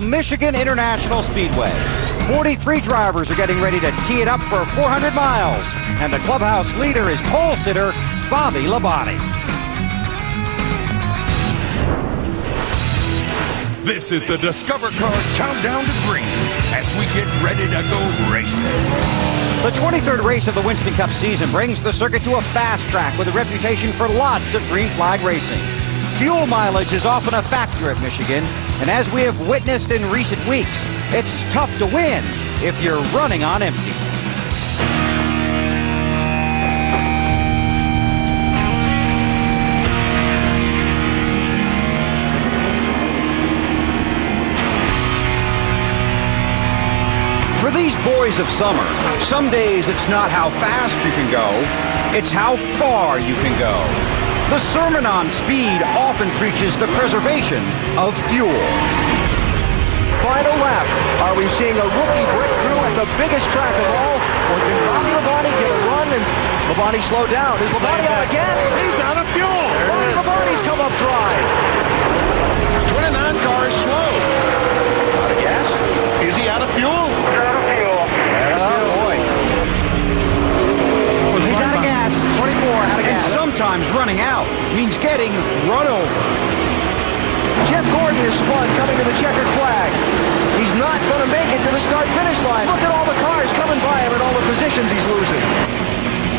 Michigan International Speedway. 43 drivers are getting ready to tee it up for 400 miles. And the clubhouse leader is pole sitter Bobby Labonte. This is the Discover Card Countdown to Green as we get ready to go racing. The 23rd race of the Winston Cup season brings the circuit to a fast track with a reputation for lots of green flag racing. Fuel mileage is often a factor at Michigan, and as we have witnessed in recent weeks, it's tough to win if you're running on empty. For these boys of summer, some days it's not how fast you can go, it's how far you can go. The sermon on speed often preaches the preservation of fuel. Final lap. Are we seeing a rookie breakthrough at the biggest track of all? Or can Bobby Labonte get a run and Labonte slow down? Is Labonte out of gas? He's out of fuel. Labonte's come up dry. 29 cars slow. Out of gas? Is he out of fuel? Sometimes running out means getting run over. Jeff Gordon is spun coming to the checkered flag. He's not going to make it to the start-finish line. Look at all the cars coming by him and all the positions he's losing.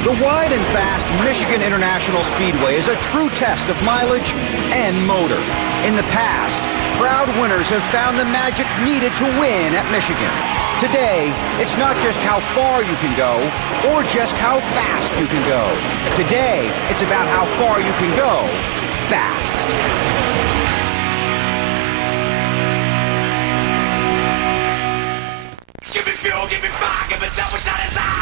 The wide and fast Michigan International Speedway is a true test of mileage and motor. In the past, proud winners have found the magic needed to win at Michigan. Today, it's not just how far you can go or just how fast you can go. Today, it's about how far you can go fast. Give me fuel, give me fire, give me double shot of time.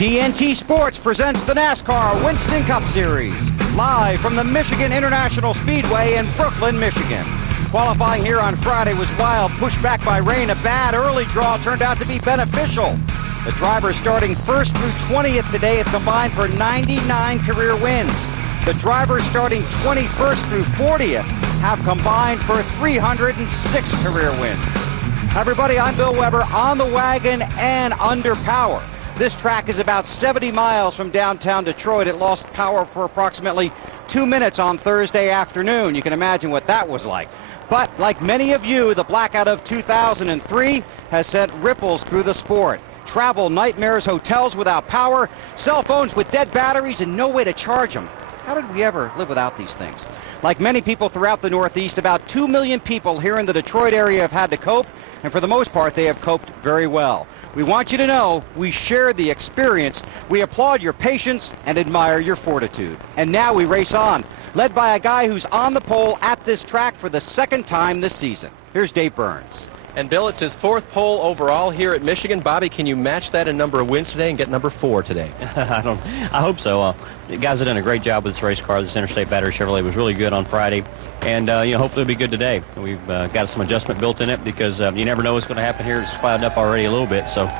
TNT Sports presents the NASCAR Winston Cup Series, live from the Michigan International Speedway in Brooklyn, Michigan. Qualifying here on Friday was wild, pushed back by rain. A bad early draw turned out to be beneficial. The drivers starting 1st through 20th today have combined for 99 career wins. The drivers starting 21st through 40th have combined for 306 career wins. Hi everybody, I'm Bill Weber, on the wagon and under power. This track is about 70 miles from downtown Detroit. It lost power for approximately 2 minutes on Thursday afternoon. You can imagine what that was like. But like many of you, the blackout of 2003 has sent ripples through the sport. Travel nightmares, hotels without power, cell phones with dead batteries and no way to charge them. How did we ever live without these things? Like many people throughout the Northeast, about 2 million people here in the Detroit area have had to cope, and for the most part, they have coped very well. We want you to know we share the experience. We applaud your patience and admire your fortitude. And now we race on, led by a guy who's on the pole at this track for the second time this season. Here's Dave Burns. And Bill, it's his 4th pole overall here at Michigan. Bobby, can you match that in number of wins today and get number 4 today? I hope so. The guys have done a great job with this race car. This Interstate Battery Chevrolet was really good on Friday, and hopefully it'll be good today. We've got some adjustment built in it because you never know what's going to happen here. It's clouded up already a little bit, so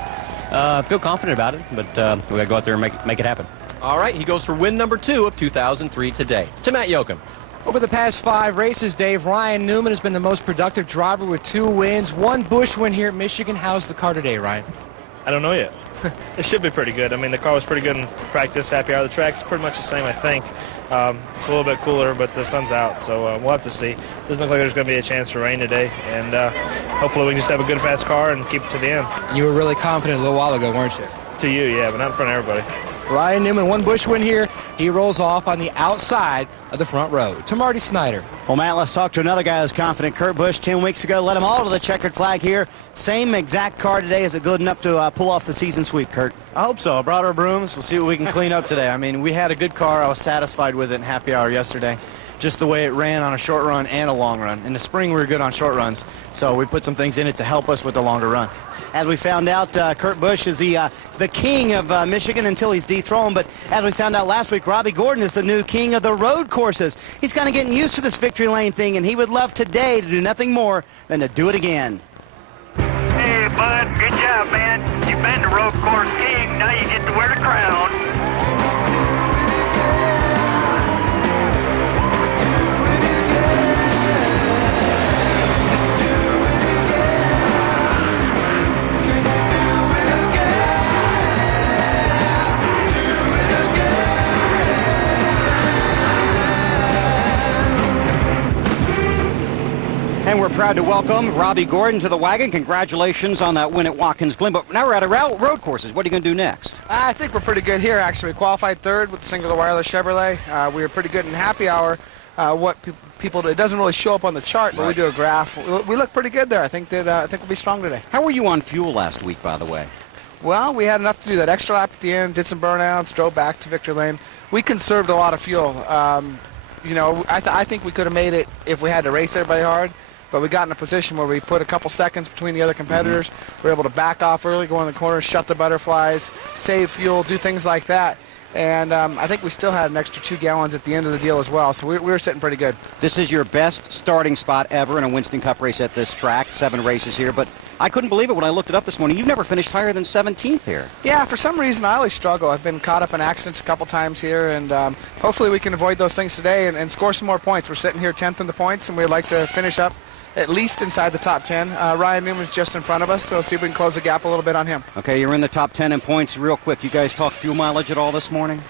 I feel confident about it, but we got to go out there and make it happen. All right, he goes for win number 2 of 2003 today. To Matt Yoakum. Over the past 5 races, Dave, Ryan Newman has been the most productive driver with 2 wins. 1 Busch win here at Michigan. How's the car today, Ryan? I don't know yet. It should be pretty good. I mean, the car was pretty good in practice, happy hour. The track's pretty much the same, I think. It's a little bit cooler, but the sun's out, so we'll have to see. Doesn't look like there's going to be a chance for rain today, and hopefully we can just have a good, fast car and keep it to the end. You were really confident a little while ago, weren't you? To you, yeah, but not in front of everybody. Ryan Newman, 1 Busch win here. He rolls off on the outside of the front row. To Marty Snyder. Well, Matt, let's talk to another guy who's confident. Kurt Busch, 10 weeks ago, led them all to the checkered flag here. Same exact car today. Is it good enough to pull off the season sweep, Kurt? I hope so. I brought our brooms. We'll see what we can clean up today. I mean, we had a good car. I was satisfied with it in happy hour yesterday. Just the way it ran on a short run and a long run. In the spring, we were good on short runs, so we put some things in it to help us with the longer run. As we found out, Kurt Busch is the king of Michigan until he's dethroned. But as we found out last week, Robbie Gordon is the new king of the road courses. He's kind of getting used to this victory lane thing, and he would love today to do nothing more than to do it again. Bud. Good job, man. You've been the road course king. Now you get to wear the crown. And we're proud to welcome Robbie Gordon to the wagon. Congratulations on that win at Watkins Glen. But now we're at road courses. What are you going to do next? I think we're pretty good here, actually. We qualified third with the singular wireless Chevrolet. We were pretty good in happy hour. People, it doesn't really show up on the chart, but we do a graph. We look pretty good there. I think we'll be strong today. How were you on fuel last week, by the way? Well, we had enough to do that extra lap at the end, did some burnouts, drove back to victory lane. We conserved a lot of fuel. You know, I think we could have made it if we had to race everybody hard. But we got in a position where we put a couple seconds between the other competitors. We were able to back off early, go in the corner, shut the butterflies, save fuel, do things like that. And I think we still had an extra 2 gallons at the end of the deal as well. So we were sitting pretty good. This is your best starting spot ever in a Winston Cup race at this track. 7 races here. But I couldn't believe it when I looked it up this morning. You've never finished higher than 17th here. Yeah, for some reason I always struggle. I've been caught up in accidents a couple times here, and hopefully we can avoid those things today and score some more points. We're sitting here 10th in the points, and we'd like to finish up at least inside the top 10. Ryan Newman's just in front of us, so let's see if we can close the gap a little bit on him. Okay, you're in the top 10 in points. Real quick, you guys talk fuel mileage at all this morning?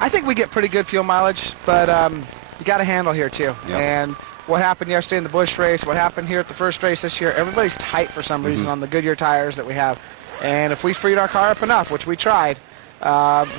I think we get pretty good fuel mileage, but you got a handle here too. Yep. And what happened yesterday in the Busch race, what happened here at the first race this year, everybody's tight for some reason on the Goodyear tires that we have. And if we freed our car up enough, which we tried,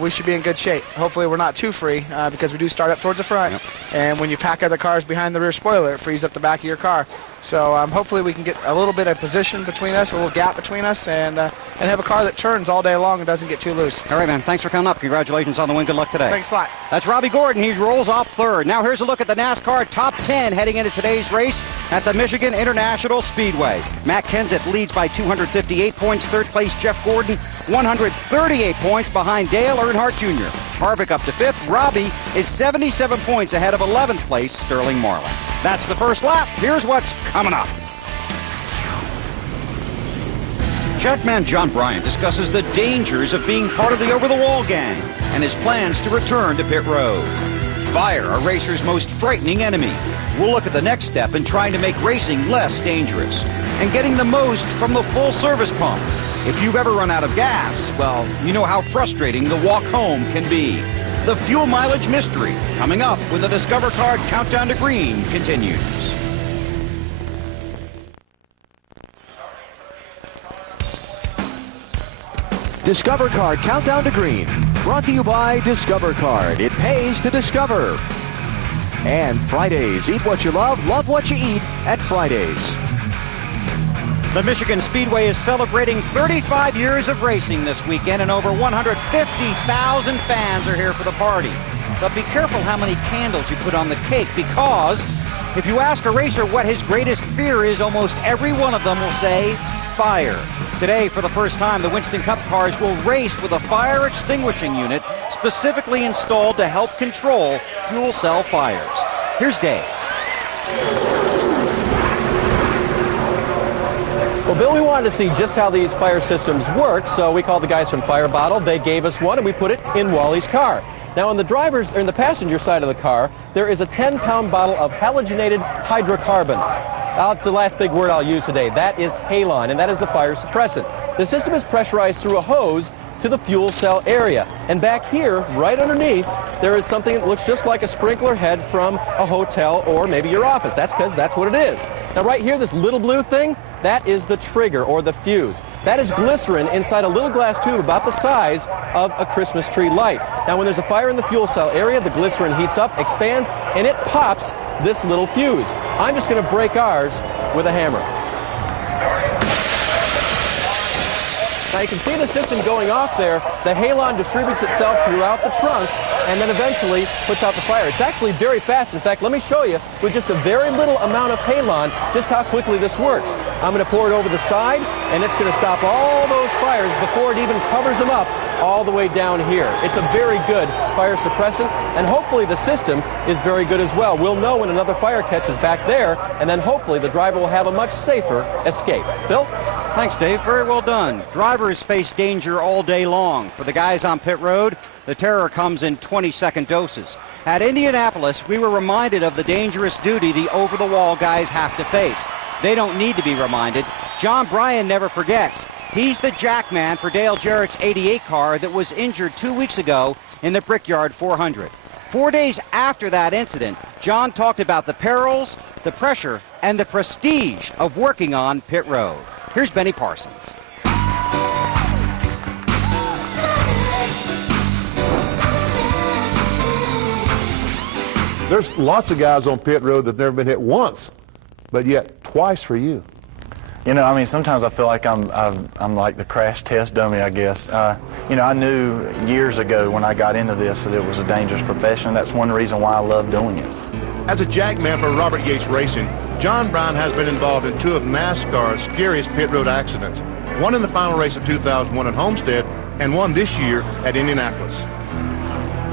we should be in good shape. Hopefully we're not too free because we do start up towards the front. Yep. And when you pack other cars behind the rear spoiler, it frees up the back of your car. So hopefully we can get a little bit of position between us, a little gap between us, and have a car that turns all day long and doesn't get too loose. All right, man. Thanks for coming up. Congratulations on the win. Good luck today. Thanks a lot. That's Robbie Gordon. He rolls off third. Now here's a look at the NASCAR top 10 heading into today's race at the Michigan International Speedway. Matt Kenseth leads by 258 points. Third place, Jeff Gordon, 138 points behind Dale Earnhardt Jr. Harvick up to fifth. Robbie is 77 points ahead of 11th place, Sterling Marlin. That's the first lap. Here's what's coming up. Checkman John Bryant discusses the dangers of being part of the over-the-wall gang and his plans to return to pit road. Fire, a racer's most frightening enemy. We'll look at the next step in trying to make racing less dangerous and getting the most from the full-service pump. If you've ever run out of gas, well, you know how frustrating the walk home can be. The fuel mileage mystery, coming up when the Discover Card Countdown to Green continues. Discover Card Countdown to Green, brought to you by Discover Card. It pays to discover. And Fridays, eat what you love what you eat at Fridays. The Michigan Speedway is celebrating 35 years of racing this weekend, and over 150,000 fans are here for the party. But be careful how many candles you put on the cake, because if you ask a racer what his greatest fear is, almost every one of them will say fire. Today, for the first time, the Winston Cup cars will race with a fire extinguishing unit specifically installed to help control fuel cell fires. Here's Dave. Well, Bill, we wanted to see just how these fire systems work, so we called the guys from Fire Bottle. They gave us one, and we put it in Wally's car. Now, on the passenger side of the car, there is a 10-pound bottle of halogenated hydrocarbon. That's the last big word I'll use today. That is halon, and that is the fire suppressant. The system is pressurized through a hose to the fuel cell area. And back here, right underneath, there is something that looks just like a sprinkler head from a hotel or maybe your office. That's because that's what it is. Now, right here, this little blue thing, that is the trigger or the fuse. That is glycerin inside a little glass tube about the size of a Christmas tree light. Now, when there's a fire in the fuel cell area, the glycerin heats up, expands, and it pops this little fuse. I'm just going to break ours with a hammer. Now you can see the system going off there. The halon distributes itself throughout the trunk and then eventually puts out the fire. It's actually very fast. In fact, let me show you with just a very little amount of halon just how quickly this works. I'm going to pour it over the side, and it's going to stop all those fires before it even covers them up all the way down here. It's a very good fire suppressant, and hopefully the system is very good as well. We'll know when another fire catches back there, and then hopefully the driver will have a much safer escape. Bill? Thanks, Dave. Very well done. Drivers face danger all day long. For the guys on pit road, the terror comes in 20-second doses. At Indianapolis, we were reminded of the dangerous duty the over-the-wall guys have to face. They don't need to be reminded. John Bryan never forgets. He's the jack man for Dale Jarrett's 88 car that was injured 2 weeks ago in the Brickyard 400. 4 days after that incident, John talked about the perils, the pressure, and the prestige of working on pit road. Here's Benny Parsons. There's lots of guys on pit road that have never been hit once, but yet twice for you. You know, I mean, sometimes I feel like I'm like the crash test dummy, I guess. You know, I knew years ago when I got into this that it was a dangerous profession. That's one reason why I love doing it. As a jackman for Robert Yates Racing, John Bryan has been involved in 2 of NASCAR's scariest pit road accidents. One in the final race of 2001 at Homestead, and one this year at Indianapolis.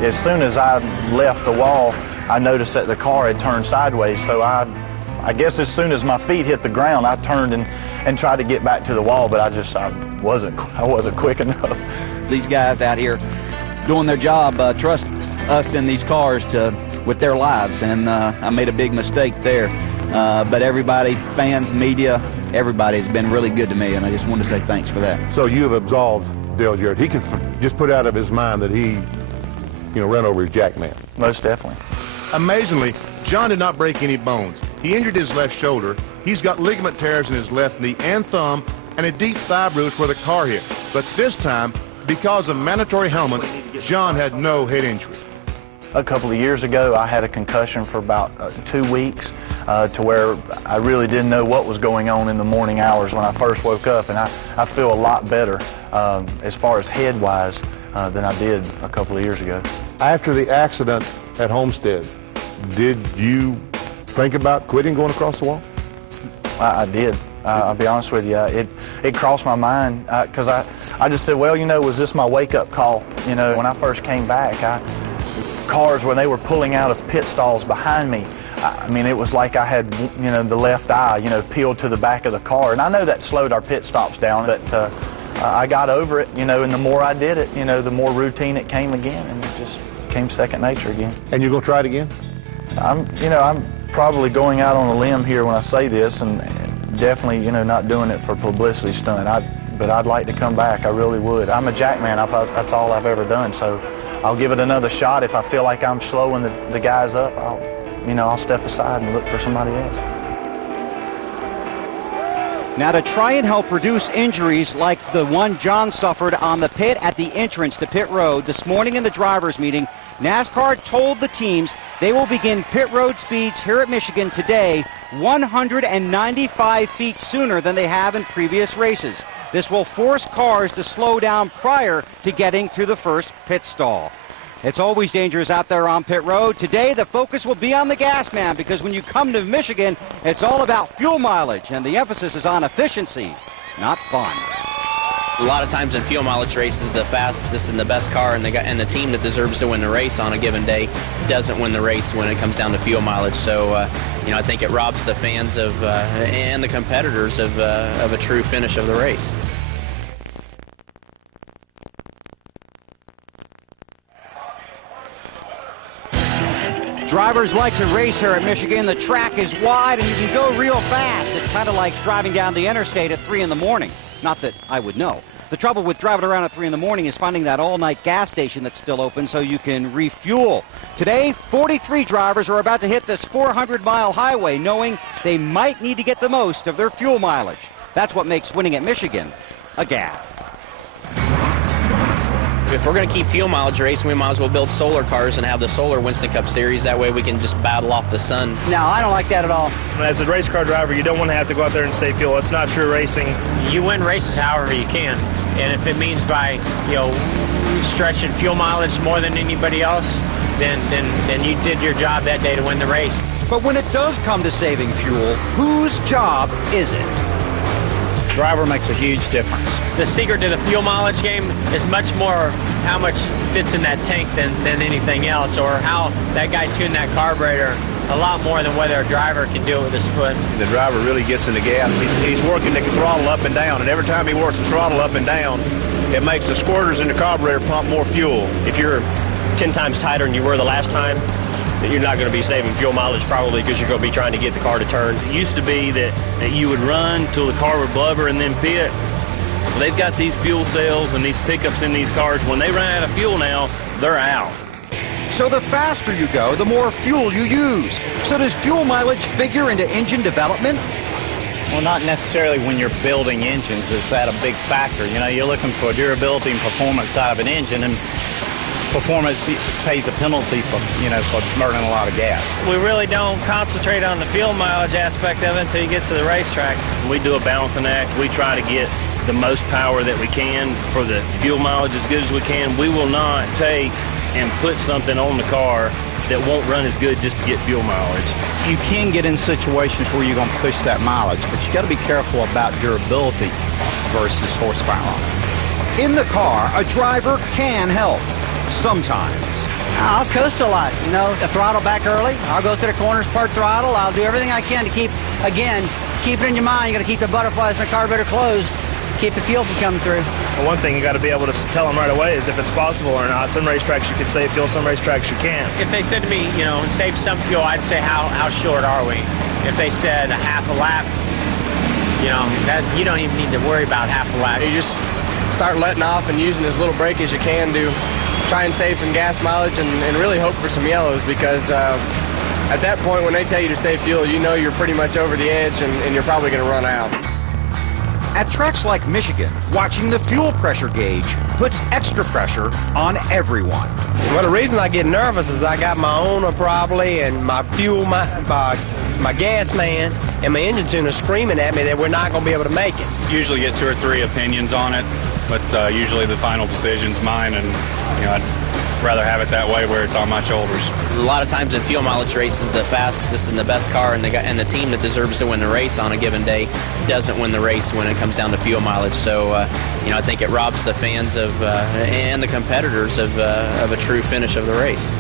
As soon as I left the wall, I noticed that the car had turned sideways, so I guess as soon as my feet hit the ground, I turned and tried to get back to the wall, but I wasn't quick enough. These guys out here doing their job trust us in these cars with their lives, and I made a big mistake there. But everybody, fans, media, everybody has been really good to me, and I just want to say thanks for that. So you have absolved Dale Jarrett. He could just put out of his mind that he, ran over his jack man. Most definitely. Amazingly, John did not break any bones. He injured his left shoulder. He's got ligament tears in his left knee and thumb, and a deep thigh bruise where the car hit. But this time, because of mandatory helmet, John had no head injury. A couple of years ago, I had a concussion for about 2 weeks to where I really didn't know what was going on in the morning hours when I first woke up, and I feel a lot better as far as head-wise than I did a couple of years ago. After the accident at Homestead, did you think about quitting going across the wall? I did. I'll be honest with you. It crossed my mind because I just said, well, was this my wake-up call? When I first came back, cars, when they were pulling out of pit stalls behind me, I mean, it was like I had, the left eye, peeled to the back of the car. And I know that slowed our pit stops down, but I got over it, and the more I did it, the more routine it came again, and it just became second nature again. And you're going to try it again? I'm probably going out on a limb here when I say this, and definitely, not doing it for publicity stunt. But I'd like to come back. I really would. I'm a jackman. That's all I've ever done. So I'll give it another shot. If I feel like I'm slowing the guys up, I'll step aside and look for somebody else. Now, to try and help reduce injuries like the one John suffered on the pit at the entrance to pit road this morning in the drivers' meeting, NASCAR told the teams they will begin pit road speeds here at Michigan today 195 feet sooner than they have in previous races. This will force cars to slow down prior to getting to the first pit stall. It's always dangerous out there on pit road. Today, the focus will be on the gas man, because when you come to Michigan, it's all about fuel mileage, and the emphasis is on efficiency, not fun. A lot of times in fuel mileage races, the fastest and the best car and the team that deserves to win the race on a given day doesn't win the race when it comes down to fuel mileage. So, I think it robs the fans of and the competitors of a true finish of the race. Drivers like to race here at Michigan. The track is wide and you can go real fast. It's kind of like driving down the interstate at 3 in the morning. Not that I would know. The trouble with driving around at 3 in the morning is finding that all-night gas station that's still open so you can refuel. Today, 43 drivers are about to hit this 400-mile highway knowing they might need to get the most of their fuel mileage. That's what makes winning at Michigan a gas. If we're going to keep fuel mileage racing, we might as well build solar cars and have the solar Winston Cup Series. That way we can just battle off the sun. No, I don't like that at all. As a race car driver, you don't want to have to go out there and save fuel. It's not true racing. You win races however you can. And if it means by, stretching fuel mileage more than anybody else, then you did your job that day to win the race. But when it does come to saving fuel, whose job is it? Driver makes a huge difference. The secret to the fuel mileage game is much more how much fits in that tank than anything else, or how that guy tuned that carburetor a lot more than whether a driver can do it with his foot. The driver really gets in the gas. He's working the throttle up and down, and every time he works the throttle up and down, it makes the squirters in the carburetor pump more fuel. If you're 10 times tighter than you were the last time, then you're not going to be saving fuel mileage probably because you're going to be trying to get the car to turn. It used to be that you would run till the car would blubber and then pit. They've got these fuel cells and these pickups in these cars. When they run out of fuel now, they're out. So the faster you go, the more fuel you use. So does fuel mileage figure into engine development? Well, not necessarily when you're building engines is that a big factor. You know, you're looking for durability and performance side of an engine, and performance pays a penalty for burning a lot of gas. We really don't concentrate on the fuel mileage aspect of it until you get to the racetrack. We do a balancing act. We try to get the most power that we can for the fuel mileage as good as we can. We will not take and put something on the car that won't run as good just to get fuel mileage. You can get in situations where you're going to push that mileage, but you got to be careful about durability versus horsepower. In the car, a driver can help. Sometimes. I'll coast a lot, the throttle back early. I'll go through the corners, part throttle. I'll do everything I can to keep it in your mind. You got to keep the butterflies in the carburetor closed. Keep the fuel from coming through. Well, one thing you got to be able to tell them right away is if it's possible or not. Some racetracks you can save fuel, some racetracks you can't. If they said to me, save some fuel, I'd say how short are we? If they said a half a lap, you don't even need to worry about half a lap. You just start letting off and using as little brake as you can to try and save some gas mileage and really hope for some yellows, because at that point when they tell you to save fuel, you're pretty much over the edge and you're probably going to run out. At tracks like Michigan, watching the fuel pressure gauge puts extra pressure on everyone. Well, the reason I get nervous is I got my owner probably and my fuel, my gas man and my engine tuner screaming at me that we're not going to be able to make it. Usually get 2 or 3 opinions on it, but usually the final decision's mine, and I'd rather have it that way where it's on my shoulders. A lot of times in fuel mileage races, the fastest and the best car and the team that deserves to win the race on a given day doesn't win the race when it comes down to fuel mileage. So, I think it robs the fans of and the competitors of a true finish of the race.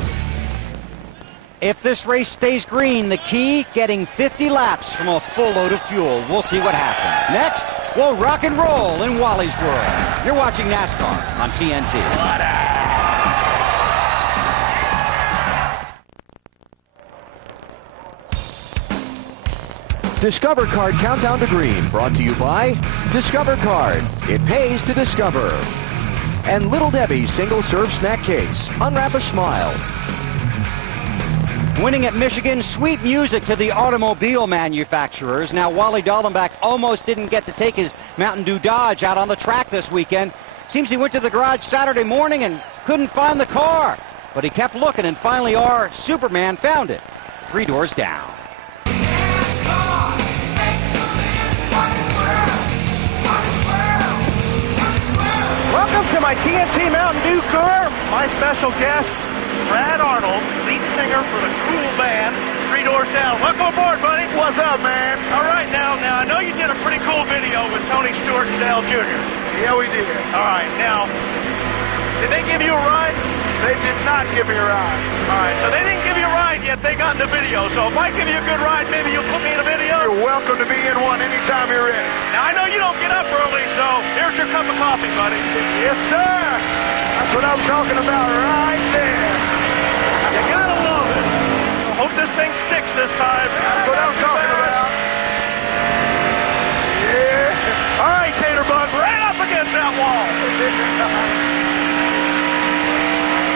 If this race stays green, the key, getting 50 laps from a full load of fuel. We'll see what happens. Next, we'll rock and roll in Wally's World. You're watching NASCAR on TNT. Discover Card Countdown to Green, brought to you by Discover Card. It pays to discover. And Little Debbie's single-serve snack case. Unwrap a smile. Winning at Michigan, sweet music to the automobile manufacturers. Now, Wally Dallenbach almost didn't get to take his Mountain Dew Dodge out on the track this weekend. Seems he went to the garage Saturday morning and couldn't find the car. But he kept looking, and finally our Superman found it 3 doors down. Welcome to my TNT Mountain Dew car. My special guest, Brad Arnold, lead singer for the cool band, 3 Doors Down. Welcome aboard, buddy. What's up, man? All right, now I know you did a pretty cool video with Tony Stewart and Dale Jr. Yeah, we did. All right, now, did they give you a ride? They did not give me a ride. All right, so they didn't give you a ride yet. They got in the video. So if I give you a good ride, maybe you'll put me in a video? You're welcome to be in one anytime you're ready. Now, I know you don't get up early, so here's your cup of coffee, buddy. Yes, sir. That's what I'm talking about right there. You gotta love it. I hope this thing sticks this time. That's what I'm talking about. Yeah. All right, Taterbug, right up against that wall.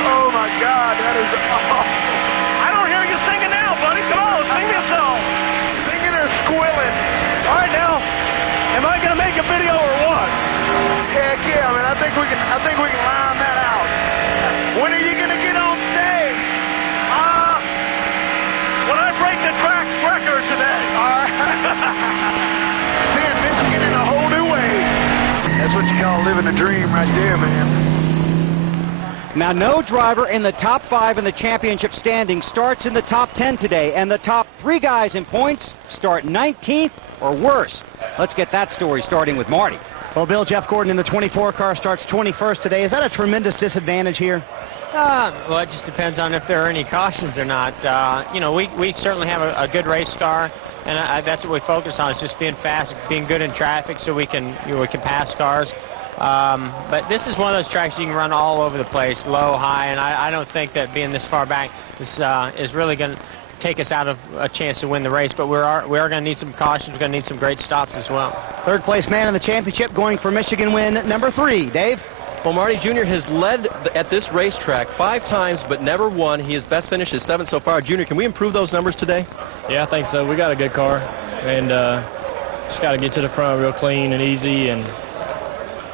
Oh, my God, that is awesome. I don't hear you singing now, buddy. Come on, sing me a song. Singing or squilling? All right, now, am I going to make a video or what? Heck yeah, man. I think we can line that out. When are you going to get on stage? When I break the track record today. All right. Seeing Michigan in a whole new way. That's what you call living a dream right there, man. Now, no driver in the top 5 in the championship standing starts in the top 10 today, and the top 3 guys in points start 19th or worse. Let's get that story starting with Marty. Well, Bill, Jeff Gordon in the 24 car starts 21st today. Is that a tremendous disadvantage here? Well, it just depends on if there are any cautions or not. You know, we certainly have a good race car, and that's what we focus on, is just being fast, being good in traffic so we can pass cars. But this is one of those tracks you can run all over the place, low, high, and I don't think that being this far back is really going to take us out of a chance to win the race. But we are going to need some cautions. We're going to need some great stops as well. Third place man in the championship going for Michigan win number 3. Dave? Well, Marty Jr. has led at this racetrack 5 times, but never won. His best finish is 7th so far. Junior, can we improve those numbers today? Yeah, I think so. We got a good car, and just got to get to the front real clean and easy, and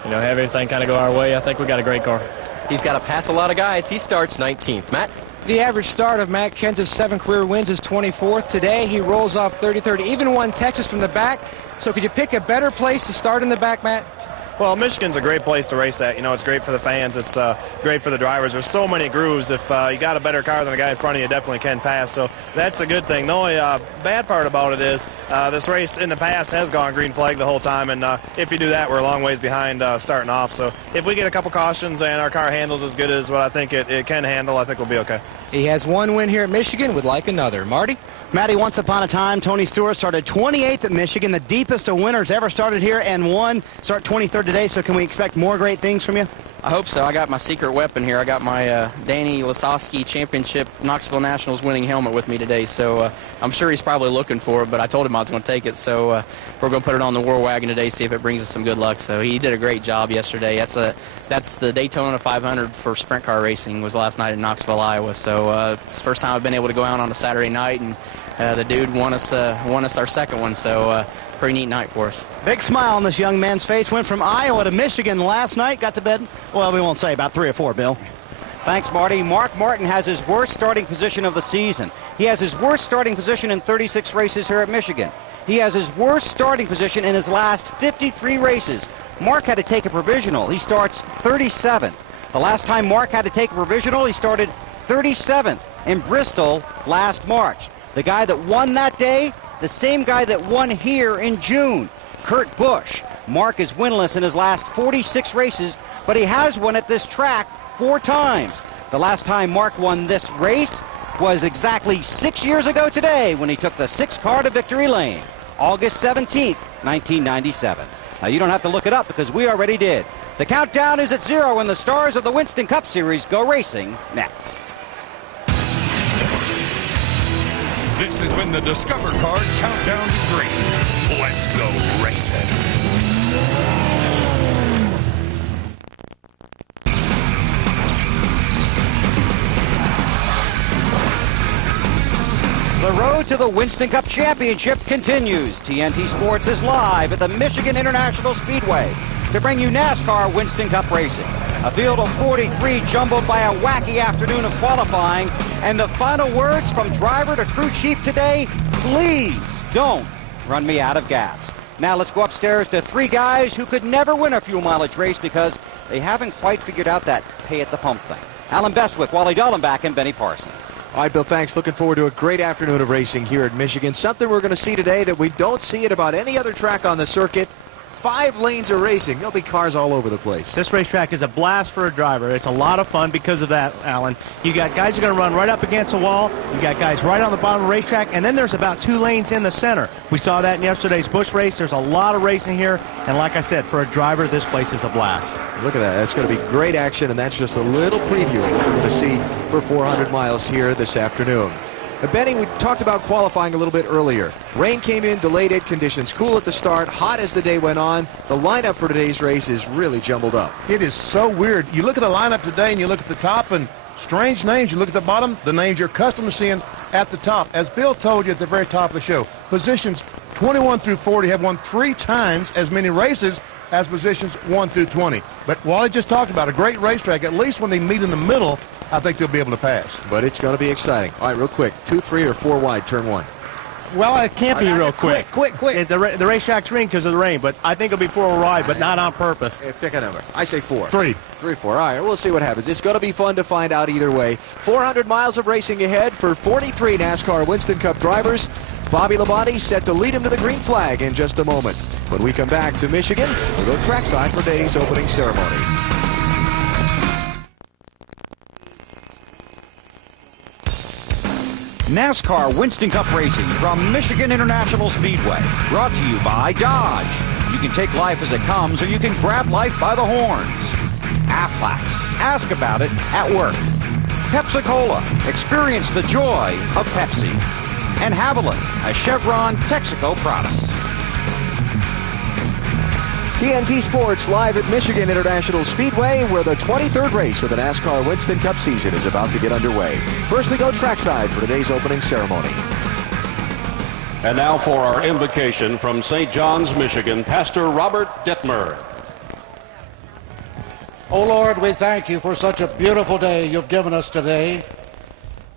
have everything kind of go our way. I think we got a great car. He's got to pass a lot of guys. He starts 19th. Matt? The average start of Matt Kenseth's 7 career wins is 24th. Today, he rolls off 33rd. Even won Texas from the back. So could you pick a better place to start in the back, Matt? Well, Michigan's a great place to race at. It's great for the fans. It's great for the drivers. There's so many grooves. If you got a better car than the guy in front of you, definitely can pass. So that's a good thing. The only bad part about it is this race in the past has gone green flag the whole time. And if you do that, we're a long ways behind starting off. So if we get a couple cautions and our car handles as good as what I think it can handle, I think we'll be okay. He has 1 win here at Michigan, would like another. Marty? Matty, once upon a time, Tony Stewart started 28th at Michigan, the deepest of winners ever started here, and won. Start 23rd today, so can we expect more great things from you? I hope so. I got my secret weapon here. I got my Danny Lasowski Championship Knoxville Nationals winning helmet with me today, so I'm sure he's probably looking for it, but I told him I was going to take it, so we're going to put it on the War Wagon today, see if it brings us some good luck. So he did a great job yesterday. That's the Daytona 500 for sprint car racing, was last night in Knoxville, Iowa. So it's the first time I've been able to go out on a Saturday night, and the dude won us our second one, so pretty neat night for us. Big smile on this young man's face. Went from Iowa to Michigan last night. Got to bed, well, we won't say, about 3 or 4, Bill. Thanks, Marty. Mark Martin has his worst starting position of the season. He has his worst starting position in 36 races here at Michigan. He has his worst starting position in his last 53 races. Mark had to take a provisional. He starts 37th. The last time Mark had to take a provisional, he started 37th in Bristol last March. The guy that won that day, the same guy that won here in June, Kurt Busch. Mark is winless in his last 46 races, but he has won at this track 4 times. The last time Mark won this race was exactly 6 years ago today, when he took the 6 car to victory lane, August 17th, 1997. Now, you don't have to look it up because we already did. The countdown is at 0 and the stars of the Winston Cup Series go racing next. This has been the Discover Card Countdown to Green. Let's go racing. The road to the Winston Cup Championship continues. TNT Sports is live at the Michigan International Speedway to bring you NASCAR Winston Cup racing. A field of 43 jumbled by a wacky afternoon of qualifying. And the final words from driver to crew chief today: please don't run me out of gas. Now let's go upstairs to 3 guys who could never win a fuel mileage race because they haven't quite figured out that pay at the pump thing. Alan Bestwick, Wally Dallenbach, and Benny Parsons. All right, Bill, thanks. Looking forward to a great afternoon of racing here at Michigan. Something we're going to see today that we don't see at about any other track on the circuit. 5 lanes of racing. There'll be cars all over the place. This racetrack is a blast for a driver. It's a lot of fun because of that, Alan. You got guys who are going to run right up against the wall. You got guys right on the bottom of the racetrack, and then there's about 2 lanes in the center. We saw that in yesterday's Busch race. There's a lot of racing here, and like I said, for a driver, this place is a blast. Look at that. That's going to be great action, and that's just a little preview of what we're going to see for 400 miles here this afternoon. Benny, we talked about qualifying a little bit earlier. Rain came in, delayed it, conditions cool at the start, hot as the day went on. The lineup for today's race is really jumbled up. It is so weird. You look at the lineup today and you look at the top and strange names. You look at the bottom, the names you're accustomed to seeing at the top. As Bill told you at the very top of the show, positions 21 through 40 have won 3 times as many races as positions 1 through 20. But Wally just talked about a great racetrack. At least when they meet in the middle, I think they'll be able to pass. But it's going to be exciting. All right, real quick, 2, 3, or 4 wide, turn 1. Well, it can't be real quick. Quick. The racetrack's green because of the rain, but I think it'll be 4 wide, but not on purpose. Hey, pick a number. I say 4. 3. 3, 4. All right, we'll see what happens. It's going to be fun to find out either way. 400 miles of racing ahead for 43 NASCAR Winston Cup drivers. Bobby Labonte set to lead him to the green flag in just a moment. When we come back to Michigan, we'll go trackside for today's opening ceremony. NASCAR Winston Cup Racing from Michigan International Speedway. Brought to you by Dodge. You can take life as it comes, or you can grab life by the horns. Aflac. Ask about it at work. Pepsi-Cola. Experience the joy of Pepsi. And Haviland, a Chevron Texaco product. TNT Sports live at Michigan International Speedway, where the 23rd race of the NASCAR Winston Cup season is about to get underway. First, we go trackside for today's opening ceremony. And now for our invocation from St. John's, Michigan, Pastor Robert Dittmer. Oh Lord, we thank you for such a beautiful day you've given us today.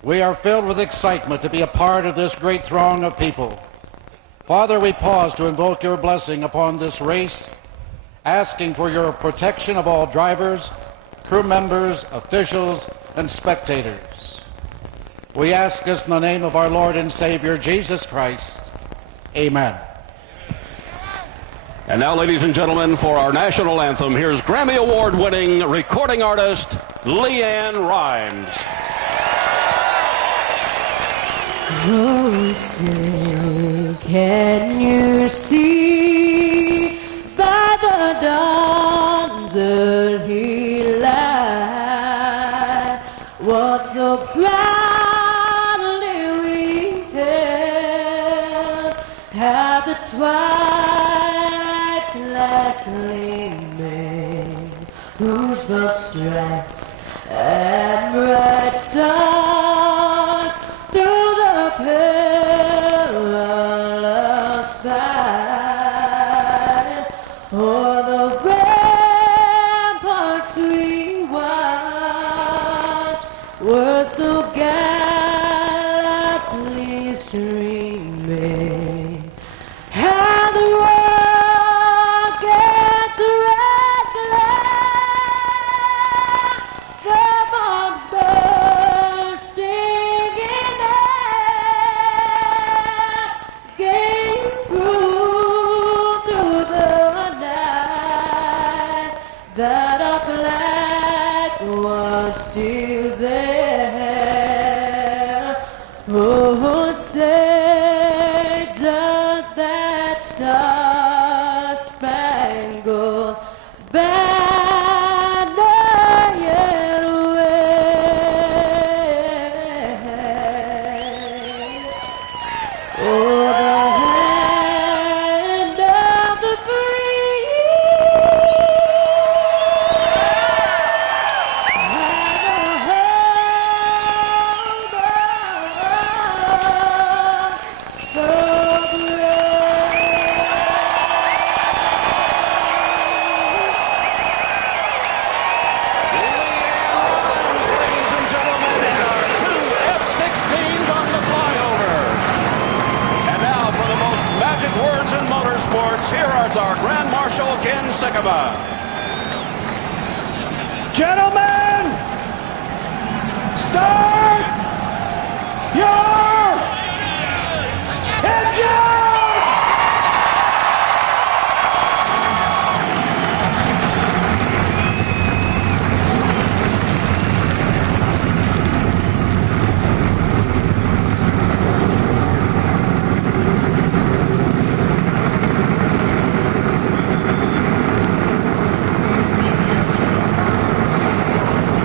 We are filled with excitement to be a part of this great throng of people. Father, we pause to invoke your blessing upon this race, asking for your protection of all drivers, crew members, officials, and spectators. We ask this in the name of our Lord and Savior, Jesus Christ. Amen. And now, ladies and gentlemen, for our national anthem, here's Grammy Award-winning recording artist Leanne Rimes. Closer, can you see by the dawn's early light what so proudly we hailed at the twilight's last gleaming, whose broad stripes and bright stars through the perilous fight, o'er the ramparts we watched were so gallantly streaming, and the rocket's red glare, the bombs bursting in air, gave proof through the night that our flag was still there. Oh, say does that star-spangled banner yet wave o'er the hand of the free, and the home of the brave. F-16s on the flyover. And now for the most magic words in motorsports, here is our Grand Marshal Ken Sikkema. Gentlemen, start your engines!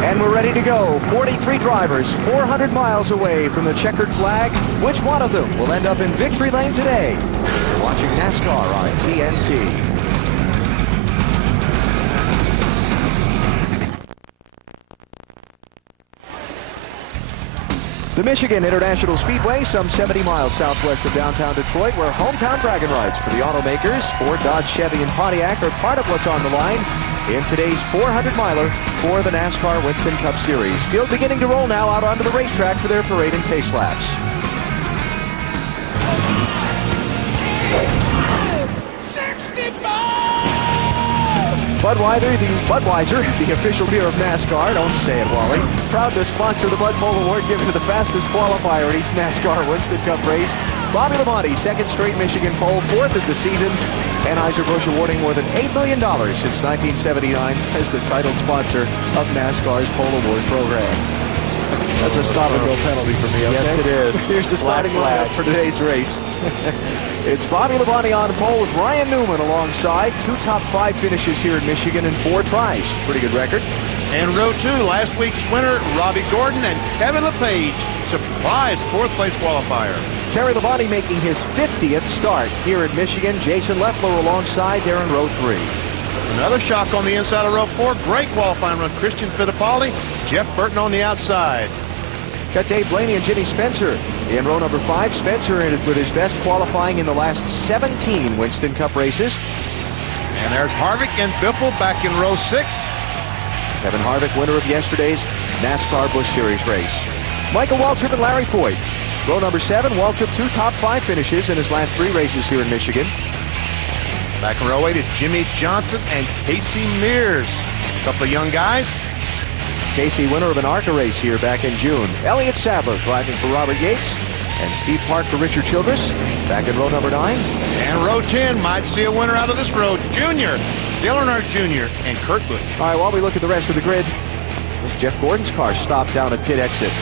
And we're ready to go. 43 drivers, 400 miles away from the checkered flag. Which one of them will end up in victory lane today? You're watching NASCAR on TNT. The Michigan International Speedway, some 70 miles southwest of downtown Detroit, where hometown bragging rights for the automakers, Ford, Dodge, Chevy, and Pontiac are part of what's on the line in today's 400-miler for the NASCAR Winston Cup Series. Field beginning to roll now out onto the racetrack for their parade and pace laps. 65! Budweiser, the official beer of NASCAR, don't say it, Wally, proud to sponsor the Bud Bowl Award given to the fastest qualifier in each NASCAR Winston Cup race. Bobby Labonte, second straight Michigan pole, fourth of the season, Anheuser-Busch awarding more than $8 million since 1979 as the title sponsor of NASCAR's Pole Award program. That's a stop-and-go penalty for me, okay? Yes, it is. Here's the starting lineup for today's race. It's Bobby Labonte on pole with Ryan Newman alongside. 2 top 5 finishes here in Michigan in 4 tries. Pretty good record. And row 2, last week's winner, Robbie Gordon and Kevin LePage. Surprise 4th place qualifier. Terry Labonte making his 50th start here in Michigan. Jason Leffler alongside there in row 3. Another shock on the inside of row 4. Great qualifying run. Christian Fittipaldi, Jeff Burton on the outside. Got Dave Blaney and Jimmy Spencer in row number 5. Spencer with his best qualifying in the last 17 Winston Cup races. And there's Harvick and Biffle back in row 6. Kevin Harvick, winner of yesterday's NASCAR Busch Series race. Michael Waltrip and Larry Foyt. Row number 7, Waltrip 2 top 5 finishes in his last 3 races here in Michigan. Back in row 8 is Jimmy Johnson and Casey Mears. A couple of young guys. Casey, winner of an ARCA race here back in June. Elliott Sadler driving for Robert Yates. And Steve Park for Richard Childress. Back in row number 9. And row 10 might see a winner out of this row. Junior, Dale Earnhardt Jr. and Kurt Busch. All right, while we look at the rest of the grid, this Jeff Gordon's car stopped down at pit exit.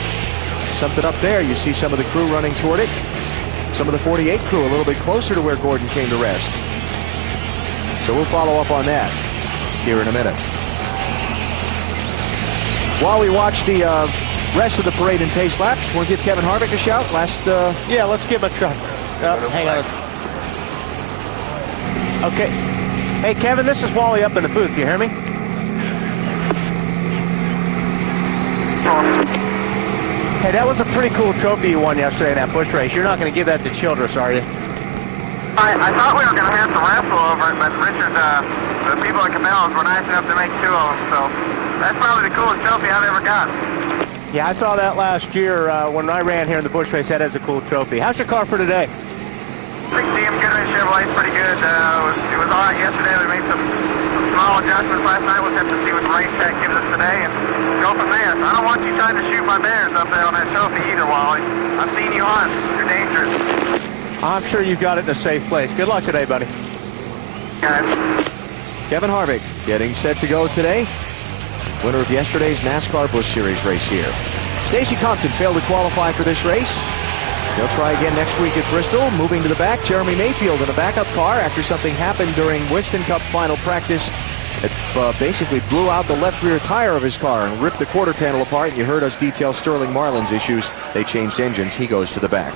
Something up there. You see some of the crew running toward it. Some of the 48 crew a little bit closer to where Gordon came to rest. So we'll follow up on that here in a minute. While we watch the rest of the parade and pace laps, we'll give Kevin Harvick a shout. Yeah, let's give him a try. Hang on. Okay. Hey, Kevin, this is Wally up in the booth. You hear me? Hey, that was a pretty cool trophy you won yesterday in that Busch race. You're not going to give that to Childress, are you? I thought we were going to have to wrestle over it, but Richard, the people at Cabela's were nice enough to make 2 of them, so that's probably the coolest trophy I've ever got. Yeah, I saw that last year when I ran here in the Busch race. That is a cool trophy. How's your car for today? 6DM Goodman Chevrolet's pretty good. It was all right yesterday. We made some small adjustments last night. We'll have to see what the race tech gives us today and go from there. I don't want you trying to shoot my bears up there on that trophy either, Wally. I've seen you hunt. You're dangerous. I'm sure you've got it in a safe place. Good luck today, buddy. Kevin Harvick getting set to go today. Winner of yesterday's NASCAR Busch Series race here. Stacey Compton failed to qualify for this race. They'll try again next week at Bristol. Moving to the back, Jeremy Mayfield in a backup car after something happened during Winston Cup final practice. It basically blew out the left rear tire of his car and ripped the quarter panel apart. You heard us detail Sterling Marlin's issues. They changed engines. He goes to the back.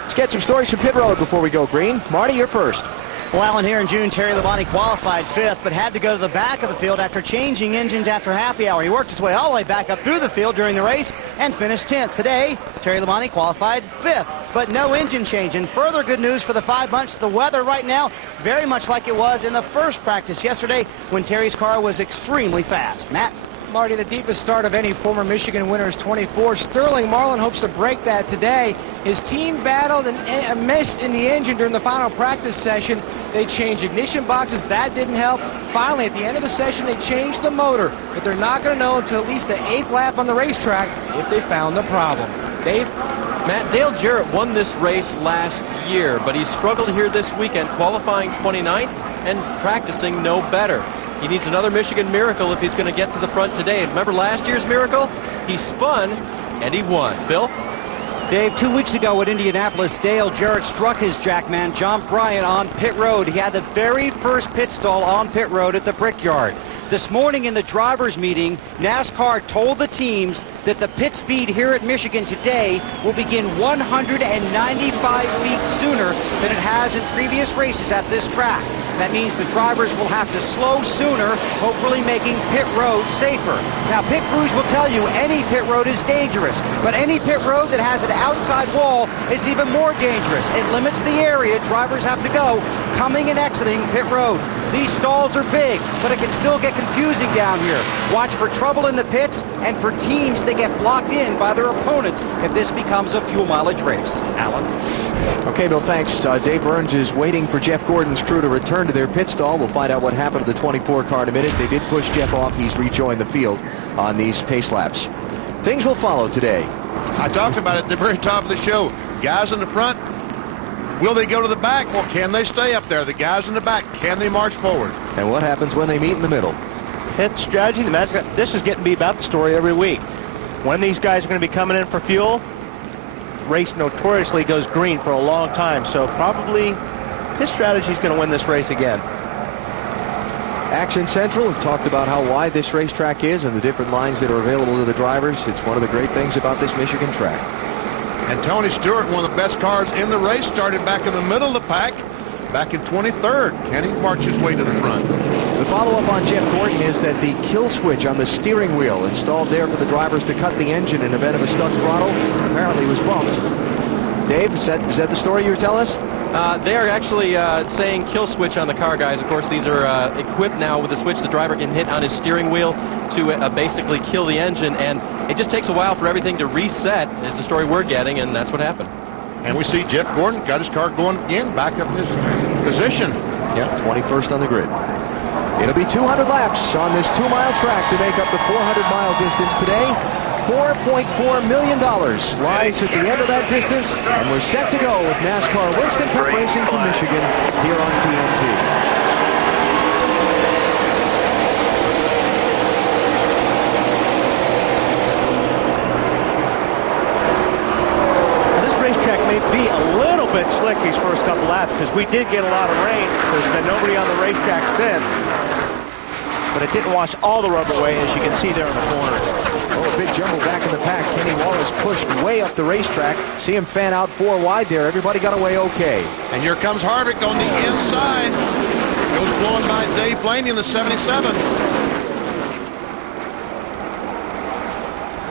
Let's get some stories from pit road before we go green. Marty, you're first. Well, Alan, here in June, Terry Labonte qualified 5th, but had to go to the back of the field after changing engines after happy hour. He worked his way all the way back up through the field during the race and finished 10th. Today, Terry Labonte qualified 5th, but no engine change. And further good news for the 5 bunch, the weather right now, very much like it was in the first practice yesterday when Terry's car was extremely fast. Matt? Marty, the deepest start of any former Michigan winner is 24. Sterling Marlin hopes to break that today. His team battled a miss in the engine during the final practice session. They changed ignition boxes. That didn't help. Finally, at the end of the session, they changed the motor. But they're not going to know until at least the 8th lap on the racetrack if they found the problem. Dave? Matt, Dale Jarrett won this race last year, but he struggled here this weekend, qualifying 29th and practicing no better. He needs another Michigan miracle if he's going to get to the front today. Remember last year's miracle? He spun and he won. Bill? Dave, 2 weeks ago at Indianapolis, Dale Jarrett struck his jackman, John Bryant, on pit road. He had the very first pit stall on pit road at the Brickyard. This morning in the drivers' meeting, NASCAR told the teams that the pit speed here at Michigan today will begin 195 feet sooner than it has in previous races at this track. That means the drivers will have to slow sooner, hopefully making pit road safer. Now, pit crews will tell you any pit road is dangerous, but any pit road that has an outside wall is even more dangerous. It limits the area drivers have to go coming and exiting pit road. These stalls are big, but it can still get confusing down here. Watch for trouble in the pits and for teams that get blocked in by their opponents if this becomes a fuel mileage race. Alan? Okay, Bill, thanks. Dave Burns is waiting for Jeff Gordon's crew to return to their pit stall. We'll find out what happened to the 24 car in a minute. They did push Jeff off. He's rejoined the field on these pace laps. Things will follow today. I talked about it at the very top of the show. Guys in the front, Will they go to the back, or can they stay up there? The guys in the back, can they march forward? And what happens when they meet in the middle? Pit strategy, this is getting to be about the story every week. When these guys are going to be coming in for fuel, the race notoriously goes green for a long time, so probably his strategy is going to win this race again. Action Central have talked about how wide this racetrack is and the different lines that are available to the drivers. It's one of the great things about this Michigan track. And Tony Stewart, one of the best cars in the race, started back in the middle of the pack, back in 23rd. Can he march his way to the front? The follow-up on Jeff Gordon is that the kill switch on the steering wheel installed there for the drivers to cut the engine in event of a stuck throttle apparently was bumped. Dave, is that the story you were telling us? They are actually saying kill switch on the car, guys. Of course, these are equipped now with a switch the driver can hit on his steering wheel to basically kill the engine, and it just takes a while for everything to reset, is the story we're getting, and that's what happened. And we see Jeff Gordon got his car going again, back up in his position. Yep, 21st on the grid. It'll be 200 laps on this 2-mile track to make up the 400-mile distance today. $4.4 million lies at the end of that distance, and we're set to go with NASCAR Winston Cup Racing from Michigan here on TNT. Be a little bit slick these first couple laps because we did get a lot of rain. There's been nobody on the racetrack since, but it didn't wash all the rubber away, as you can see there in the corners. Oh, a big jumble back in the pack. Kenny Wallace pushed way up the racetrack. See him fan out 4 wide there. Everybody got away okay. And here comes Harvick on the inside. Goes blowing by Dave Blaney in the 77.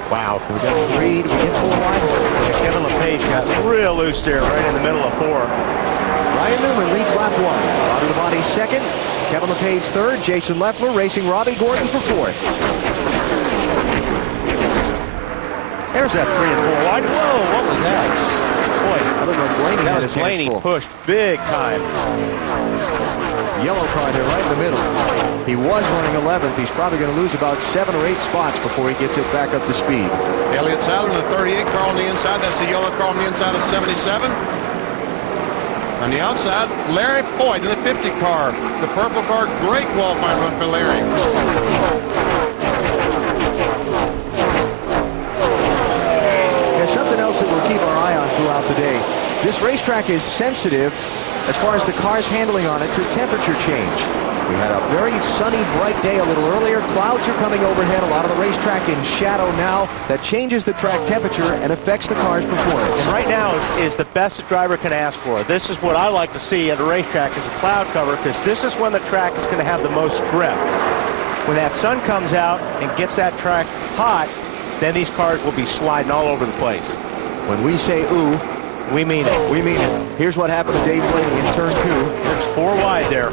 Wow. We got 3. Did we get 4 wide? Kevin LePage got real loose there right in the middle of 4. Ryan Newman leads lap 1. Body to body second. Kevin LePage third. Jason Leffler racing Robbie Gordon for 4th. There's that 3 and 4 wide. Whoa, what was that? Boy, I don't know, Blaney had his hands Blaney full. pushed big time. Yellow car there right in the middle. He was running 11th. He's probably going to lose about 7 or 8 spots before he gets it back up to speed. Elliott Sadler in the 38 car on the inside. That's the yellow car on the inside of 77. On the outside, Larry Floyd in the 50 car. The purple car, great qualifying run for Larry. There's something else that we'll keep our eye on throughout the day. This racetrack is sensitive as far as the car's handling on it to temperature change. We had a very sunny, bright day a little earlier. Clouds are coming overhead. A lot of the racetrack in shadow now. That changes the track temperature and affects the car's performance. And right now is the best a driver can ask for. This is what I like to see at a racetrack is a cloud cover, because this is when the track is going to have the most grip. When that sun comes out and gets that track hot, then these cars will be sliding all over the place. When we say ooh, we mean it. We mean it. Here's what happened to Dave Blaney in turn 2. There's 4 wide there.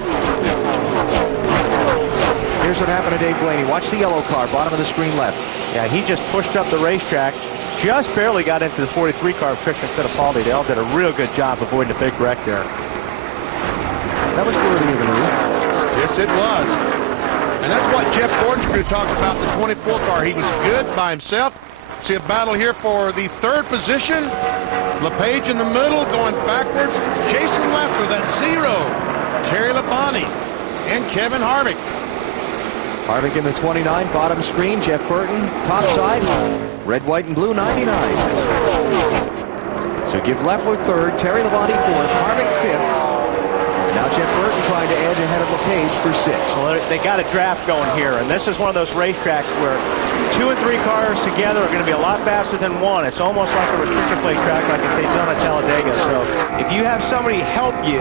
Here's what happened to Dave Blaney. Watch the yellow car, bottom of the screen left. Yeah, he just pushed up the racetrack. Just barely got into the 43 car of Christian Fittipaldi. They all did a real good job avoiding a big wreck there. That was worthy of an ooh. Yes, it was. And that's what Jeff Gordon's going to talk about, the 24 car. He was good by himself. See a battle here for the 3rd position. LePage in the middle, going backwards. Jason Leffler, that 0. Terry Labonte and Kevin Harvick. Harvick in the 29, bottom screen. Jeff Burton, top side. Red, white, and blue, 99. So give Leffler 3rd, Terry Labonte 4th, Harvick 5th. Now Jeff Burton trying to edge ahead of LePage for 6th. Well, they got a draft going here, and this is one of those racetracks where 2 and 3 cars together are going to be a lot faster than 1. It's almost like a restrictor plate track like they've done at Talladega. So if you have somebody help you,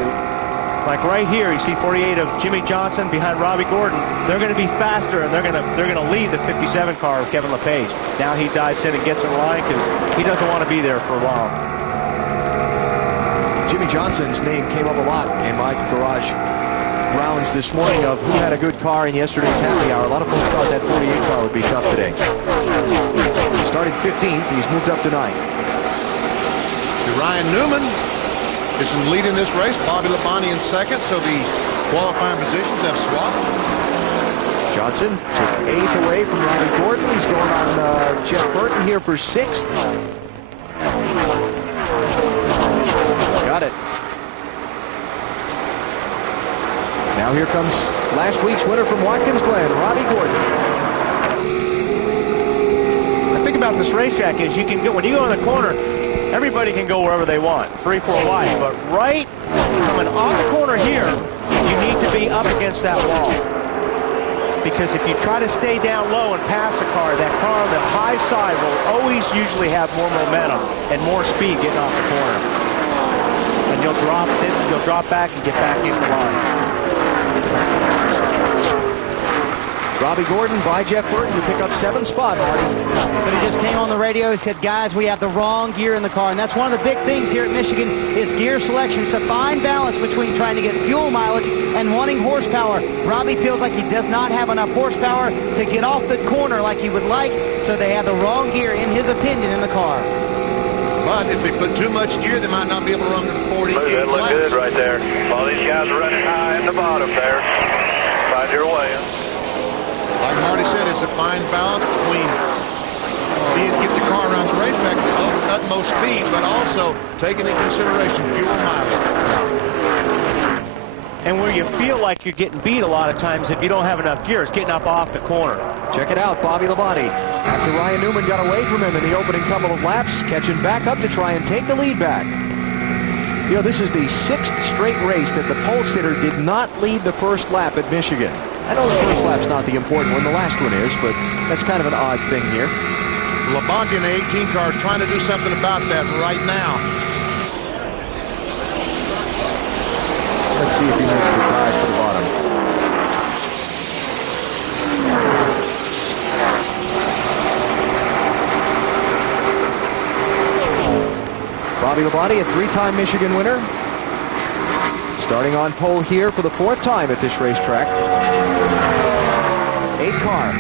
like right here, you see 48 of Jimmy Johnson behind Robbie Gordon, they're going to be faster, and they're going to lead the 57 car of Kevin LePage. Now he dives in and gets in line because he doesn't want to be there for long. Jimmy Johnson's name came up a lot in my garage rounds this morning of who had a good car in yesterday's happy hour. A lot of folks thought that 48 car would be tough today. Started 15th, he's moved up to 9th. Ryan Newman is leading this race. Bobby Labonte in 2nd, so the qualifying positions have swapped. Johnson took 8th away from Robbie Gordon. He's going on Jeff Burton here for 6th. Got it. Now here comes last week's winner from Watkins Glen, Robbie Gordon. The thing about this racetrack is you can go, when you go in the corner, everybody can go wherever they want, 3-4 wide. But right coming off the corner here, you need to be up against that wall. Because if you try to stay down low and pass a car, that car on the high side will always usually have more momentum and more speed getting off the corner. And you'll drop back and get back into line. Robbie Gordon by Jeff Burton to pick up 7th spot, Marty. But he just came on the radio. He said, guys, we have the wrong gear in the car. And that's one of the big things here at Michigan is gear selection. It's a fine balance between trying to get fuel mileage and wanting horsepower. Robbie feels like he does not have enough horsepower to get off the corner like he would like. So they have the wrong gear, in his opinion, in the car. But if they put too much gear, they might not be able to run to 48 That look laps. good right there. All these guys are running high in the bottom there. Find your way. Like Marty said, it's a fine balance between get the car around the racetrack at utmost speed, but also taking into consideration fuel mileage. And where you feel like you're getting beat a lot of times if you don't have enough gear, it's getting up off the corner. Check it out, Bobby Labonte. After Ryan Newman got away from him in the opening couple of laps, catching back up to try and take the lead back. You know, this is the 6th straight race that the pole sitter did not lead the first lap at Michigan. I know the first lap's not the important one, the last one is, but that's kind of an odd thing here. Labonte in the 18 car is trying to do something about that right now. Let's see if he makes the dive for the bottom. Bobby Labonte, a 3-time Michigan winner. Starting on pole here for the 4th time at this racetrack. 8 car.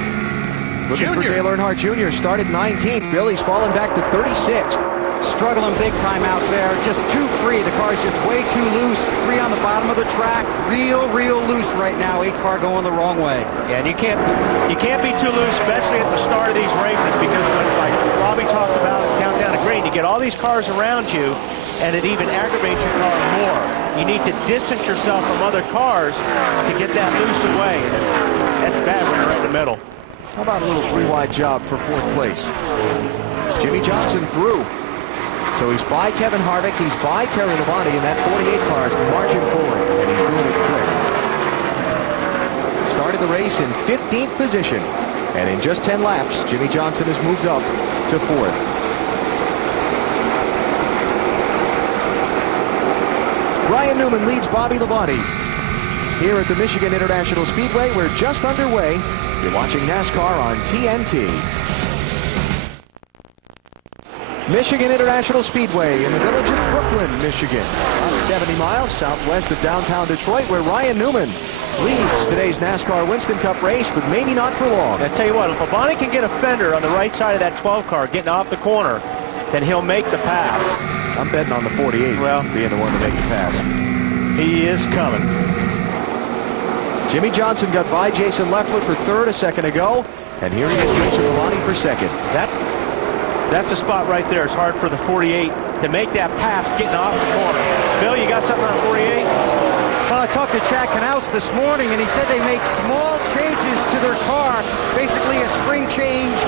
Looking for Dale Earnhardt Jr. Started 19th. Billy's fallen back to 36th. Struggling big time out there. Just too free. The car's just way too loose. Free on the bottom of the track. Real loose right now. 8 car going the wrong way. Yeah, and you can't be too loose, especially at the start of these races, because like Robbie talked about Countdown to Green, you get all these cars around you, and it even aggravates your car more. You need to distance yourself from other cars to get that loose away. And that's bad when you're in the middle. How about a little 3-wide job for 4th place? Jimmy Johnson through. So he's by Kevin Harvick, he's by Terry Labonte, and that 48 car is marching forward, and he's doing it quick. Started the race in 15th position, and in just 10 laps, Jimmy Johnson has moved up to 4th. Ryan Newman leads Bobby Labonte. Here at the Michigan International Speedway, we're just underway. You're watching NASCAR on TNT. Michigan International Speedway in the village of Brooklyn, Michigan. About 70 miles southwest of downtown Detroit, where Ryan Newman leads today's NASCAR Winston Cup race, but maybe not for long. I tell you what, if Labonte can get a fender on the right side of that 12 car getting off the corner, then he'll make the pass. I'm betting on the 48 being the one to make the pass. He is coming. Jimmy Johnson got by Jason Leffler for 3rd a second ago, and here he is racing Labonte for 2nd. That's a spot right there. It's hard for the 48 to make that pass getting off the corner. Bill, you got something on 48? Well, I talked to Chad Knaus this morning, and he said they make small changes to their car, basically a spring change,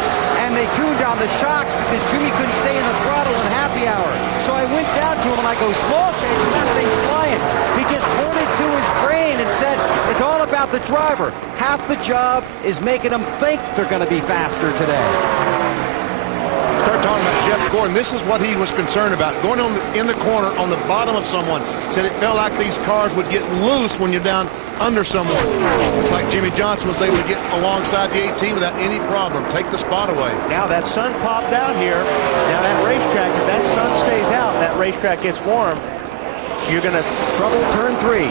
and they tuned down the shocks because Jimmy couldn't stay in the throttle in happy hour. So I went down to him, and I go, small changes, that thing's flying. He just pointed to his brain and said, it's all about the driver. Half the job is making them think they're going to be faster today. Start talking about Jeff Gordon. This is what he was concerned about. Going in the corner on the bottom of someone. Said it felt like these cars would get loose when you're down under someone. Looks like Jimmy Johnson was able to get alongside the 18 without any problem. Take the spot away. Now that sun popped out here. Now that racetrack, if that sun stays out and that racetrack gets warm, you're going to trouble turn 3.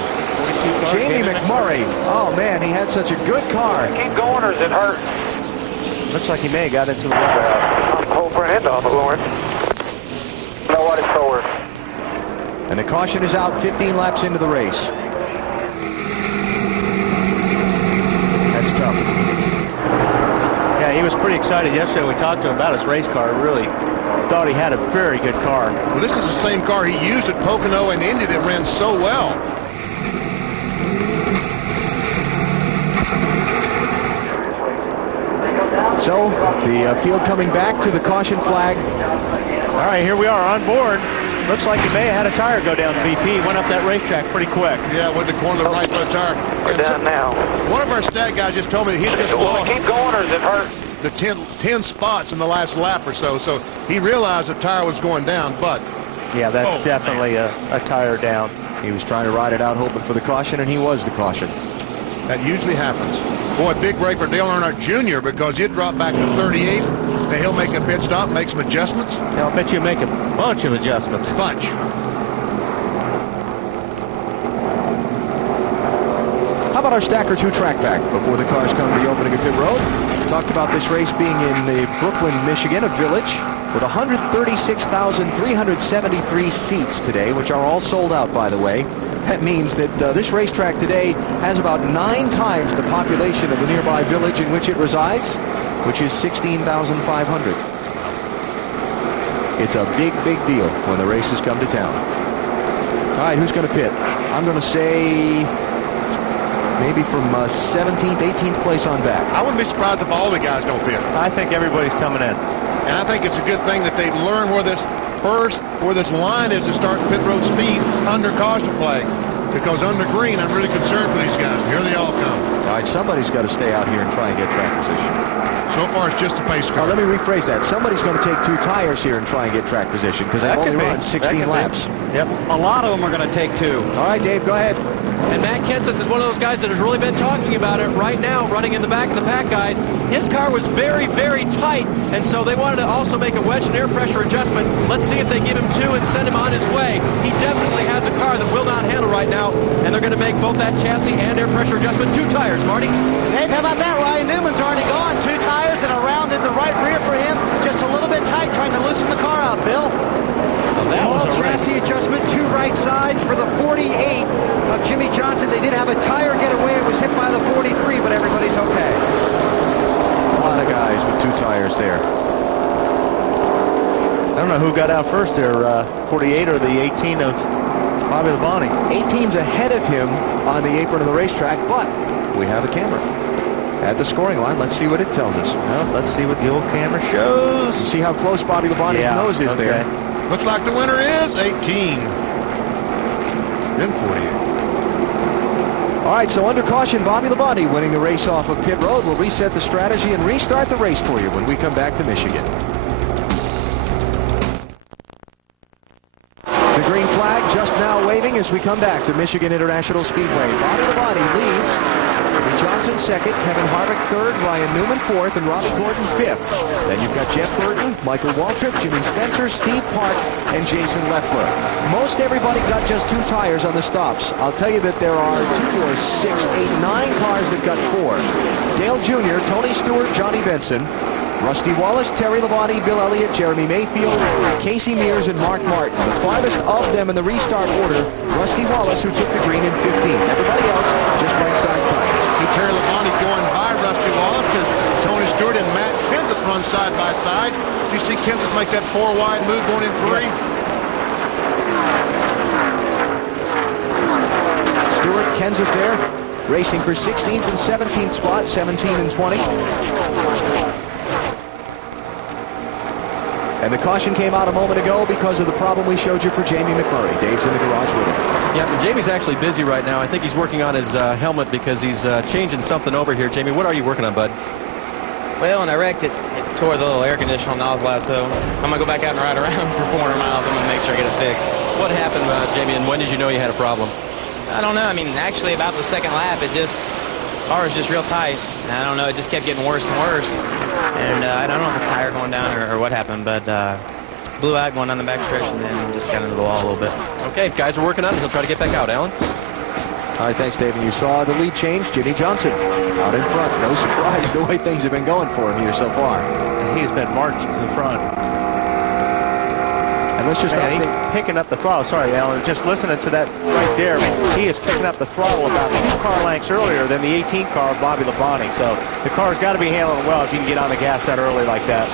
Jamie McMurray. Oh, man, he had such a good car. Keep going, or is it hurt? Looks like he may have got into the water. Hold for hand off, Lauren. No, what is forward. And the caution is out 15 laps into the race. That's tough. Yeah, he was pretty excited yesterday. We talked to him about his race car. Really thought he had a very good car. Well, this is the same car he used at Pocono and Indy that ran so well. So the field coming back to the caution flag. All right, here we are on board. Looks like he may have had a tire go down. VP went up that racetrack pretty quick. Yeah, went to the corner of the right foot tire. We're down now. One of our stat guys just told me he just lost. Keep going, or is it hurt? The 10 spots in the last lap or so. So he realized the tire was going down, but yeah, that's definitely a tire down. He was trying to ride it out, hoping for the caution, and he was the caution. That usually happens. Boy, big break for Dale Earnhardt Jr. because he'd drop back to 38. Then he'll make a pit stop, make some adjustments. I'll bet you make a bunch of adjustments. Bunch. How about our Stacker 2 track fact before the cars come to the opening of pit road? Talked about this race being in Brooklyn, Michigan, a village with 136,373 seats today, which are all sold out, by the way. That means that this racetrack today has about 9 times the population of the nearby village in which it resides, which is 16,500. It's a big, big deal when the races come to town. All right, who's going to pit? I'm going to say maybe from 17th, 18th place on back. I wouldn't be surprised if all the guys don't pit. I think everybody's coming in. And I think it's a good thing that they've learned where this line is to start pit road speed under caution flag. Because under green, I'm really concerned for these guys. Here they all come. All right, somebody's got to stay out here and try and get track position. So far, it's just a pace car. Let me rephrase that. Somebody's going to take 2 tires here and try and get track position because they've only run 16 laps. Yep. A lot of them are going to take 2. All right, Dave, go ahead. And Matt Kenseth is one of those guys that has really been talking about it right now, running in the back of the pack, guys. His car was very, very tight, and so they wanted to also make a wedge and air pressure adjustment. Let's see if they give him 2 and send him on his way. He definitely has a car that will not handle right now, and they're going to make both that chassis and air pressure adjustment. 2 tires, Marty. Dave, how about that? Ryan Newman's already gone. 2 tires and a round in the right rear for him. Just a little bit tight, trying to loosen the car out, Bill. That was a chassis adjustment, 2 right sides for the 48 of Jimmy Johnson. They did have a tire get away. It was hit by the 43, but everybody's okay. A lot of guys with 2 tires there. I don't know who got out first there, 48 or the 18 of Bobby Labonte. 18's ahead of him on the apron of the racetrack, but we have a camera at the scoring line. Let's see what it tells us. Well, let's see what the old camera shows. See how close Bobby Labonte's nose is there. Looks like the winner is 18. Then 48. All right, so under caution, Bobby Labonte winning the race off of pit road. We'll reset the strategy and restart the race for you when we come back to Michigan. The green flag just now waving as we come back to Michigan International Speedway. Bobby Labonte leads. Jimmy Johnson second, Kevin Harvick third, Ryan Newman fourth, and Robbie Gordon fifth. Then you've got Jeff Burton, Michael Waltrip, Jimmy Spencer, Steve Park, and Jason Leffler. Most everybody got just 2 tires on the stops. I'll tell you that there are 2, 4, 6, 8, 9 cars that got 4. Dale Jr., Tony Stewart, Johnny Benson, Rusty Wallace, Terry Labonte, Bill Elliott, Jeremy Mayfield, Casey Mears, and Mark Martin. The farthest of them in the restart order, Rusty Wallace, who took the green in 15th. Everybody else, just right side tires. Terry Labonte going by Rusty Wallace as Tony Stewart and Matt Kenseth run side by side. Do you see Kenseth make that 4 wide move going in 3? Stewart, Kenseth there, racing for 16th and 17th spot, 17 and 20. And the caution came out a moment ago because of the problem we showed you for Jamie McMurray. Dave's in the garage with him. Yeah, but Jamie's actually busy right now. I think he's working on his helmet because he's changing something over here. Jamie, what are you working on, bud? Well, when I wrecked it, it tore the little air conditioner nozzle out, so I'm going to go back out and ride around for 400 miles. I'm going to make sure I get it fixed. What happened, Jamie, and when did you know you had a problem? I don't know. I mean, actually, about the 2nd lap, car was just real tight. I don't know. It just kept getting worse and worse. And I don't know if the tire going down or what happened, but blew out going down the back stretch and then just got into the wall a little bit. Okay, guys are working on it. He'll try to get back out. Alan? All right, thanks, Dave. And you saw the lead change. Jimmy Johnson out in front. No surprise the way things have been going for him here so far. And he has been marched to the front. And let's just he's picking up the throttle. Sorry, Alan. Just listening to that right there. He is picking up the throttle about 2 car lengths earlier than the 18 car of Bobby Labonte. So the car's got to be handling well if you can get on the gas that early like that.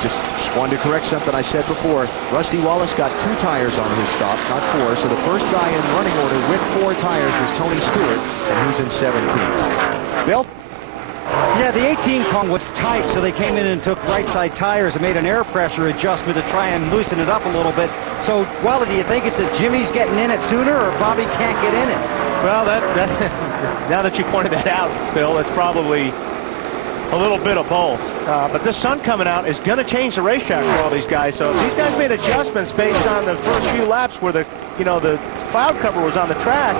Just wanted to correct something I said before. Rusty Wallace got 2 tires on his stop, not 4. So the first guy in running order with 4 tires was Tony Stewart, and he's in 17th. Bill? Yeah, the 18 car was tight, so they came in and took right side tires and made an air pressure adjustment to try and loosen it up a little bit. So, Wally, do you think it's that Jimmy's getting in it sooner or Bobby can't get in it? Well, now that you pointed that out, Bill, it's probably a little bit of both. But this sun coming out is going to change the racetrack for all these guys. So if these guys made adjustments based on the first few laps where the cloud cover was on the track,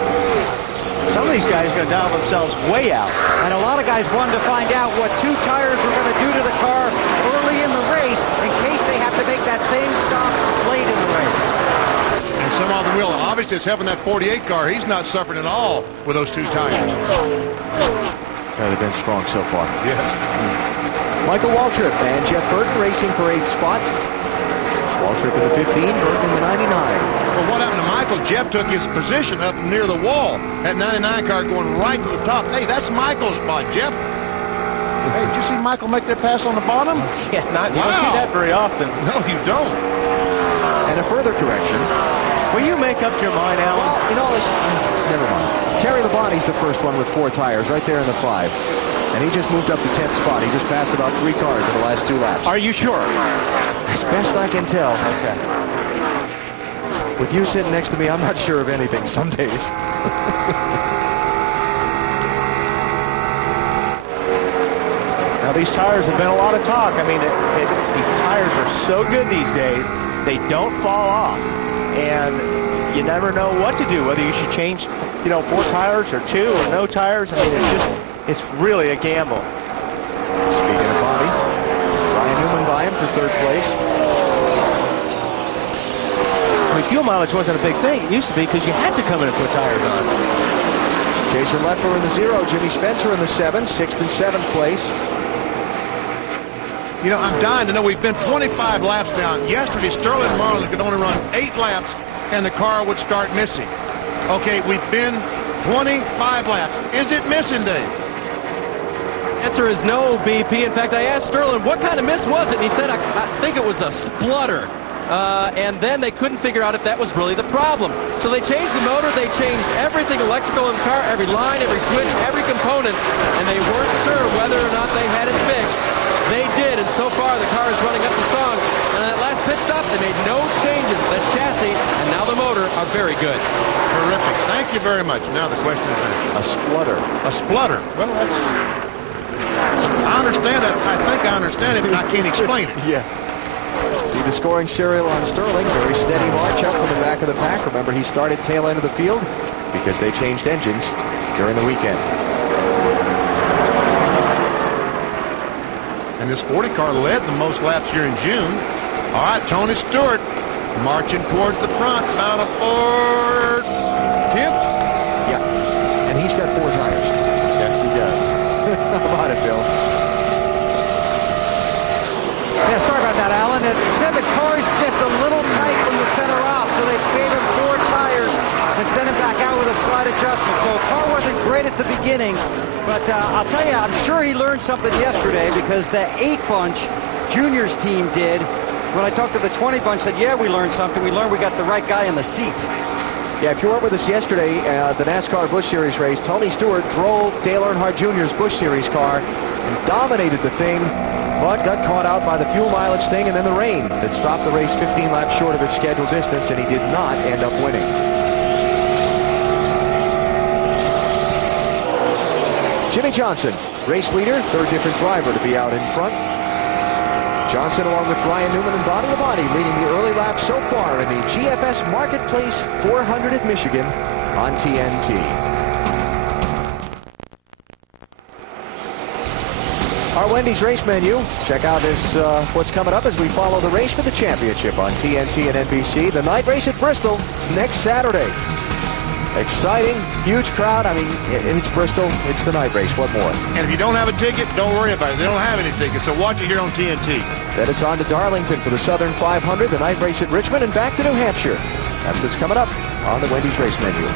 some of these guys are going to dial themselves way out. And a lot of guys wanted to find out what 2 tires were going to do to the car early in the race in case they have to make that same stop late in the race. And some on the wheel. Obviously, it's helping that 48 car. He's not suffering at all with those 2 tires. They've been strong so far. Yes. Michael Waltrip and Jeff Burton racing for 8th spot. Waltrip in the 15, Burton in the 99. Well, what happened to Michael? Jeff took his position up near the wall. That 99 car going right to the top. Hey, that's Michael's spot, Jeff. Hey, did you see Michael make that pass on the bottom? Yeah, you don't see that very often. No, you don't. And a further correction. Will you make up your mind, Alan? Well, you know, never mind. Terry Labonte's the first one with 4 tires, right there in the 5. And he just moved up to 10th spot. He just passed about 3 cars in the last 2 laps. Are you sure? As best I can tell. Okay. With you sitting next to me, I'm not sure of anything some days. Now, these tires have been a lot of talk. I mean, the tires are so good these days, they don't fall off. And you never know what to do, whether you should change, 4 tires or 2 or no tires. I mean, it's really a gamble. Speaking of Bobby, Ryan Newman by him for 3rd place. I mean, fuel mileage wasn't a big thing. It used to be because you had to come in and put tires on. Jason Leffler in the 0, Jimmy Spencer in the 7, 6th and 7th place. You know, I'm dying to know we've been 25 laps down. Yesterday, Sterling Marlin could only run 8 laps, and the car would start missing. Okay, we've been 25 laps. Is it missing, Dave? Answer is no, BP. In fact, I asked Sterling, what kind of miss was it? And he said, I think it was a splutter. And then they couldn't figure out if that was really the problem. So they changed the motor, they changed everything electrical in the car, every line, every switch, every component, and they weren't sure whether or not they had it fixed. They did, and so far the car is running up the song. And that last pit stop, they made no changes. The chassis and now the motor are very good. Terrific. Thank you very much. Now the question is this. A splutter. A splutter. Well, that's... I understand that. I think I understand it, but I can't explain it. Yeah. See the scoring serial on Sterling. Very steady march up from the back of the pack. Remember, he started tail end of the field because they changed engines during the weekend. And this 40 car led the most laps here in June. All right, Tony Stewart marching towards the front, about a 4/10. Yeah, and he's got 4 tires. Yes, he does. How about it, Bill? Yeah, sorry about that, Alan. It said the car's just a little tight from the center off, so they gave him 4 tires and sent him back out with a slight adjustment. So the car wasn't great at the beginning, but I'll tell you, I'm sure he learned something yesterday because the 8 bunch Juniors team did. When I talked to the 20 bunch, said, yeah, we learned something. We learned we got the right guy in the seat. Yeah, if you weren't with us yesterday, the NASCAR Busch Series race, Tony Stewart drove Dale Earnhardt Jr.'s Busch Series car and dominated the thing, but got caught out by the fuel mileage thing and then the rain that stopped the race 15 laps short of its scheduled distance, and he did not end up winning. Jimmy Johnson, race leader, 3rd different driver to be out in front. Johnson, along with Ryan Newman and Bobby Labonte, leading the early lap so far in the GFS Marketplace 400 at Michigan on TNT. Our Wendy's race menu. Check out what's coming up as we follow the race for the championship on TNT and NBC. The night race at Bristol next Saturday. Exciting, huge crowd. I mean, it's Bristol. It's the night race. What more? And if you don't have a ticket, don't worry about it. They don't have any tickets, so watch it here on TNT. Then it's on to Darlington for the Southern 500, the night race at Richmond, and back to New Hampshire. That's what's coming up on the Wendy's race menu.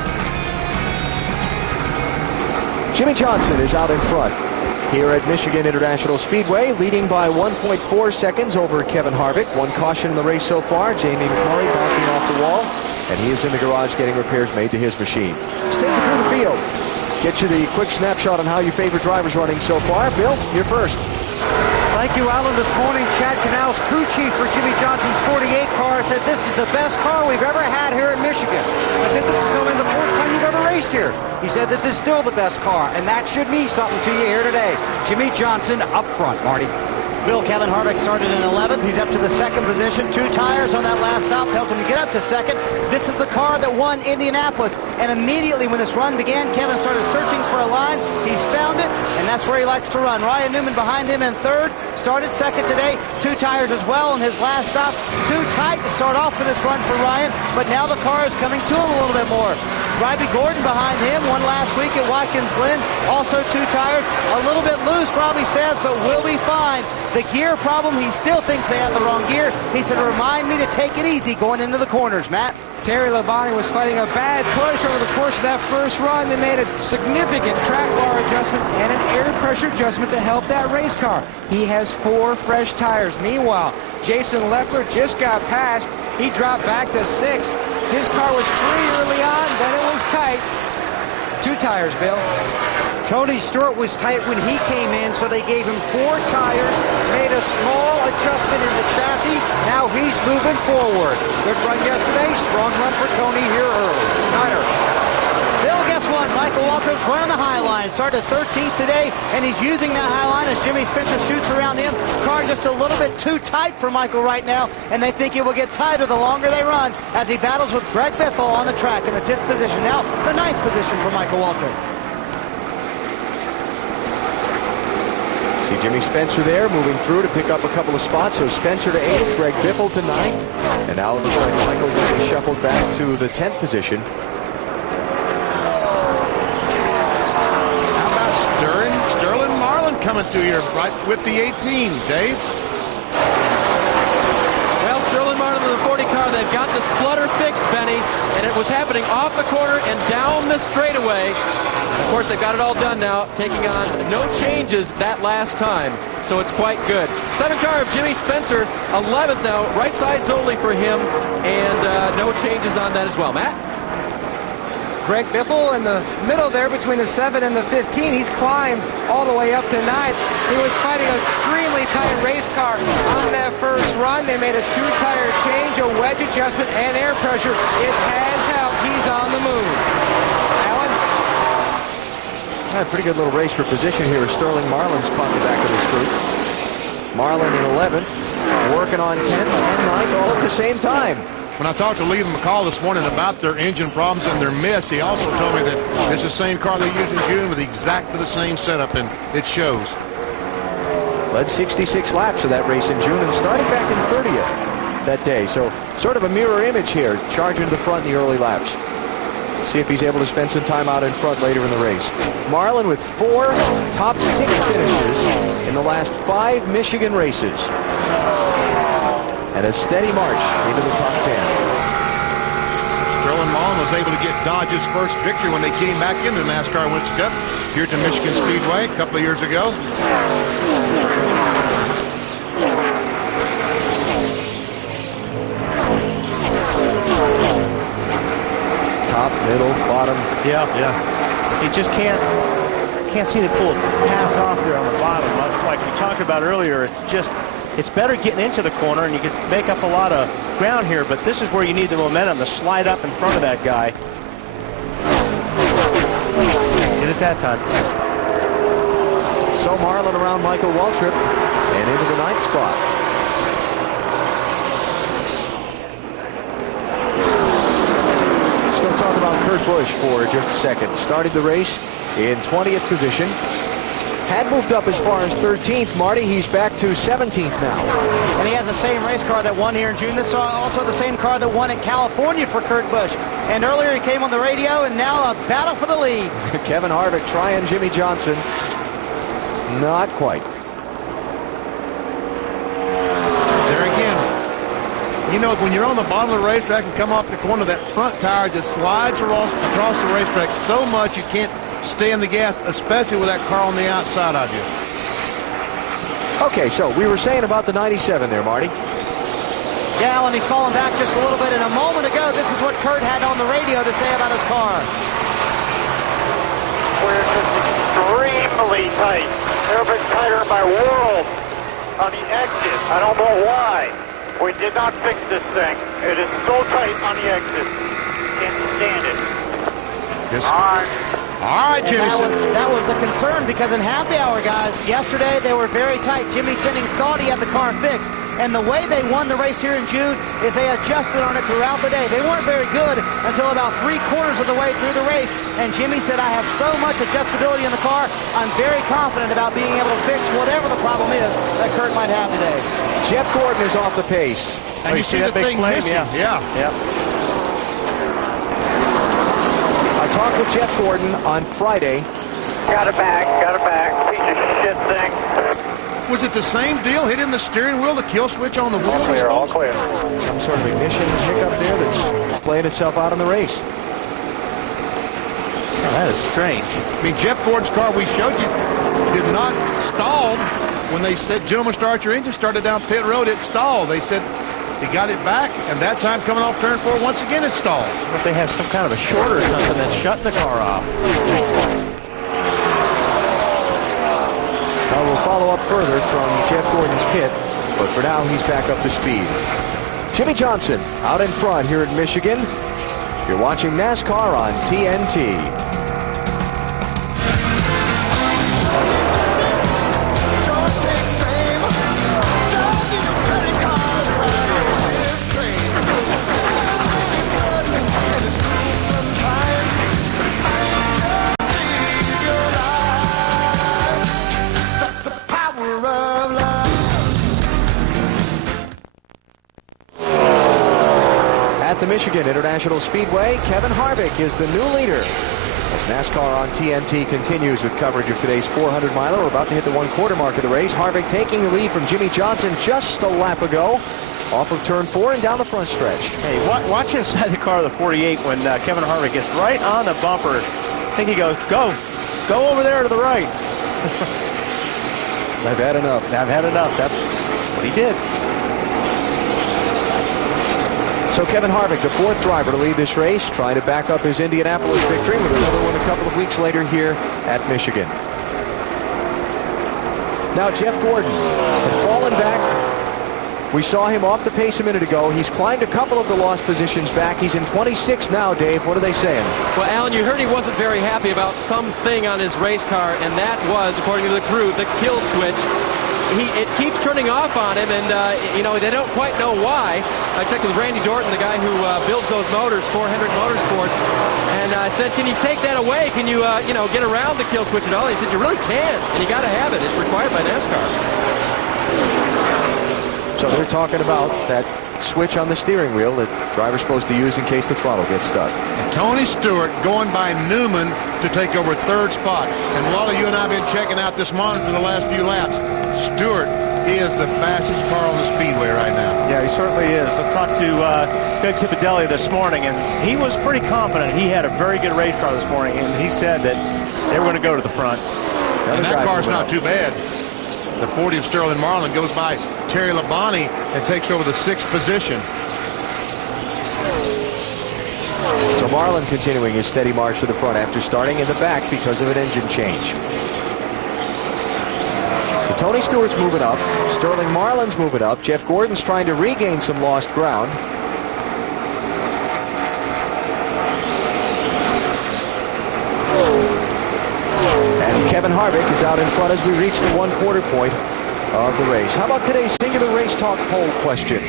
Jimmy Johnson is out in front here at Michigan International Speedway, leading by 1.4 seconds over Kevin Harvick. 1 caution in the race so far. Jamie McMurray bouncing off the wall, and he is in the garage getting repairs made to his machine. Let's take you through the field. get you the quick snapshot on how your favorite driver's running so far. Bill, you're first. Thank you, Alan. This morning, Chad Canals, crew chief for Jimmy Johnson's 48 car, said this is the best car we've ever had here in Michigan. I said, this is only the 4th time you've ever raced here. He said, this is still the best car, and that should mean something to you here today. Jimmy Johnson up front, Marty. Bill, Kevin Harvick started in 11th. He's up to the 2nd position. 2 tires on that last stop helped him to get up to 2nd. This is the car that won Indianapolis. And immediately when this run began, Kevin started searching for a line. He's found it, and that's where he likes to run. Ryan Newman behind him in 3rd. Started 2nd today. 2 tires as well on his last stop. Too tight to start off for this run for Ryan, but now the car is coming to him a little bit more. Robbie Gordon behind him, won last week at Watkins Glen. Also 2 tires. A little bit loose, Robbie says, but we'll be fine. The gear problem, he still thinks they have the wrong gear. He said, remind me to take it easy going into the corners, Matt. Terry Labonte was fighting a bad push over the course of that first run. They made a significant track bar adjustment and an air pressure adjustment to help that race car. He has 4 fresh tires. Meanwhile, Jason Leffler just got passed. He dropped back to 6th. His car was free early on, then it was tight. 2 tires, Bill. Tony Stewart was tight when he came in, so they gave him 4 tires, made a small adjustment in the chassis. Now he's moving forward. Good run yesterday, strong run for Tony here early. Snyder. Bill, guess what? Michael Waltrip's running the high line. Started 13th today, and he's using that high line as Jimmy Spencer shoots around him. Car just a little bit too tight for Michael right now, and they think it will get tighter the longer they run as he battles with Greg Biffle on the track in the 10th position. Now the 9th position for Michael Waltrip. See Jimmy Spencer there moving through to pick up a couple of spots. So Spencer to 8th, Greg Biffle to 9th. And now it looks like Michael will be shuffled back to the 10th position. How about Sterling Marlin coming through here right with the 18, Dave? Well, Sterling Marlin in the 40 car, they've got the splutter fixed, Benny, and it was happening off the corner and down the straightaway. Of course, they've got it all done now, taking on no changes that last time, so it's quite good. 7th car of Jimmy Spencer, 11th now, right sides only for him, and no changes on that as well. Matt? Greg Biffle in the middle there between the 7 and the 15. He's climbed all the way up to 9th. He was fighting an extremely tight race car on that first run. They made a 2-tire change, a wedge adjustment, and air pressure. It has helped. He's on the move. Pretty good little race for position here as Sterling Marlin's caught the back of this group. Marlin in 11th, working on 10th and 9th all at the same time. When I talked to Lee McCall this morning about their engine problems and their miss, he also told me that it's the same car they used in June with exactly the same setup, and it shows. Led 66 laps of that race in June and started back in 30th that day. So sort of a mirror image here, charging to the front in the early laps. See if he's able to spend some time out in front later in the race. Marlin with 4 top 6 finishes in the last 5 Michigan races. And a steady march into the top 10. Sterling Marlin was able to get Dodge's first victory when they came back into the NASCAR Winston Cup here at the Michigan Speedway a couple of years ago. Top, middle, bottom. Yeah. He just can't see the pull pass off there on the bottom. Like we talked about earlier, it's better getting into the corner, and you can make up a lot of ground here, but this is where you need the momentum to slide up in front of that guy. Did it that time. So Marlin around Michael Waltrip and into the 9th spot. Talk about Kurt Busch for just a second. Started the race in 20th position. Had moved up as far as 13th. Marty, he's back to 17th now. And he has the same race car that won here in June. This is also the same car that won in California for Kurt Busch. And earlier he came on the radio, and now a battle for the lead. Kevin Harvick trying Jimmy Johnson. Not quite. You know, when you're on the bottom of the racetrack and come off the corner, that front tire just slides across the racetrack so much you can't stay in the gas, especially with that car on the outside of you. Okay, so we were saying about the 97 there, Marty. Yeah, Alan, he's fallen back just a little bit. And a moment ago, this is what Kurt had on the radio to say about his car. we're just extremely tight. They're a bit tighter by world on the exit. I don't know why. We did not fix this thing. It is so tight on the exit. Can't stand it. All right, Jimmy. That was a concern because in happy hour, guys, yesterday they were very tight. Jimmy Finning thought he had the car fixed. And the way they won the race here in June is they adjusted on it throughout the day. They weren't very good until about 3/4 of the way through the race. And Jimmy said, I have so much adjustability in the car, I'm very confident about being able to fix whatever the problem is that Kurt might have today. Jeff Gordon is off the pace. And you see the thing missing. Yeah. I talked with Jeff Gordon on Friday. Got it back. Piece of shit thing. Was it the same deal, hitting the steering wheel, the kill switch on the wheel? All clear. Some sort of ignition hiccup there that's playing itself out in the race. Oh, that is strange. I mean, Jeff Gordon's car we showed you did not stall when they said, gentlemen, start your engine, started down pit road, it stalled. They said he got it back, and that time coming off turn 4, once again it stalled. But they have some kind of a short or something that's shutting the car off. We'll follow up further from Jeff Gordon's pit, but for now he's back up to speed. Jimmy Johnson out in front here at Michigan. You're watching NASCAR on TNT. At the Michigan International Speedway, Kevin Harvick is the new leader. As NASCAR on TNT continues with coverage of today's 400-miler, we're about to hit the 1/4 mark of the race. Harvick taking the lead from Jimmy Johnson just a lap ago, off of turn 4 and down the front stretch. Hey, watch inside the car of the 48 when Kevin Harvick gets right on the bumper. I think he goes, go over there to the right. I've had enough. That's what he did. So Kevin Harvick, the 4th driver to lead this race, trying to back up his Indianapolis victory with another one a couple of weeks later here at Michigan. Now Jeff Gordon had fallen back. We saw him off the pace a minute ago. He's climbed a couple of the lost positions back. He's in 26 now, Dave. What are they saying? Well, Alan, you heard he wasn't very happy about something on his race car, and that was, according to the crew, the kill switch. It keeps turning off on him, and they don't quite know why. I checked with Randy Dorton, the guy who builds those motors for Hendrick Motorsports, and I said, "Can you take that away? Can you get around the kill switch and all?" He said, "You really can, and you got to have it. It's required by NASCAR." So they're talking about that switch on the steering wheel that driver's supposed to use in case the throttle gets stuck. And Tony Stewart going by Newman to take over 3rd spot. And Wally, you and I have been checking out this monitor the last few laps. Stewart is the fastest car on the speedway right now. Yeah, he certainly is. I talked to Greg Zipadelli this morning, and he was pretty confident. He had a very good race car this morning, and he said that they were going to go to the front. And that car's not too bad. The 40 of Sterling Marlin goes by Terry Labonte and takes over the 6th position. So Marlin continuing his steady march to the front after starting in the back because of an engine change. So Tony Stewart's moving up. Sterling Marlin's moving up. Jeff Gordon's trying to regain some lost ground. And Kevin Harvick is out in front as we reach the 1/4 point of the race. How about today's Singular Race Talk poll question?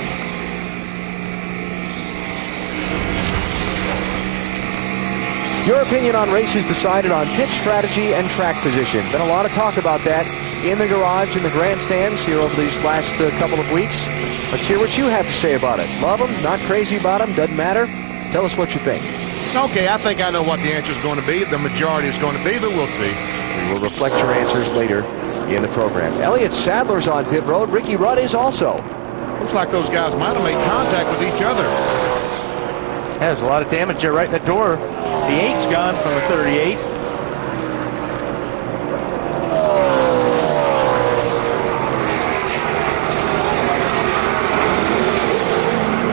Your opinion on races decided on pit strategy and track position. Been a lot of talk about that in the garage, in the grandstands here over these last couple of weeks. Let's hear what you have to say about it. Love them, not crazy about them, doesn't matter. Tell us what you think. Okay, I think I know what the answer is going to be. The majority is going to be, but we'll see. We will reflect your answers later in the program. Elliott Sadler's on pit road. Ricky Rudd is also. Looks like those guys might have made contact with each other. Yeah, there's a lot of damage there right in the door. The 8's gone from the 38.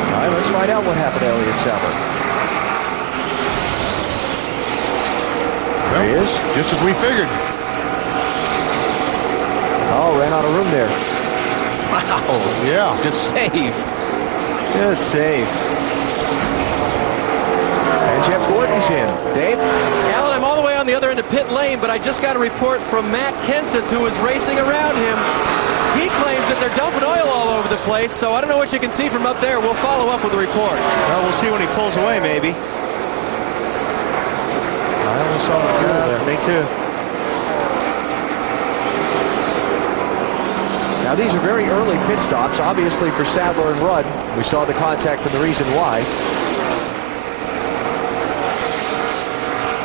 All right, let's find out what happened to Elliott Sadler. There he is. Just as we figured. Oh, ran out of room there. Wow. Yeah. Good save. Good save. And Jeff Gordon's in. Dave? Alan, I'm all the way on the other end of pit lane, but I just got a report from Matt Kenseth, who was racing around him. He claims that they're dumping oil all over the place, so I don't know what you can see from up there. We'll follow up with a report. Well, we'll see when he pulls away, maybe. I only saw the fuel there. Me too. Now, these are very early pit stops, obviously, for Sadler and Rudd. We saw the contact and the reason why.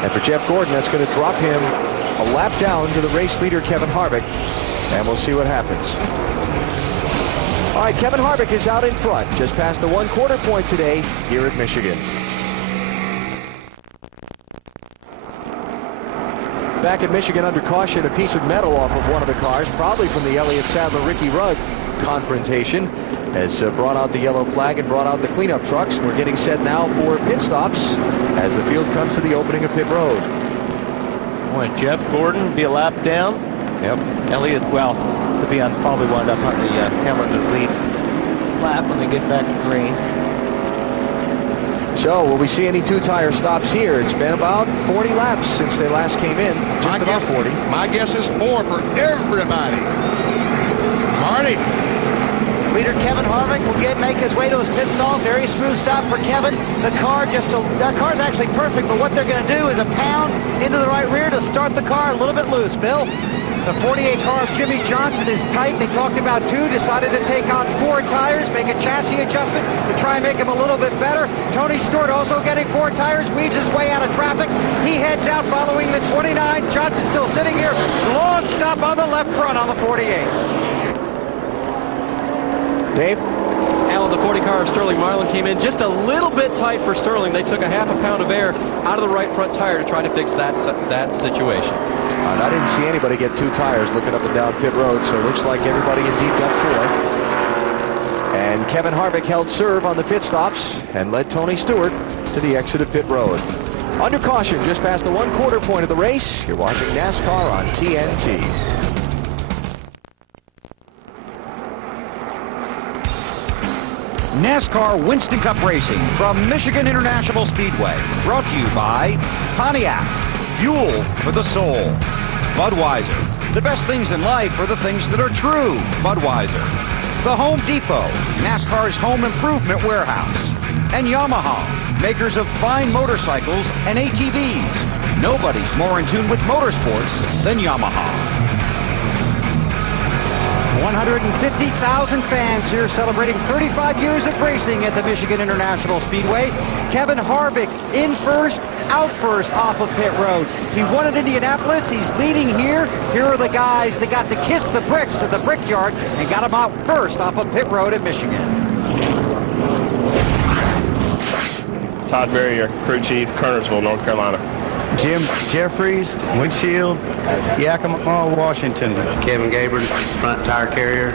And for Jeff Gordon, that's going to drop him a lap down to the race leader, Kevin Harvick. And we'll see what happens. All right, Kevin Harvick is out in front, just past the 1/4 point today here at Michigan. Back at Michigan under caution, a piece of metal off of one of the cars, probably from the Elliott Sadler-Ricky Rudd confrontation, has brought out the yellow flag and brought out the cleanup trucks. We're getting set now for pit stops as the field comes to the opening of pit road. Boy, Jeff Gordon be a lap down. Yep. Elliott, well, to be on, probably wind up on the Hamilton lead lap when they get back to green. So, will we see any two-tire stops here? It's been about 40 laps since they last came in. Just about 40. My guess is 4 for everybody. Marty. Leader Kevin Harvick will make his way to his pit stall. Very smooth stop for Kevin. The car that car's actually perfect, but what they're going to do is a pound into the right rear to start the car a little bit loose. Bill? The 48 car of Jimmy Johnson is tight. They talked about 2, decided to take on 4 tires, make a chassis adjustment to try and make him a little bit better. Tony Stewart also getting 4 tires, weaves his way out of traffic. He heads out following the 29. Johnson still sitting here. Long stop on the left front on the 48. Dave? Alan, the 40 car of Sterling Marlin came in just a little bit tight for Sterling. They took a half a pound of air out of the right front tire to try to fix that situation. I didn't see anybody get 2 tires looking up and down pit road, so it looks like everybody indeed got 4. And Kevin Harvick held serve on the pit stops and led Tony Stewart to the exit of pit road. Under caution, just past the 1/4 point of the race, you're watching NASCAR on TNT. NASCAR Winston Cup Racing from Michigan International Speedway. Brought to you by Pontiac. Fuel for the soul. Budweiser. The best things in life are the things that are true. Budweiser. The Home Depot. NASCAR's home improvement warehouse. And Yamaha. Makers of fine motorcycles and ATVs. Nobody's more in tune with motorsports than Yamaha. 150,000 fans here celebrating 35 years of racing at the Michigan International Speedway. Kevin Harvick in first, out first off of pit road. He won at Indianapolis. He's leading here. Here are the guys that got to kiss the bricks at the Brickyard and got him out first off of pit road at Michigan. Todd Berrier, crew chief, Kernersville, North Carolina. Jim Jeffries, Windshield, Yakima, Washington. Kevin Gabriel, front tire carrier,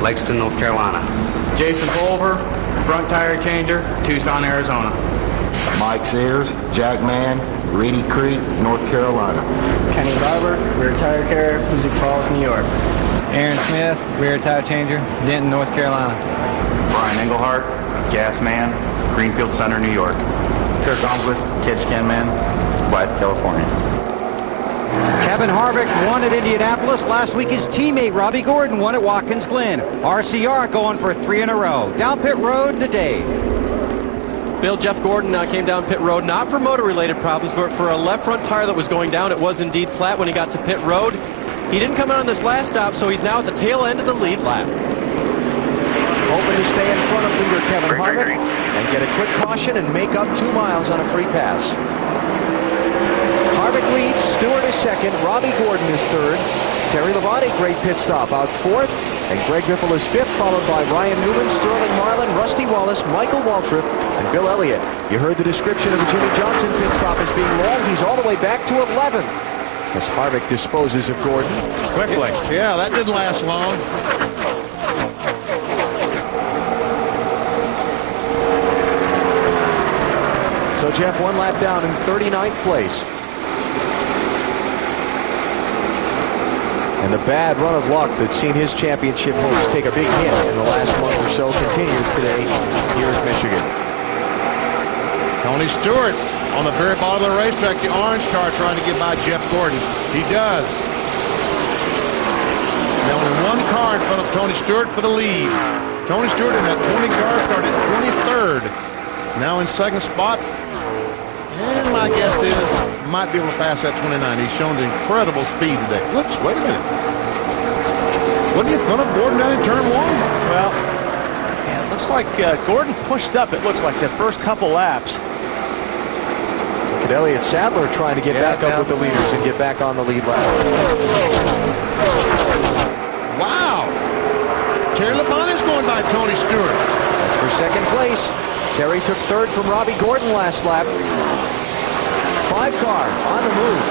Lexington, North Carolina. Jason Pulver, front tire changer, Tucson, Arizona. Mike Sears, Jackman, Reedy Creek, North Carolina. Kenny Barber, rear tire carrier, Music Falls, New York. Aaron Smith, rear tire changer, Denton, North Carolina. Brian Engelhart, gas man, Greenfield Center, New York. Kirk Almquist, Ketchikan man, Blythe, California. Kevin Harvick won at Indianapolis. Last week, his teammate Robbie Gordon won at Watkins Glen. RCR going for 3 in a row. Down pit road to Dave. Bill, Jeff Gordon came down pit road, not for motor-related problems, but for a left front tire that was going down. It was indeed flat when he got to pit road. He didn't come out on this last stop, so he's now at the tail end of the lead lap. Hoping to stay in front of leader Kevin Harvick and get a quick caution and make up 2 miles on a free pass. Harvick leads, Stewart is second, Robbie Gordon is third, Terry Labonte, great pit stop, out fourth, and Greg Biffle is fifth, followed by Ryan Newman, Sterling Marlin, Rusty Wallace, Michael Waltrip, and Bill Elliott. You heard the description of the Jimmy Johnson pit stop as being long. He's all the way back to 11th as Harvick disposes of Gordon quickly. Yeah, that didn't last long. So Jeff 1 lap down in 39th place. And the bad run of luck that's seen his championship hopes take a big hit in the last month or so continues today here at Michigan. Tony Stewart on the very bottom of the racetrack, the orange car trying to get by Jeff Gordon. He does. Now in one car in front of Tony Stewart for the lead. Tony Stewart in that 20 car started 23rd. Now in second spot. And my guess is might be able to pass that 29. He's shown incredible speed today. Whoops, wait a minute. Wasn't he in front of Gordon down in turn 1? Well, yeah, it looks like Gordon pushed up, it looks like, the first couple laps. Look at Elliott Sadler trying to get back up with the leaders and get back on the lead lap. Wow. Terry Labonte's going by Tony Stewart. That's for second place. Terry took third from Robbie Gordon last lap. 5 car on the move.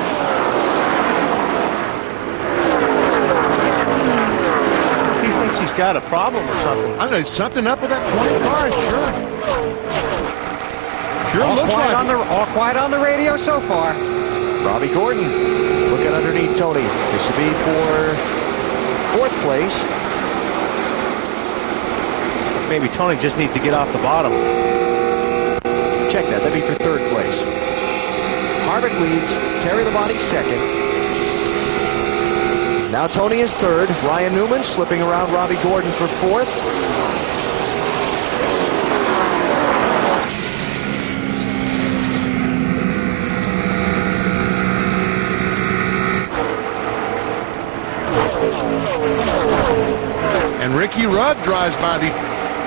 He thinks he's got a problem or something. I don't know, something up with that 20 car, sure. Sure All looks quiet like all quiet on the radio so far. Robbie Gordon looking underneath Tony. This would be for 4th place. Maybe Tony just needs to get off the bottom. Check that. That'd be for 3rd place. Harvick leads. Terry Labonte second. Now Tony is 3rd. Ryan Newman slipping around Robbie Gordon for 4th. And Ricky Rudd drives by the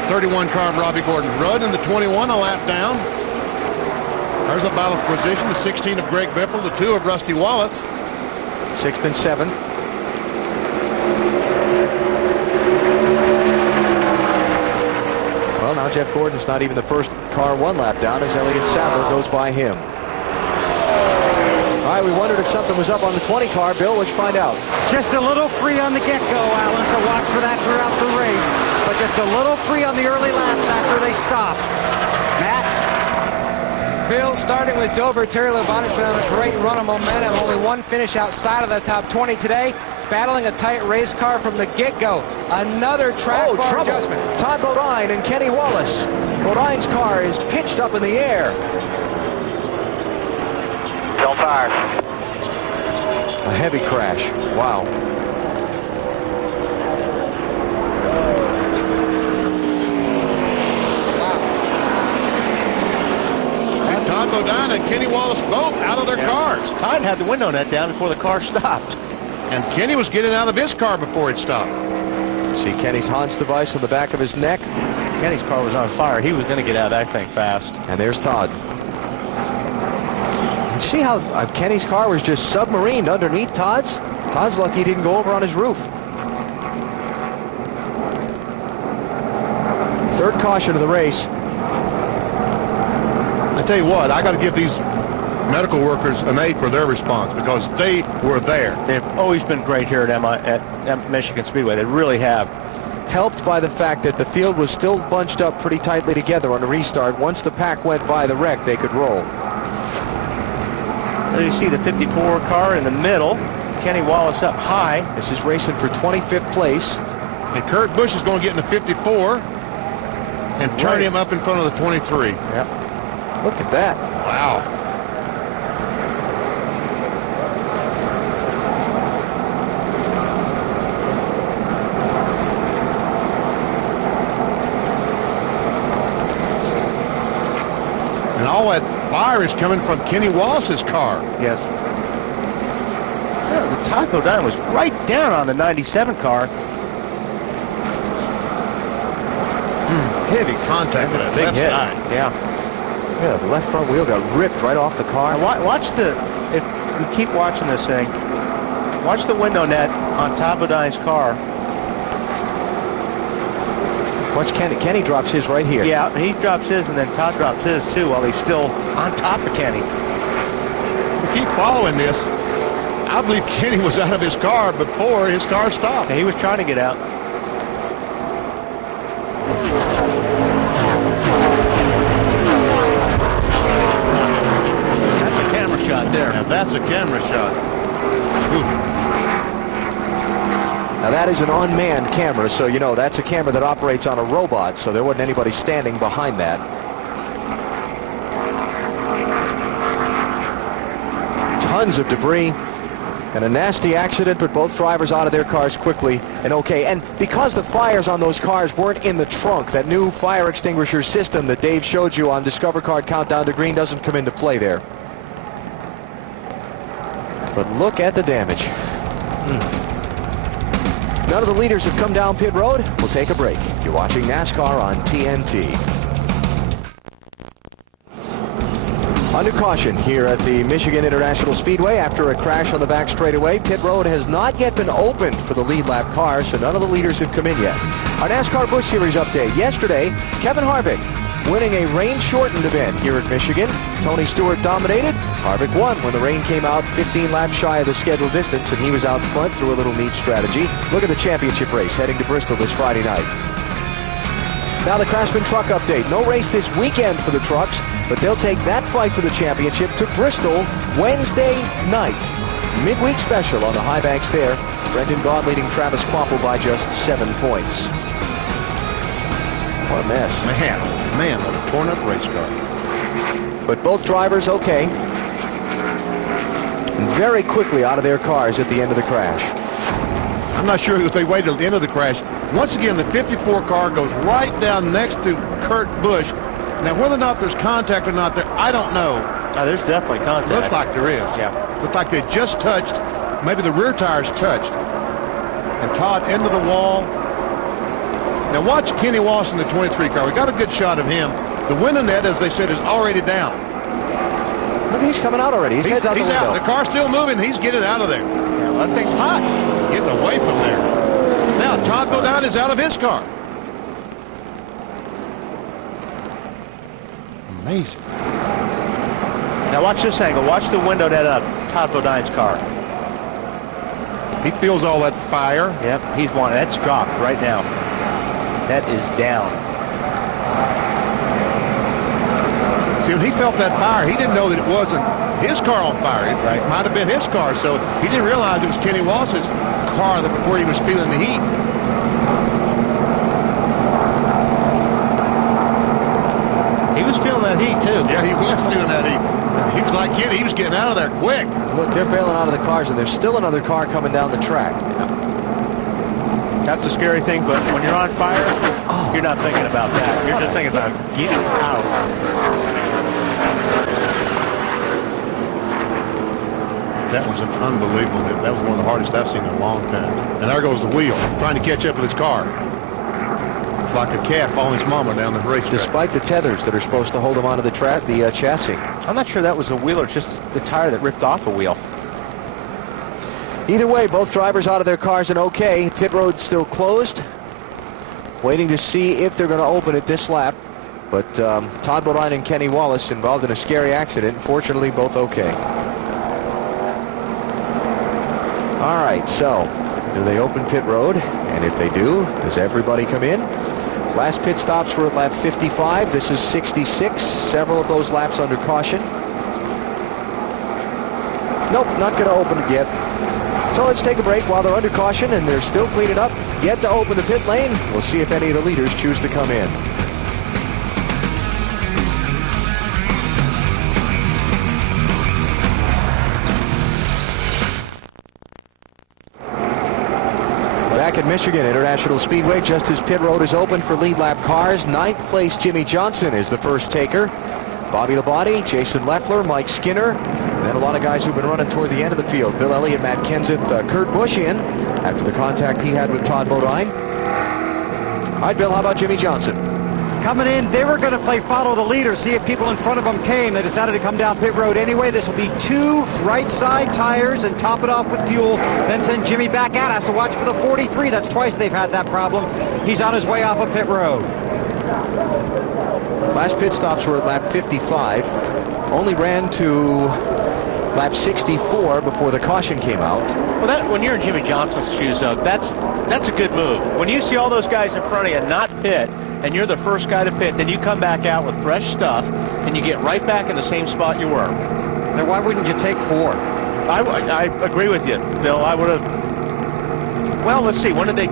31 car of Robbie Gordon. Rudd in the 21, a lap down. There's a battle for position. The 16 of Greg Biffle, the 2 of Rusty Wallace. 6th and 7th. Well, now Jeff Gordon's not even the first car 1 lap down as Elliott Sadler goes by him. All right, we wondered if something was up on the 20 car. Bill, let's find out. Just a little free on the get-go, Alan, so watch for that throughout the race. But just a little free on the early laps after they stop. Matt? Bill, starting with Dover, Terry Labonte's been on a great run of momentum. Only 1 finish outside of the top 20 today. Battling a tight race car from the get-go. Another track bar adjustment. Todd Bodine and Kenny Wallace. Bodine's car is pitched up in the air. Still tires. A heavy crash. Wow. Todd Bodine and Kenny Wallace both out of their cars. Todd had the window net down before the car stopped. And Kenny was getting out of his car before it stopped. See Kenny's Hans device on the back of his neck. Kenny's car was on fire. He was going to get out of that thing fast. And there's Todd. You see how Kenny's car was just submarined underneath Todd's? Todd's lucky he didn't go over on his roof. 3rd caution of the race. I tell you what, I got to give these medical workers an A for their response because they were there. They've always been great here at Michigan Speedway. They really have. Helped by the fact that the field was still bunched up pretty tightly together on the restart. Once the pack went by the wreck, they could roll. There you see the 54 car in the middle. Kenny Wallace up high. This is racing for 25th place. And Kurt Busch is going to get in the 54 and turn him up in front of the 23. Yep. Look at that. Wow. And all that fire is coming from Kenny Wallace's car. Yes. Yeah, the Todd Bodine was right down on the 97 car. Heavy contact with that Big left hit. side. Yeah. Yeah, the left front wheel got ripped right off the car. Now watch if we keep watching this thing, watch the window net on Todd Bodine's car. Watch Kenny. Kenny drops his right here. Yeah, he drops his, and then Todd drops his too while he's still on top of Kenny. We keep following this. I believe Kenny was out of his car before his car stopped. Yeah, he was trying to get out. That's a camera shot there. Now that's a camera shot. Ooh. Now that is an unmanned camera, so you know that's a camera that operates on a robot, so there wasn't anybody standing behind that. Tons of debris and a nasty accident, but both drivers out of their cars quickly and okay. And because the fires on those cars weren't in the trunk, that new fire extinguisher system that Dave showed you on Discover Card Countdown to Green doesn't come into play there. But look at the damage. None of the leaders have come down pit road. We'll take a break. You're watching NASCAR on TNT. Under caution here at the Michigan International Speedway after a crash on the back straightaway. Pit road has not yet been opened for the lead lap cars, so none of the leaders have come in yet. Our NASCAR Busch Series update. Yesterday, Kevin Harvick winning a rain-shortened event here at Michigan. Tony Stewart dominated. Harvick won when the rain came out 15 laps shy of the scheduled distance, and he was out front through a little neat strategy. Look at the championship race heading to Bristol this Friday night. Now the Craftsman Truck update. No race this weekend for the trucks, but they'll take that fight for the championship to Bristol Wednesday night. Midweek special on the high banks there. Brendan Gaughan leading Travis Kvapil by just 7 points. What a mess. Man, what a torn up race car. But both drivers okay. And very quickly out of their cars at the end of the crash. I'm not sure if they waited at the end of the crash. Once again, the 54 car goes right down next to Kurt Busch. Now, whether or not there's contact or not there, I don't know. There's definitely contact. Looks like there is. Yeah. Looks like they just touched. Maybe the rear tires touched. And Todd into the wall. Now watch Kenny Wallace in the 23 car. We got a good shot of him. The winning net, as they said, is already down. Look, he's coming out already. He's out the window. The car's still moving. He's getting out of there. Yeah, well, that thing's hot. Getting away from there. Now Todd Bodine is out of his car. Amazing. Now watch this angle. Watch the window net up. Todd Bodine's car. He feels all that fire. Yep, he's one. That's dropped right now. That is down. See, when he felt that fire, he didn't know that it wasn't his car on fire. It might have been his car, so he didn't realize it was Kenny Wallace's car where he was feeling the heat. He was feeling that heat, too. Yeah, he was feeling that heat. He was like Kenny. He was getting out of there quick. Look, they're bailing out of the cars, and there's still another car coming down the track. That's the scary thing, but when you're on fire, you're not thinking about that. You're just thinking about getting out. That was an unbelievable hit. That was one of the hardest I've seen in a long time. And there goes the wheel, trying to catch up with his car. It's like a calf following his mama down the racetrack. Despite the tethers that are supposed to hold him onto the chassis. I'm not sure that was a wheel or just the tire that ripped off a wheel. Either way, both drivers out of their cars and okay. Pit road still closed. Waiting to see if they're going to open it this lap. But Todd Bodine and Kenny Wallace involved in a scary accident. Fortunately, both okay. All right, so do they open pit road? And if they do, does everybody come in? Last pit stops were at lap 55. This is 66. Several of those laps under caution. Nope, not going to open it yet. So let's take a break while they're under caution and they're still cleaning up. Yet to open the pit lane. We'll see if any of the leaders choose to come in. Back at Michigan International Speedway, just as pit road is open for lead lap cars, 9th place Jimmy Johnson is the first taker. Bobby Labonte, Jason Leffler, Mike Skinner, and then a lot of guys who've been running toward the end of the field. Bill Elliott, Matt Kenseth, Kurt Busch in after the contact he had with Todd Bodine. All right, Bill, how about Jimmy Johnson? Coming in, they were going to play follow the leader, see if people in front of them came. They decided to come down pit road anyway. This will be 2 right side tires and top it off with fuel. Then send Jimmy back out. Has to watch for the 43. That's twice they've had that problem. He's on his way off of pit road. Last pit stops were at lap 55. Only ran to lap 64 before the caution came out. Well, when you're in Jimmy Johnson's shoes, though, that's a good move. When you see all those guys in front of you not pit, and you're the first guy to pit, then you come back out with fresh stuff, and you get right back in the same spot you were. Then why wouldn't you take 4? I agree with you, Bill. I would have. Well, let's see. When did they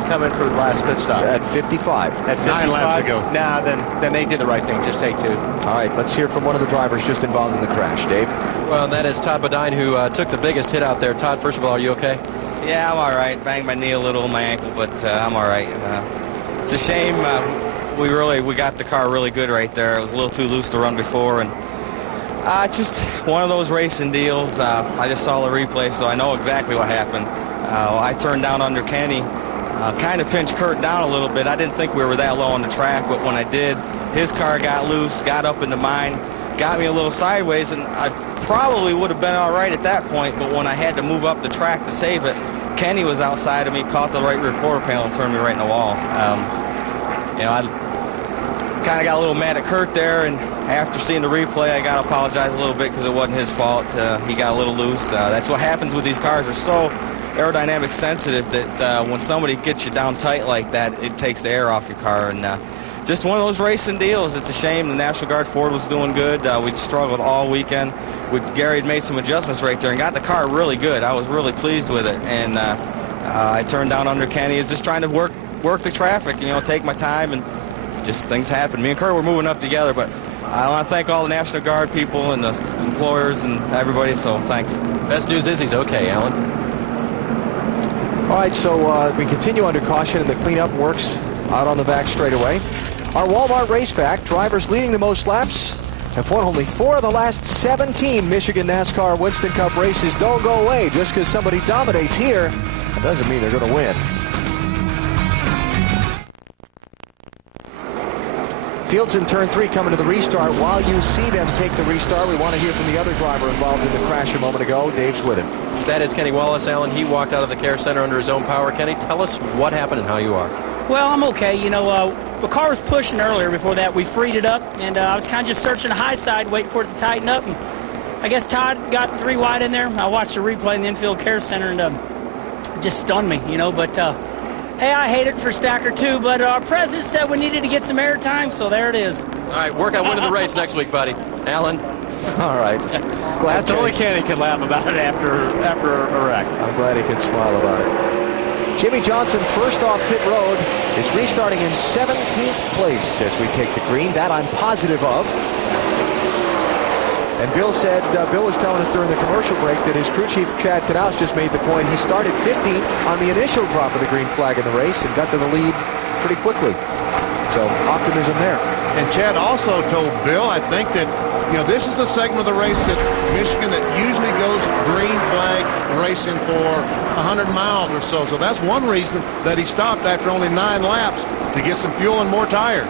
come in for the last pit stop? At 55. At 55? 9 laps ago. Nah, then they did the right thing. Just take 2. All right, let's hear from one of the drivers just involved in the crash. Dave? Well, that is Todd Bodine, who took the biggest hit out there. Todd, first of all, are you okay? Yeah, I'm all right. Banged my knee a little, my ankle, but I'm all right. It's a shame. We got the car really good right there. It was a little too loose to run before, and it's just one of those racing deals. I just saw the replay, so I know exactly what happened. I turned down under Kenny, kind of pinched Kurt down a little bit. I didn't think we were that low on the track, but when I did, his car got loose, got up into mine, got me a little sideways, and I probably would have been all right at that point, but when I had to move up the track to save it, Kenny was outside of me, caught the right rear quarter panel, and turned me right in the wall. I kind of got a little mad at Kurt there, and after seeing the replay, I got to apologize a little bit because it wasn't his fault. He got a little loose. That's what happens with these cars. They're so aerodynamic sensitive that when somebody gets you down tight like that, it takes the air off your car. And just one of those racing deals. It's a shame. The National Guard Ford was doing good. We struggled all weekend. Gary had made some adjustments right there and got the car really good. I was really pleased with it. And I turned down under Kenny. Is just trying to work the traffic, take my time, and just things happen. Me and Kurt were moving up together, but I want to thank all the National Guard people and the employers and everybody, so thanks. Best news is he's okay, Alan. All right, so we continue under caution, and the cleanup works out on the back straightaway. Our Walmart race fact, drivers leading the most laps have won only 4 of the last 17 Michigan NASCAR Winston Cup races. Don't go away. Just because somebody dominates here, that doesn't mean they're going to win. Fields in turn 3 coming to the restart. While you see them take the restart, we want to hear from the other driver involved in the crash a moment ago. Dave's with him. That is Kenny Wallace, Alan. He walked out of the care center under his own power. Kenny, tell us what happened and how you are. Well, I'm okay. The car was pushing earlier. Before that, we freed it up, and I was kind of just searching the high side, waiting for it to tighten up. And I guess Todd got 3 wide in there. I watched the replay in the infield care center, and it just stunned me, But hey, I hate it for Stacker too, but our president said we needed to get some air time, so there it is. All right, work on winning the race next week, buddy. Alan. All right. Glad only Kenny can laugh about it after a wreck. I'm glad he can smile about it. Jimmy Johnson, first off pit road, is restarting in 17th place as we take the green. That I'm positive of. And Bill was telling us during the commercial break that his crew chief, Chad Knaus, just made the point. He started 15th on the initial drop of the green flag in the race and got to the lead pretty quickly. So optimism there. And Chad also told Bill, I think that, this is a segment of the race that Michigan that usually goes green flag racing for 100 miles or so. So that's one reason that he stopped after only 9 laps to get some fuel and more tires.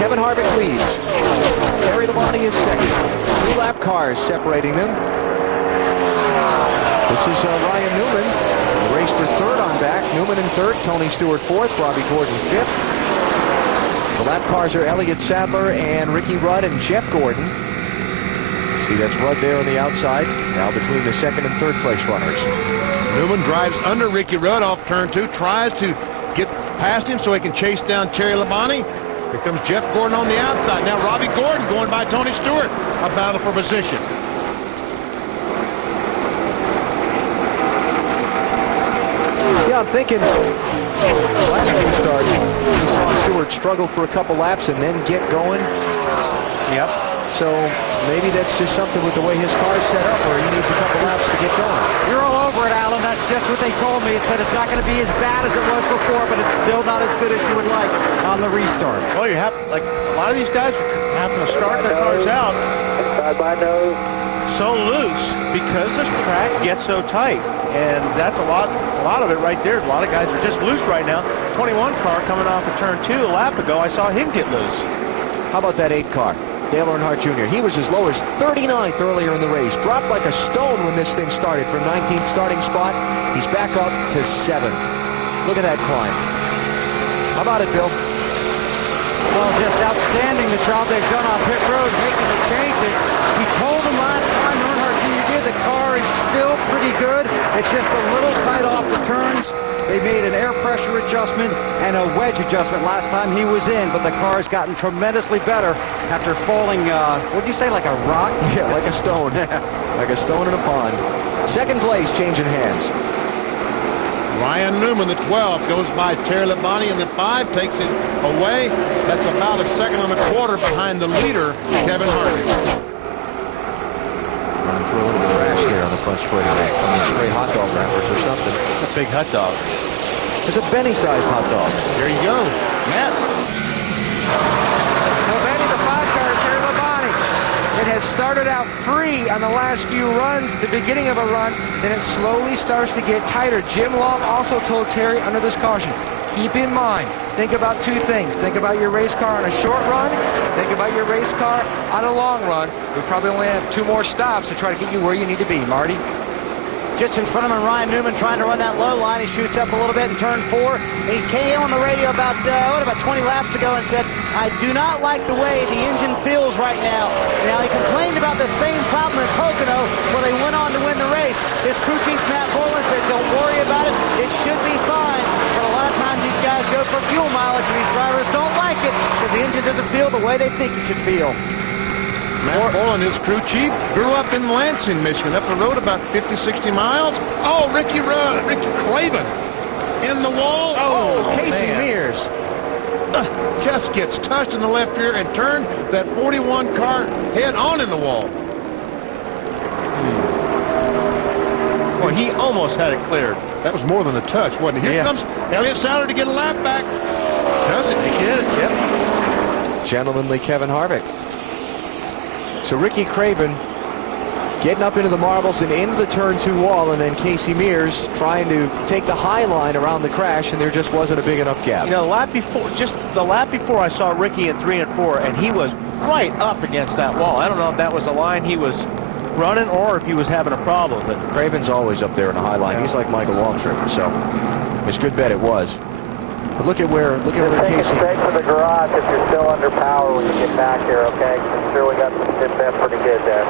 Kevin Harvick leads. Terry Labonte is second. 2-lap cars separating them. This is Ryan Newman. The race for third on back. Newman in third. Tony Stewart fourth. Robbie Gordon fifth. The lap cars are Elliott Sadler and Ricky Rudd and Jeff Gordon. See, that's Rudd there on the outside. Now between the second and third place runners. Newman drives under Ricky Rudd off turn 2. Tries to get past him so he can chase down Terry Labonte. Here comes Jeff Gordon on the outside. Now Robbie Gordon going by Tony Stewart. A battle for position. Yeah, I'm thinking last restart, we saw Stewart struggle for a couple laps and then get going. Yep. So maybe that's just something with the way his car is set up where he needs a couple laps to get going. You're all over it, Alan. That's just what they told me. It said it's not going to be as bad as it was before, but it's still not as good as you would like on the restart. Well, you have, like, a lot of these guys are having to start their cars out so loose because this track gets so tight. And that's a lot of it right there. A lot of guys are just loose right now. 21 car coming off of turn 2 a lap ago, I saw him get loose. How about that 8 car? Dale Earnhardt Jr. He was as low as 39th earlier in the race. Dropped like a stone when this thing started from 19th starting spot. He's back up to 7th. Look at that climb. How about it, Bill? Well, just outstanding the job they've done on pit road, making the changes. He told them last time Earnhardt Jr. did the car is still pretty good. It's just a little tight off the turns. They made an air pressure adjustment and a wedge adjustment last time he was in, but the car's gotten tremendously better after falling, what'd you say, like a rock? Yeah, like a stone. Like a stone in a pond. Second place, changing hands. Ryan Newman, the 12, goes by Terry Labonte, and the 5 takes it away. That's about a second and a quarter behind the leader, Kevin Harvick. Running for a little crash there on the front straightaway. Stray hot dog wrappers or something. A big hot dog. It's a Benny-sized hot dog. There you go. Matt. Well, Benny, the 5-car, Terry Labonte. It has started out free on the last few runs, the beginning of a run, then it slowly starts to get tighter. Jim Long also told Terry under this caution, keep in mind, think about 2 things. Think about your race car on a short run. Think about your race car on a long run. We probably only have 2 more stops to try to get you where you need to be, Marty. Just in front of him, Ryan Newman trying to run that low line. He shoots up a little bit in turn 4. He came on the radio about 20 laps ago and said, I do not like the way the engine feels right now. Now, he complained about the same problem in Pocono where they went on to win the race. His crew chief, Matt Boland, said, don't worry about it. It should be fine. But a lot of times these guys go for fuel mileage and these drivers don't like it because the engine doesn't feel the way they think it should feel. Matt Boland, his crew chief, grew up in Lansing, Michigan, up the road about 50, 60 miles. Oh, Ricky Craven in the wall. Oh, Casey Mears. Just gets touched in the left rear and turned that 41 car head on in the wall. Well, he almost had it cleared. That was more than a touch, wasn't it? Here comes Elliott Sadler to get a lap back. Does it? He did it, yep. Gentlemanly Kevin Harvick. So Ricky Craven getting up into the marbles and into the turn 2 wall, and then Casey Mears trying to take the high line around the crash, and there just wasn't a big enough gap. You know, the lap before I saw Ricky in 3 and 4, and he was right up against that wall. I don't know if that was a line he was running or if he was having a problem. But Craven's always up there in the high line. He's like Michael Waltrip, so it's a good bet it was. But look at where Casey. Straight for the garage if you're still under power when you get back here, okay? I'm sure we got some good bet pretty good there.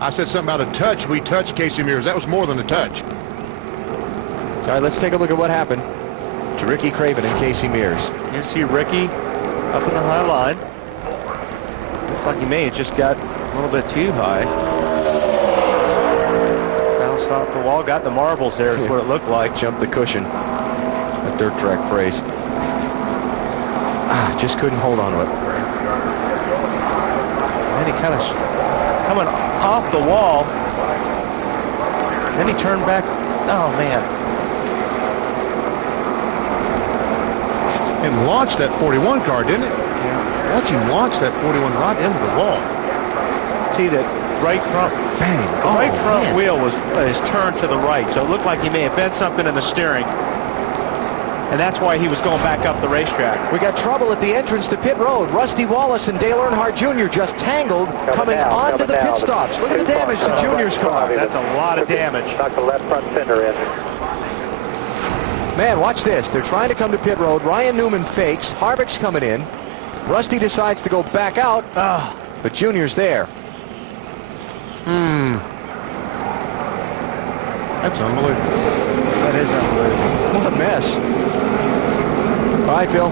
I said something about a touch. We touched Casey Mears. That was more than a touch. All right, let's take a look at what happened to Ricky Craven and Casey Mears. You see Ricky up in the high line. Looks like he may have just got a little bit too high. Bounced off the wall, got the marbles there is what it looked like. Jumped the cushion. A dirt track phrase. Just couldn't hold on to it. Then he kind of coming off the wall. Then he turned back. Oh, man. And launched that 41 car, didn't it? Yeah. Watch him launch that 41 right into the wall. See that right front. Bang. The right front wheel was turned to the right, so it looked like he may have bent something in the steering. And that's why he was going back up the racetrack. We got trouble at the entrance to pit road. Rusty Wallace and Dale Earnhardt Jr. just tangled coming onto the pit stops. Look at the damage to Junior's car. That's a lot of damage. Knocked the left front fender in. Man, watch this. They're trying to come to pit road. Ryan Newman fakes. Harvick's coming in. Rusty decides to go back out. But Junior's there. That's unbelievable. That is unbelievable. What a mess. All right, Bill.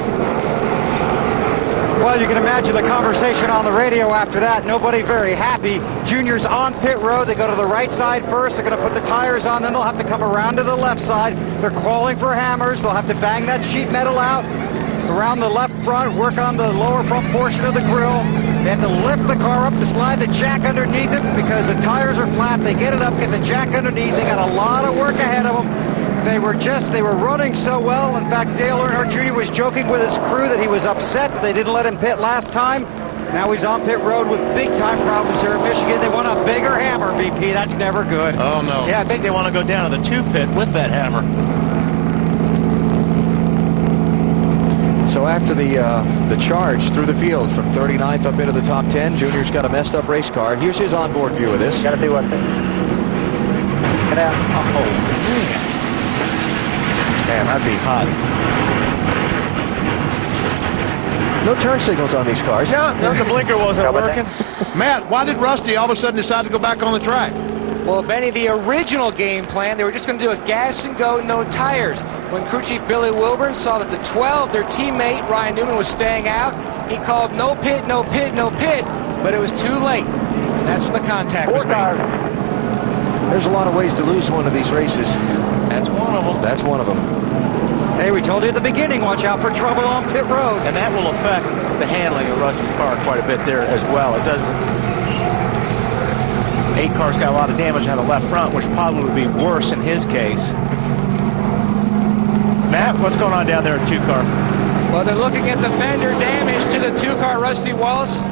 Well, you can imagine the conversation on the radio after that. Nobody very happy. Junior's on pit road. They go to the right side first. They're going to put the tires on. Then they'll have to come around to the left side. They're calling for hammers. They'll have to bang that sheet metal out around the left front, work on the lower front portion of the grill. They have to lift the car up to slide the jack underneath it because the tires are flat. They get it up, get the jack underneath. They got a lot of work ahead of them. They were running so well. In fact, Dale Earnhardt Jr. was joking with his crew that he was upset that they didn't let him pit last time. Now he's on pit road with big-time problems here in Michigan. They want a bigger hammer, BP. That's never good. Oh, no. Yeah, I think they want to go down to the 2 pit with that hammer. So after the charge through the field from 39th up into the top 10, Junior's got a messed up race car. Here's his onboard view of this. Got to see what's it. Get out. Oh, man. Man, that'd be hot. No turn signals on these cars. No, the blinker wasn't working. Matt, why did Rusty all of a sudden decide to go back on the track? Well, Benny, the original game plan, they were just going to do a gas and go, no tires. When crew chief Billy Wilburn saw that the 12, their teammate Ryan Newman, was staying out, he called no pit, no pit, no pit, but it was too late. And that's when the contact was made. There's a lot of ways to lose one of these races. That's one of them. That's one of them. Hey, we told you at the beginning, watch out for trouble on pit road. And that will affect the handling of Rusty's car quite a bit there as well. It doesn't. 8 car's got a lot of damage on the left front, which probably would be worse in his case. Matt, what's going on down there at 2 car? Well, they're looking at the fender damage to the 2 car Rusty Wallace.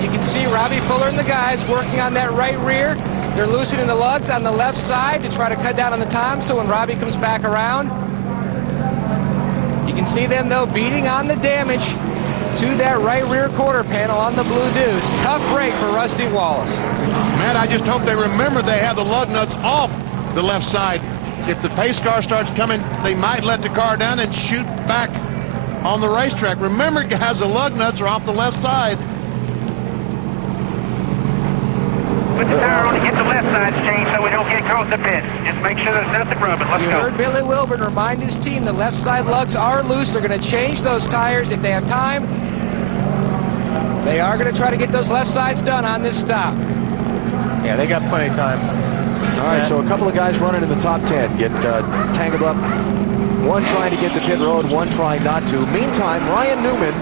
You can see Robbie Fuller and the guys working on that right rear. They're loosening the lugs on the left side to try to cut down on the time, so when Robbie comes back around, you can see them, though, beating on the damage to that right rear quarter panel on the Blue Deuce. Tough break for Rusty Wallace. Matt, I just hope they remember they have the lug nuts off the left side. If the pace car starts coming, they might let the car down and shoot back on the racetrack. Remember, guys, the lug nuts are off the left side. Put the tire on and get the left side changed so we don't get caught in the pits. Just make sure there's nothing rubbing. Let's You go. heard Billy Wilburn remind his team the left side lugs are loose. They're going to change those tires if they have time. They are going to try to get those left sides done on this stop. Yeah, they got plenty of time. All right, so a couple of guys running in the top 10 get tangled up. One trying to get to pit road, one trying not to. Meantime, Ryan Newman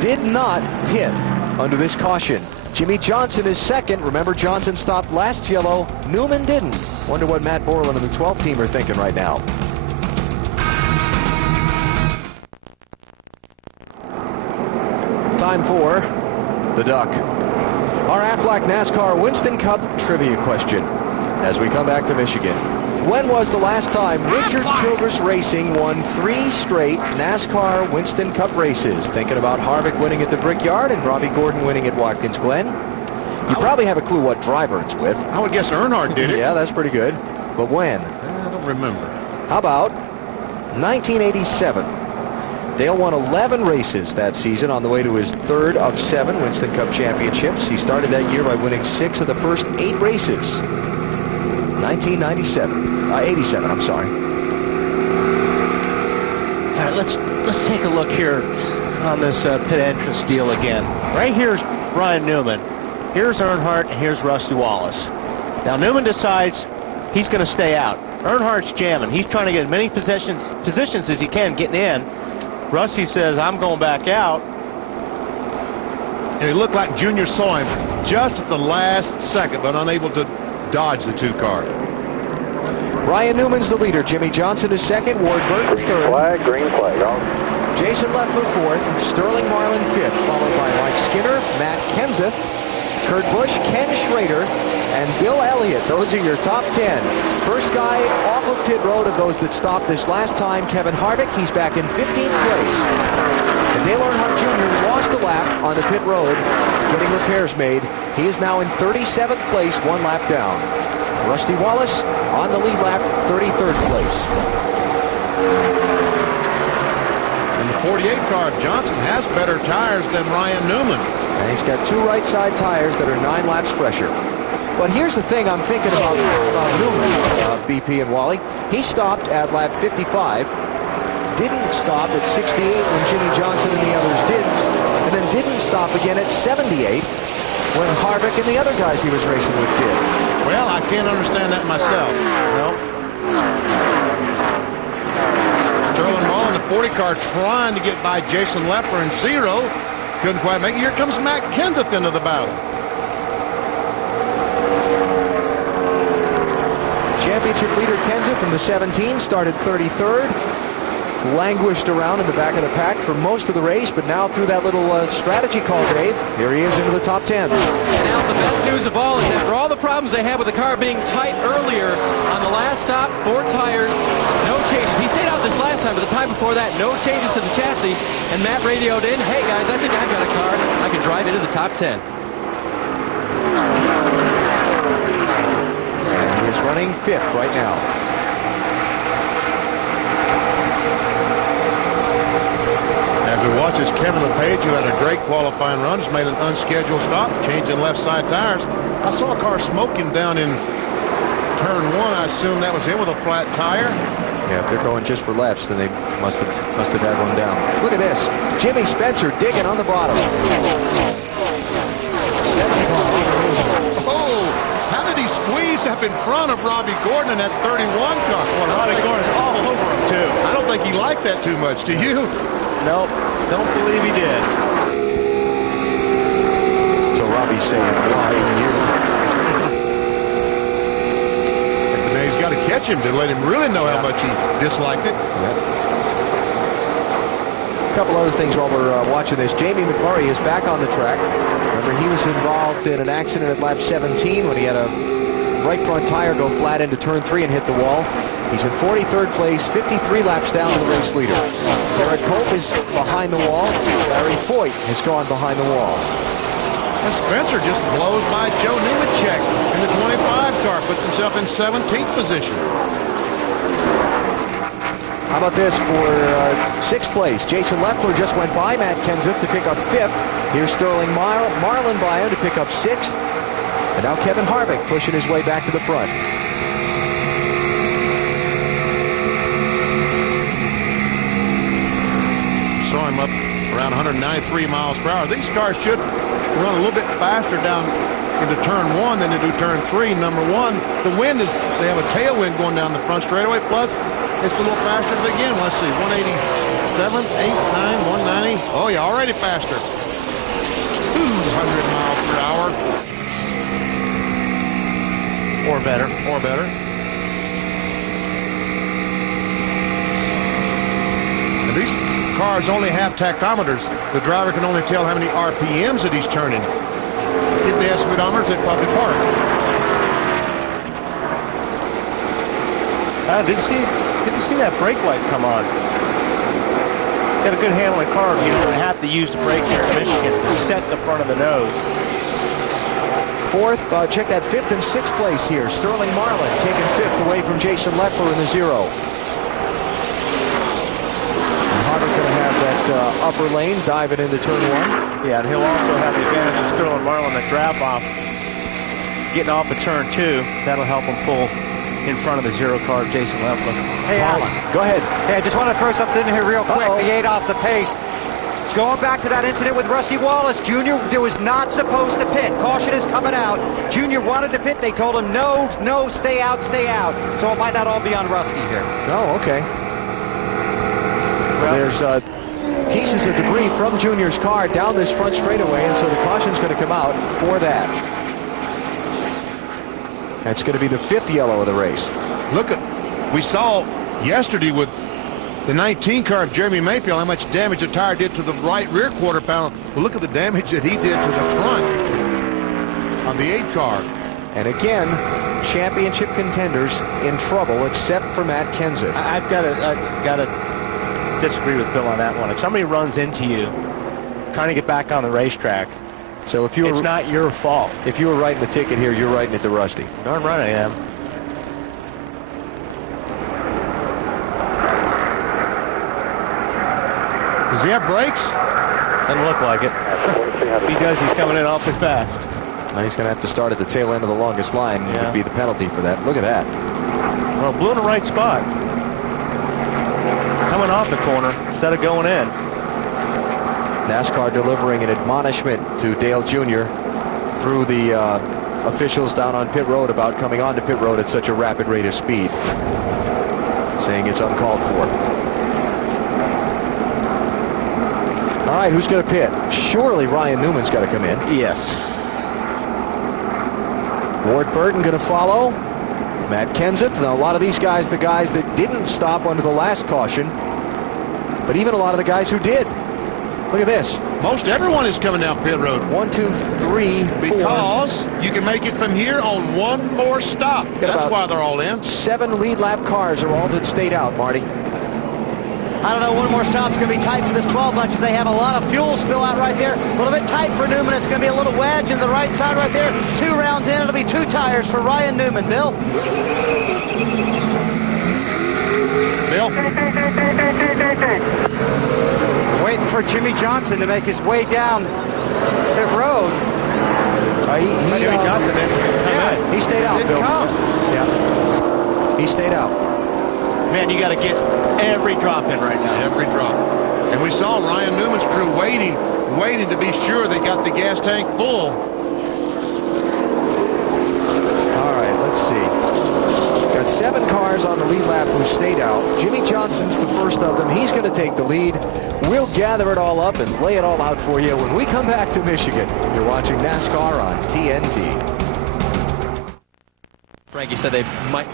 did not pit under this caution. Jimmy Johnson is second. Remember, Johnson stopped last yellow. Newman didn't. Wonder what Matt Borland and the 12 team are thinking right now. Time for the Duck. Our Aflac NASCAR Winston Cup trivia question as we come back to Michigan. When was the last time Richard Childress Racing won 3 straight NASCAR Winston Cup races? Thinking about Harvick winning at the Brickyard and Robbie Gordon winning at Watkins Glen. You probably have a clue what driver it's with. I would guess Earnhardt did it. Yeah, that's pretty good. But when? I don't remember. How about 1987? Dale won 11 races that season on the way to his 3rd of 7 Winston Cup championships. He started that year by winning 6 of the first 8 races. 87, I'm sorry. All right, let's take a look here on this pit entrance deal again. Right here's Ryan Newman. Here's Earnhardt, and here's Rusty Wallace. Now Newman decides he's going to stay out. Earnhardt's jamming. He's trying to get as many positions as he can getting in. Rusty says, I'm going back out. And it looked like Junior saw him just at the last second, but unable to dodge the 2 car. Ryan Newman's the leader. Jimmy Johnson is second. Ward Burton third. Green flag. Jason Leffler fourth. Sterling Marlin fifth, followed by Mike Skinner, Matt Kenseth, Kurt Busch, Ken Schrader, and Bill Elliott. Those are your top 10. First guy off of pit road of those that stopped this last time, Kevin Harvick. He's back in 15th place. And Dale Earnhardt Jr. lost a lap on the pit road, getting repairs made. He is now in 37th place, 1 lap down. Rusty Wallace on the lead lap, 33rd place. In the 48 car, Johnson has better tires than Ryan Newman. And he's got 2 right side tires that are 9 laps fresher. But here's the thing I'm thinking about Newman, BP and Wally. He stopped at lap 55, didn't stop at 68 when Jimmy Johnson and the others did, and then didn't stop again at 78 when Harvick and the other guys he was racing with did. Well, I can't understand that myself. No. Sterling Marlin, the 40 car, trying to get by Jason Leffler in 0. Couldn't quite make it. Here comes Matt Kenseth into the battle. Championship leader Kenseth in the 17 started 33rd. Languished around in the back of the pack for most of the race, but now through that little strategy call, Dave, here he is into the top 10. And now the best news of all is that for all the problems they had with the car being tight earlier, on the last stop, 4 tires, no changes. He stayed out this last time, but the time before that, no changes to the chassis. And Matt radioed in, hey guys, I think I've got a car. I can drive into the top 10. And he is running 5th right now. As we watch this, Kevin LePage, who had a great qualifying run, just made an unscheduled stop, changing left side tires. I saw a car smoking down in turn 1. I assume that was him with a flat tire. Yeah, if they're going just for lefts, then they must have had one down. Look at this. Jimmy Spencer digging on the bottom. Oh, how did he squeeze he's up in front of Robbie Gordon in that 31 car. Well, Robbie Gordon's all over him, too. I don't think he liked that too much. Do you? Nope. Don't believe he did. So Robbie's saying, why you? Now he's got to catch him to let him really know how much he disliked it. A couple other things while we're watching this. Jamie McMurray is back on the track. Remember, he was involved in an accident at lap 17 when he had a right front tire go flat into turn 3 and hit the wall. He's in 43rd place, 53 laps down to the race leader. Derek Cope is behind the wall. Larry Foyt has gone behind the wall. And Spencer just blows by Joe Nemechek in the 25 car, puts himself in 17th position. How about this for 6th place? Jason Leffler just went by Matt Kenseth to pick up 5th. Here's Sterling Marlin by him to pick up 6th. And now Kevin Harvick pushing his way back to the front. Saw him up around 193 miles per hour. These cars should run a little bit faster down into turn 1 than they do turn 3. Number 1, the wind is, they have a tailwind going down the front straightaway, plus it's a little faster to begin. Let's see, 187, 8, 9, 190. Oh yeah, already faster. 200 miles per hour. Or better. Or better. And these cars only have tachometers. The driver can only tell how many RPMs that he's turning. If they had speedometers, they'd probably park. I didn't see that brake light come on. Got a good handle of the car. You don't have to use the brakes here in Michigan to set the front of the nose. 4th, check that 5th and 6th place here. Sterling Marlin taking 5th away from Jason Leffler in the 0. And Harvick going to have that upper lane diving into turn 1. Yeah, and he'll also have the advantage of Sterling Marlin at drop off. Getting off of turn 2, that'll help him pull in front of the 0 car of Jason Leffler. Hey, Alan. Go ahead. Hey, I just want to throw something in here real quick. The 8 off the pace. Going back to that incident with Rusty Wallace, Jr. was not supposed to pit. Caution is coming out. Jr. wanted to pit. They told him, no, stay out, stay out. So it might not all be on Rusty here. Oh, okay. Well, there's pieces of debris from Junior's car down this front straightaway, and so the caution's going to come out for that. That's going to be the 5th yellow of the race. Look at, we saw yesterday with the 19 car of Jeremy Mayfield how much damage the tire did to the right rear quarter panel. Well, look at the damage that he did to the front of the 8 car. And again, championship contenders in trouble except for Matt Kenseth. I've got to disagree with Bill on that one. If somebody runs into you trying to get back on the racetrack, so if you it's not your fault. If you were writing the ticket here, you're writing it to Rusty. Darn right I am. Does he have brakes? Doesn't look like it. If he does, he's coming in awfully fast. Now he's going to have to start at the tail end of the longest line. Yeah. Would be the penalty for that. Look at that. Well, blew in the right spot. Coming off the corner instead of going in. NASCAR delivering an admonishment to Dale Jr. through the officials down on pit road about coming onto pit road at such a rapid rate of speed, saying it's uncalled for. All right, who's going to pit? Surely Ryan Newman's got to come in. Yes. Ward Burton going to follow. Matt Kenseth. Now, a lot of these guys, the guys that didn't stop under the last caution, but even a lot of the guys who did. Look at this. Most everyone is coming down pit road. 1, 2, 3, 4. Because you can make it from here on one more stop. That's why they're all in. 7 lead lap cars are all that stayed out, Marty. I don't know, one more stop's going to be tight for this 12 bunch as they have a lot of fuel spill out right there. A little bit tight for Newman. It's going to be a little wedge in the right side right there. 2 rounds in, it'll be 2 tires for Ryan Newman. Bill? Bill? Waiting for Jimmy Johnson to make his way down pit road. Jimmy Johnson didn't come in. He stayed out, Bill. Yeah. He stayed out. Man, you got to get every drop in right now. Every drop. And we saw Ryan Newman's crew waiting to be sure they got the gas tank full. All right, let's see. 7 cars on the lead lap who stayed out. Jimmy Johnson's the first of them. He's going to take the lead. We'll gather it all up and lay it all out for you when we come back to Michigan. You're watching NASCAR on TNT. Frankie said they might.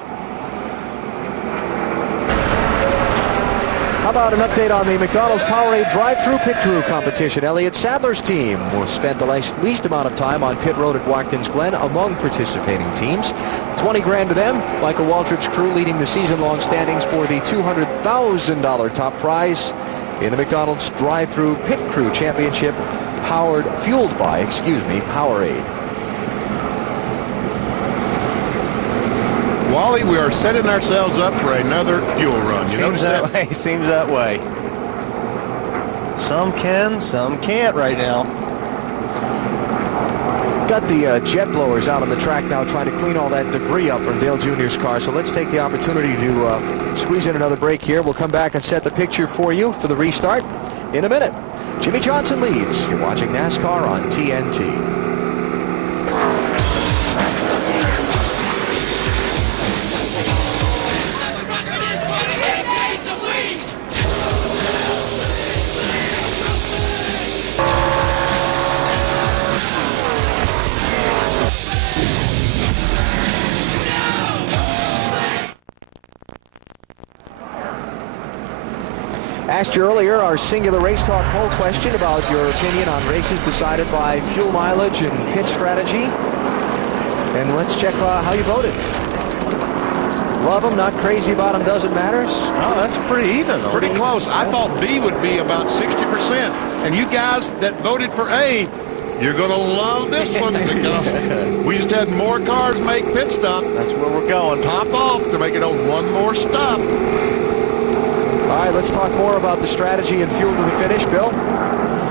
How about an update on the McDonald's Powerade drive-through pit crew competition? Elliott Sadler's team will spend the least amount of time on pit road at Watkins Glen among participating teams. 20 grand to them. Michael Waltrip's crew leading the season-long standings for the $200,000 top prize in the McDonald's drive-through pit crew championship, fueled by Powerade. Wally, we are setting ourselves up for another fuel run. You notice that? Way. Seems that way. Some can, some can't right now. Got the jet blowers out on the track now trying to clean all that debris up from Dale Jr.'s car. So let's take the opportunity to squeeze in another break here. We'll come back and set the picture for you for the restart in a minute. Jimmy Johnson leads. You're watching NASCAR on TNT. Asked you earlier our singular race talk poll question about your opinion on races decided by fuel mileage and pit strategy. And let's check how you voted. Love them, not crazy about them, doesn't matter. Oh, that's pretty even. Pretty close. I thought B would be about 60%. And you guys that voted for A, you're going to love this one because we just had more cars make pit stop. That's where we're going. Top off to make it on one more stop. All right, let's talk more about the strategy and fuel to the finish. Bill?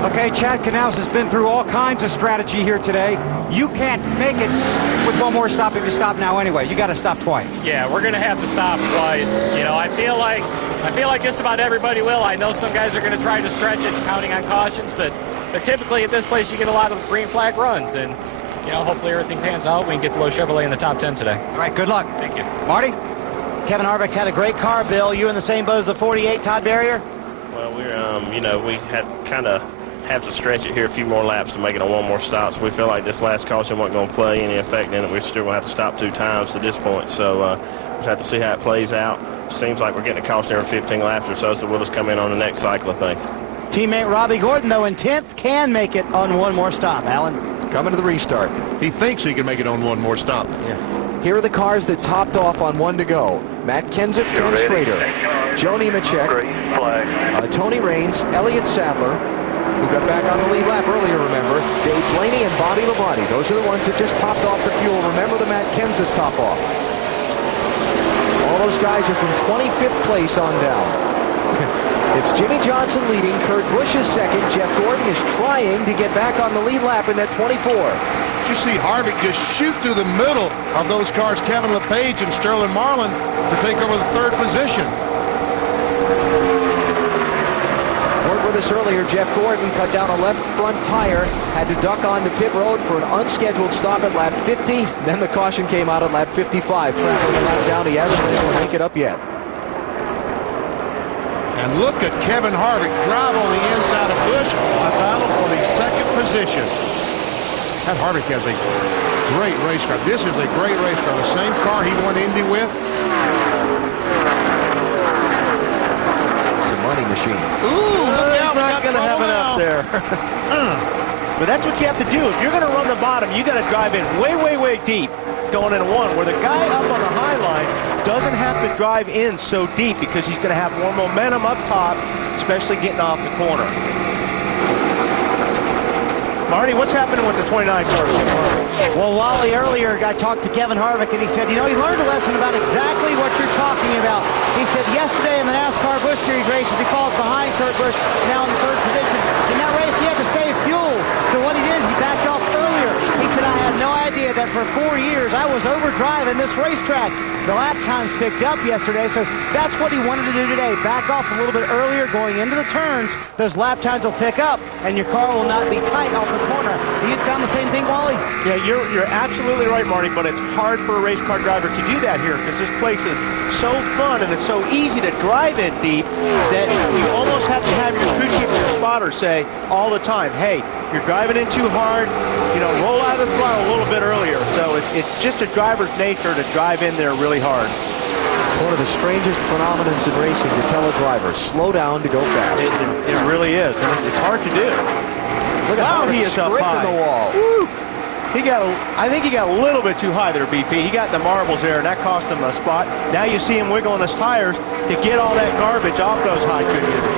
Okay, Chad Canals has been through all kinds of strategy here today. You can't make it with one more stop if you stop now anyway. You got to stop twice. Yeah, we're going to have to stop twice. You know, I feel like just about everybody will. I know some guys are going to try to stretch it, counting on cautions, but typically at this place you get a lot of green flag runs, and you know, hopefully everything pans out. We can get the Lowe Chevrolet in the top 10 today. All right, good luck. Thank you. Marty? Kevin Harvick had a great car, Bill. You in the same boat as the 48, Todd Barrier? Well, we're, you know, we had kind of have to stretch it here a few more laps to make it on one more stop. So we feel like this last caution wasn't going to play any effect in it. We're still going to have to stop 2 times to this point. So we'll have to see how it plays out. Seems like we're getting a caution every 15 laps or so, so we'll just come in on the next cycle of things. Teammate Robbie Gordon, though, in 10th, can make it on one more stop. Alan? Coming to the restart. He thinks he can make it on one more stop. Yeah. Here are the cars that topped off on 1 to go. Matt Kenseth, Ken Schrader, Joe Nemechek, Tony Raines, Elliott Sadler, who got back on the lead lap earlier, remember, Dave Blaney and Bobby Labonte. Those are the ones that just topped off the fuel. Remember the Matt Kenseth top off. All those guys are from 25th place on down. It's Jimmy Johnson leading, Kurt Busch is second. Jeff Gordon is trying to get back on the lead lap in that 24. You see Harvick just shoot through the middle of those cars, Kevin LePage and Sterling Marlin, to take over the 3rd position. Worked with us earlier, Jeff Gordon cut down a left front tire, had to duck onto pit road for an unscheduled stop at lap 50. Then the caution came out at lap 55. Traveling a lap down, he hasn't been able to make it up yet. And look at Kevin Harvick drive on the inside of Busch, a battle for the 2nd position. That Harvick has a great race car. This is a great race car. The same car he won Indy with. It's a money machine. Ooh, look out. Not going to have it up there. But that's what you have to do. If you're going to run the bottom, you got to drive in way, way, way deep going into 1, where the guy up on the high line doesn't have to drive in so deep because he's going to have more momentum up top, especially getting off the corner. Marty, what's happening with the 29 car? Well, Wally, earlier I talked to Kevin Harvick, and he said, you know, he learned a lesson about exactly what you're talking about. He said yesterday in the NASCAR Busch Series races, he falls behind Kurt Busch, now in the 3rd position. In that race, he had to save fuel. So what he did is he backed off earlier. He said, I had no idea that for 4 years, I was overdriving this racetrack. The lap times picked up yesterday, so that's what he wanted to do today. Back off a little bit earlier going into the turns. Those lap times will pick up, and your car will not be tight off the corner. You found the same thing, Wally? Yeah, you're absolutely right, Marty, but it's hard for a race car driver to do that here because this place is so fun and it's so easy to drive in deep that you almost have to have your crew chief or your spotter say all the time, hey, you're driving in too hard, you know, roll out of the throttle a little bit earlier. So it's just a driver's nature to drive in there really hard. It's one of the strangest phenomenons in racing to tell a driver, slow down to go fast. It really is, and it's hard to do. Look at how he is up high. The wall. Woo. I think he got a little bit too high there, BP. He got the marbles there, and that cost him a spot. Now you see him wiggling his tires to get all that garbage off those high contributors.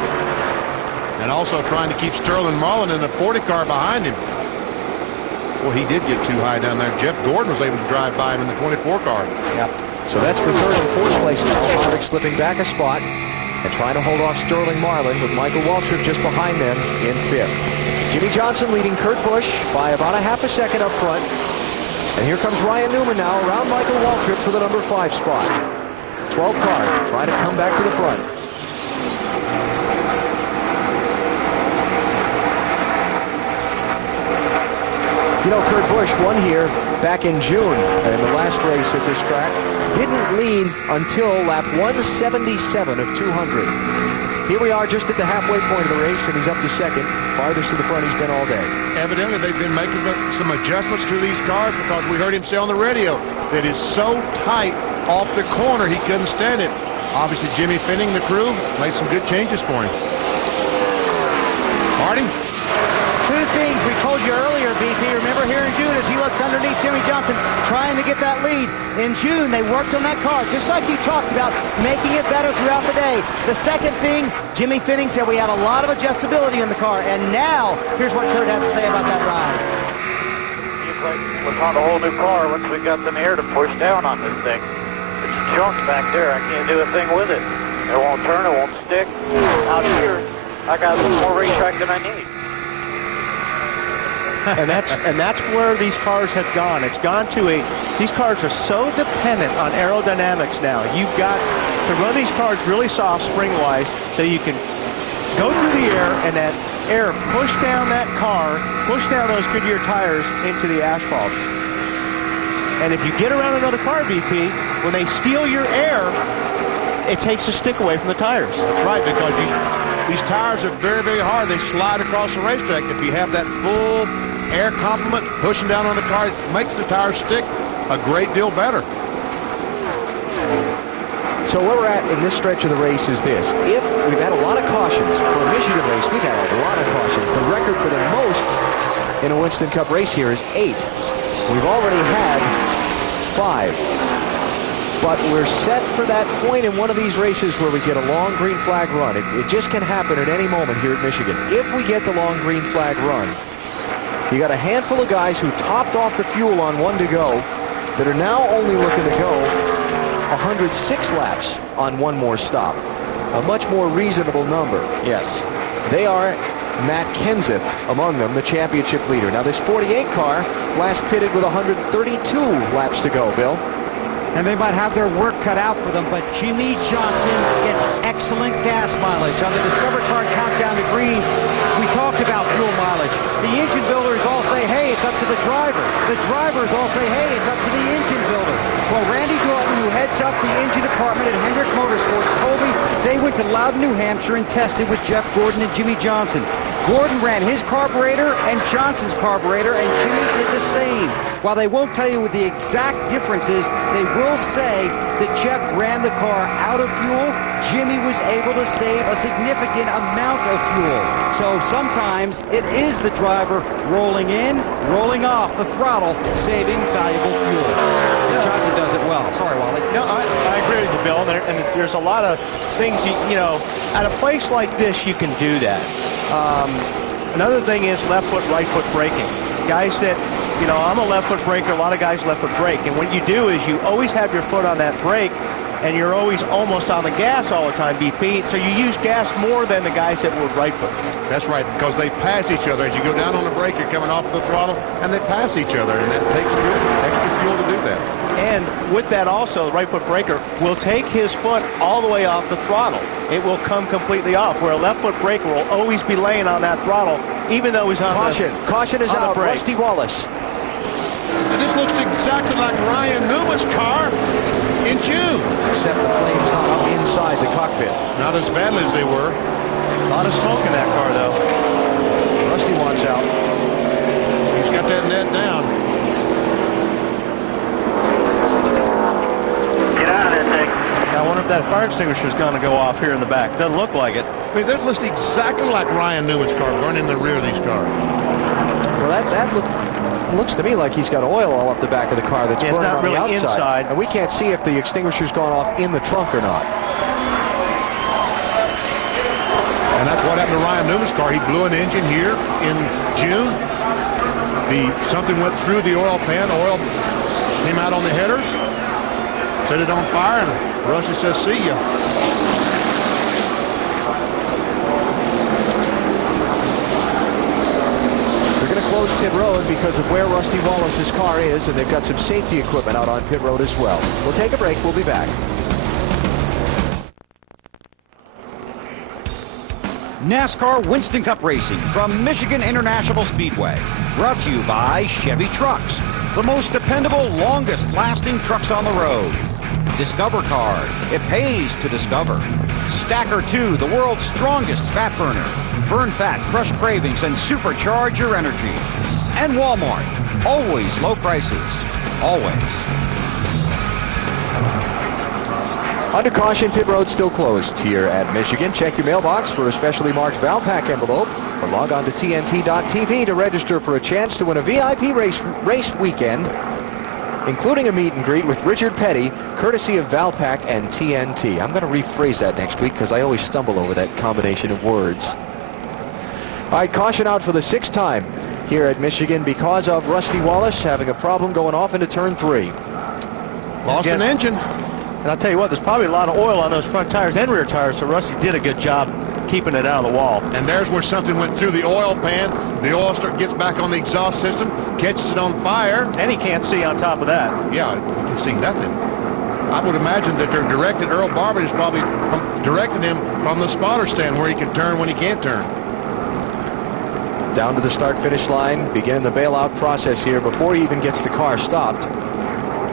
And also trying to keep Sterling Marlin in the 40 car behind him. Well, he did get too high down there. Jeff Gordon was able to drive by him in the 24 car. Yep. So that's for third and fourth place now. Harvick slipping back a spot and trying to hold off Sterling Marlin with Michael Waltrip just behind them in fifth. Jimmy Johnson leading Kurt Busch by about a half a second up front. And here comes Ryan Newman now around Michael Waltrip for the number 5 spot. 12 car trying to come back to the front. You know, Kurt Busch won here back in June in the last race at this track. Didn't lead until lap 177 of 200. Here we are just at the halfway point of the race, and he's up to second. Farthest to the front he's been all day. Evidently, they've been making some adjustments to these cars because we heard him say on the radio that it's so tight off the corner he couldn't stand it. Obviously, Jimmy Finning, the crew, made some good changes for him. Marty? 2 things we told you earlier, BP. Remember here in June as he looks underneath Jimmy Johnson trying to get that lead. In June, they worked on that car, just like you talked about, making it better throughout the day. The second thing, Jimmy Finning said we have a lot of adjustability in the car. And now, here's what Kurt has to say about that ride. We found a whole new car once we got them here to push down on this thing. It's junk back there. I can't do a thing with it. It won't turn, it won't stick. Out here, I got a little more racetrack than I need. and that's where these cars have gone. It's gone to these cars are so dependent on aerodynamics now. You've got to run these cars really soft spring-wise so you can go through the air and that air push down that car, push down those Goodyear tires into the asphalt. And if you get around another car, BP, when they steal your air, it takes the stick away from the tires. That's right, because these tires are very, very hard. They slide across the racetrack. If you have that full air complement pushing down on the car, it makes the tires stick a great deal better. So where we're at in this stretch of the race is this. If we've had a lot of cautions for a Michigan race, we've had a lot of cautions. The record for the most in a Winston Cup race here is 8. We've already had 5. But we're set for that point in one of these races where we get a long green flag run. It just can happen at any moment here at Michigan. If we get the long green flag run, you got a handful of guys who topped off the fuel on 1 to go that are now only looking to go 106 laps on 1 more stop. A much more reasonable number. Yes. They are Matt Kenseth among them, the championship leader. Now this 48 car last pitted with 132 laps to go, Bill. And they might have their work cut out for them, but Jimmy Johnson gets excellent gas mileage. On the Discover Card Countdown to Green, we talked about fuel mileage. The engine builders all say, hey, it's up to the driver. The drivers all say, hey, it's up to the engine builder. Well, Randy Dalton, who heads up the engine department at Hendrick Motorsports, told me they went to Loudon, New Hampshire and tested with Jeff Gordon and Jimmy Johnson. Gordon ran his carburetor and Johnson's carburetor, and Jimmy did the same. While they won't tell you what the exact differences, they will say that Jeff ran the car out of fuel. Jimmy was able to save a significant amount of fuel. So sometimes it is the driver rolling in, rolling off the throttle, saving valuable fuel. Yeah. Johnson does it well. Sorry, Wally. No, I agree with you, Bill. And there's a lot of things, you know, at a place like this, you can do that. Another thing is left foot, right foot braking. Guys that, you know, I'm a left foot braker, a lot of guys left foot brake. And what you do is you always have your foot on that brake and you're always almost on the gas all the time, BP. So you use gas more than the guys that were right foot. That's right, because they pass each other. As you go down on the brake, you're coming off the throttle, and they pass each other, and that takes extra And with that also, the right foot breaker will take his foot all the way off the throttle. It will come completely off, where a left foot breaker will always be laying on that throttle, even though he's on Caution is out. Rusty Wallace. And this looks exactly like Ryan Newman's car in June. Except the flames not up inside the cockpit. Not as badly as they were. A lot of smoke in that car, though. Rusty wants out. He's got that net down. Get out of this thing. I wonder if that fire extinguisher is going to go off here in the back. Doesn't look like it. I mean, that looks exactly like Ryan Newman's car, burning the rear of these cars. Well, that looks to me like he's got oil all up the back of the car that's burning on the outside. Inside. And we can't see if the extinguisher's gone off in the trunk or not. And that's what happened to Ryan Newman's car. He blew an engine here in June. Something went through the oil pan. Oil came out on the headers, set it on fire, and Rusty says, see ya. They're going to close pit road because of where Rusty Wallace's car is, and they've got some safety equipment out on pit road as well. We'll take a break. We'll be back. NASCAR Winston Cup Racing from Michigan International Speedway. Brought to you by Chevy Trucks, the most dependable, longest-lasting trucks on the road. Discover Card. It pays to discover. Stacker 2, the world's strongest fat burner. Burn fat, crush cravings, and supercharge your energy. And Walmart. Always low prices. Always. Under caution, pit road still closed here at Michigan. Check your mailbox for a specially marked Valpak envelope, or log on to TNT.TV to register for a chance to win a VIP race weekend, including a meet and greet with Richard Petty, courtesy of Valpak and TNT. I'm going to rephrase that next week because I always stumble over that combination of words. All right, caution out for the 6th time here at Michigan because of Rusty Wallace having a problem going off into turn 3. Lost an engine. And I'll tell you what, there's probably a lot of oil on those front tires and rear tires, so Rusty did a good job keeping it out of the wall. And there's where something went through the oil pan. The oil gets back on the exhaust system, catches it on fire. And he can't see on top of that. Yeah, he can see nothing. I would imagine that they're directing, Earl Barber is probably directing him from the spotter stand where he can turn when he can't turn. Down to the start-finish line, beginning the bailout process here before he even gets the car stopped.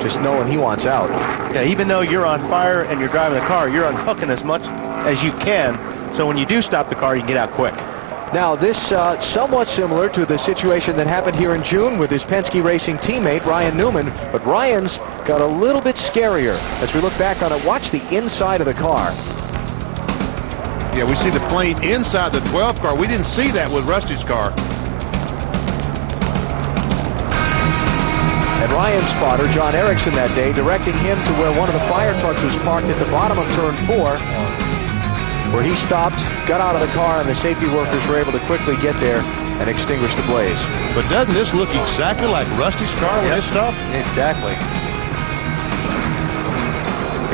Just knowing he wants out. Yeah, even though you're on fire and you're driving the car, you're unhooking as much as you can. So when you do stop the car, you can get out quick. Now, this somewhat similar to the situation that happened here in June with his Penske Racing teammate, Ryan Newman. But Ryan's got a little bit scarier as we look back on it. Watch the inside of the car. Yeah, we see the flame inside the 12 car. We didn't see that with Rusty's car. And Ryan's spotter, John Erickson, that day, directing him to where one of the fire trucks was parked at the bottom of turn 4, where he stopped, got out of the car, and the safety workers were able to quickly get there and extinguish the blaze. But doesn't this look exactly like Rusty's car when it stopped? Exactly.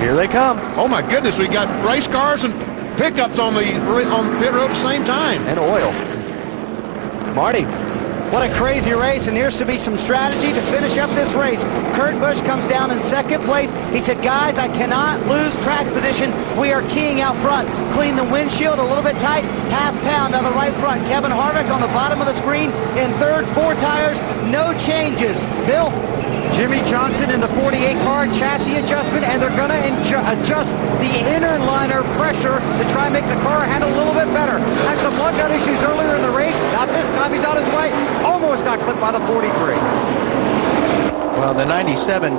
Here they come. Oh my goodness, we got race cars and pickups on pit road at the same time. And oil. Marty. What a crazy race, and here's to be some strategy to finish up this race. Kurt Busch comes down in 2nd place. He said, guys, I cannot lose track position. We are keying out front. Clean the windshield a little bit tight. Half pound on the right front. Kevin Harvick on the bottom of the screen in 3rd, 4 tires. No changes. Bill? Jimmy Johnson in the 48 car, chassis adjustment, and they're going to adjust the inner liner pressure to try and make the car handle a little bit better. Had some lug nut issues earlier in the race. Not this time. He's on his way. Almost got clipped by the 43. Well, the 97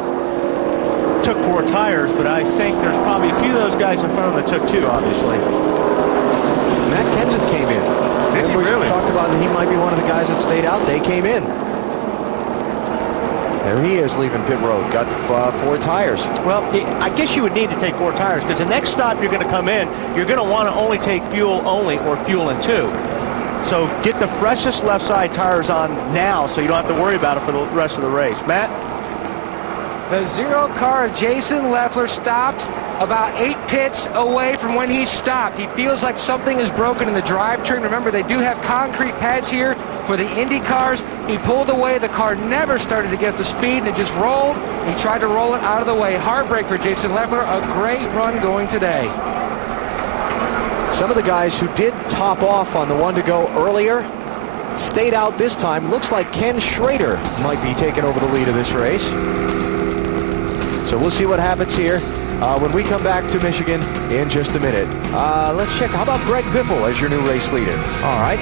took 4 tires, but I think there's probably a few of those guys in front of them that took 2, obviously. Matt Kenseth came in. Did he really? We talked about that he might be one of the guys that stayed out. They came in. There he is leaving pit road. Got 4 tires. Well, I guess you would need to take 4 tires because the next stop you're going to come in, you're going to want to only take fuel only or fuel in 2. So get the freshest left side tires on now so you don't have to worry about it for the rest of the race. Matt? The 0 car of Jason Leffler stopped about 8 pits away from when he stopped. He feels like something is broken in the drivetrain. Remember, they do have concrete pads here For the Indy cars, he pulled away. The car never started to get the speed, and it just rolled. He tried to roll it out of the way. Heartbreak for Jason Leffler. A great run going today. Some of the guys who did top off on the one to go earlier stayed out this time. Looks like Ken Schrader might be taking over the lead of this race. So we'll see what happens here when we come back to Michigan in just a minute. Let's check. How about Greg Biffle as your new race leader? All right.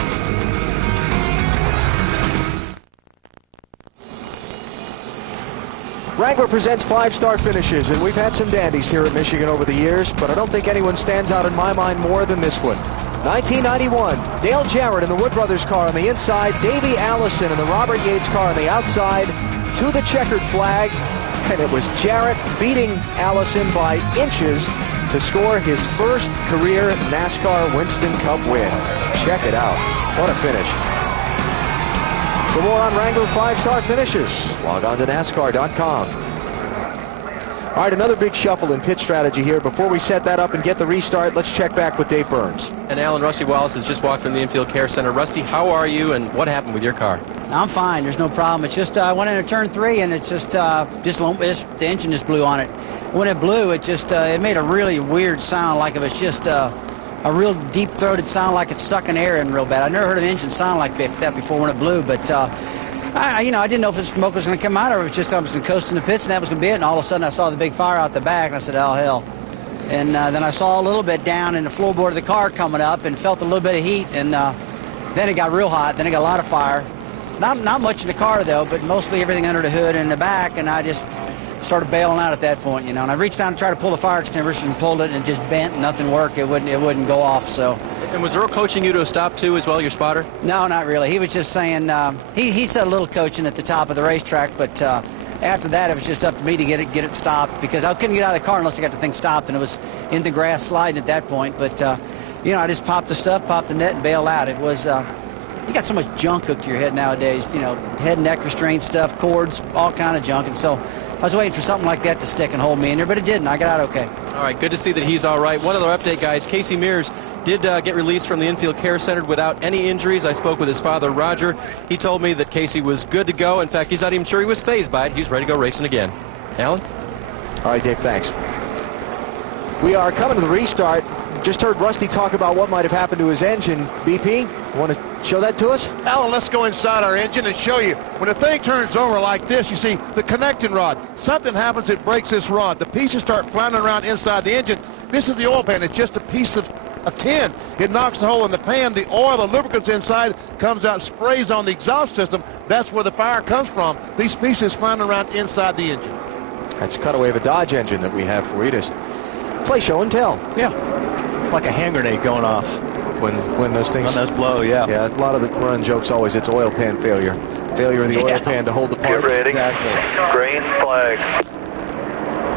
Wrangler presents 5-star finishes, and we've had some dandies here at Michigan over the years, but I don't think anyone stands out in my mind more than this one. 1991, Dale Jarrett in the Wood Brothers car on the inside, Davey Allison in the Robert Yates car on the outside, to the checkered flag, and it was Jarrett beating Allison by inches to score his first career NASCAR Winston Cup win. Check it out. What a finish. For more on Wrangler 5-star finishes, log on to NASCAR.com. All right, another big shuffle in pit strategy here. Before we set that up and get the restart, let's check back with Dave Burns. And Alan, Rusty Wallace has just walked from the Infield Care Center. Rusty, how are you, and what happened with your car? I'm fine. There's no problem. It's just I went into turn 3, and it's just the engine just blew on it. When it blew, it just it made a really weird sound, like it was just a real deep-throated sound, like it's sucking air in real bad. I never heard an engine sound like that before when it blew, but I didn't know if the smoke was going to come out or if it was just I was going to coast in the pits and that was going to be it. And all of a sudden I saw the big fire out the back, and I said, oh, hell. And then I saw a little bit down in the floorboard of the car coming up and felt a little bit of heat, and then it got real hot. Then it got a lot of fire. Not much in the car, though, but mostly everything under the hood and the back, and I just started bailing out at that point, And I reached down to try to pull the fire extinguisher and pulled it, and it just bent. Nothing worked. It wouldn't go off. So. And was Earl coaching you to a stop too, as well, your spotter? No, not really. He was just saying he said a little coaching at the top of the racetrack, but after that it was just up to me to get it stopped, because I couldn't get out of the car unless I got the thing stopped, and it was in the grass sliding at that point. But I just popped the stuff, popped the net, and bailed out. It was. You got so much junk hooked to your head nowadays, head and neck restraint stuff, cords, all kind of junk. And so I was waiting for something like that to stick and hold me in there, but it didn't. I got out okay. All right, good to see that he's all right. One other update, guys. Casey Mears did get released from the Infield Care Center without any injuries. I spoke with his father, Roger. He told me that Casey was good to go. In fact, he's not even sure he was fazed by it. He's ready to go racing again. Alan? All right, Dave, thanks. We are coming to the restart. Just heard Rusty talk about what might have happened to his engine. BP, want to show that to us? Alan, let's go inside our engine and show you. When the thing turns over like this, you see the connecting rod. Something happens, it breaks this rod. The pieces start floundering around inside the engine. This is the oil pan. It's just a piece of tin. It knocks the hole in the pan. The oil, the lubricants inside, comes out, sprays on the exhaust system. That's where the fire comes from. These pieces floundering around inside the engine. That's a cutaway of a Dodge engine that we have for you to play show and tell. Yeah, like a hand grenade going off. When those things blow, yeah. Yeah, a lot of the running jokes always, it's oil pan failure. Failure in the oil pan to hold the parts. Get ready. Exactly. Green flag.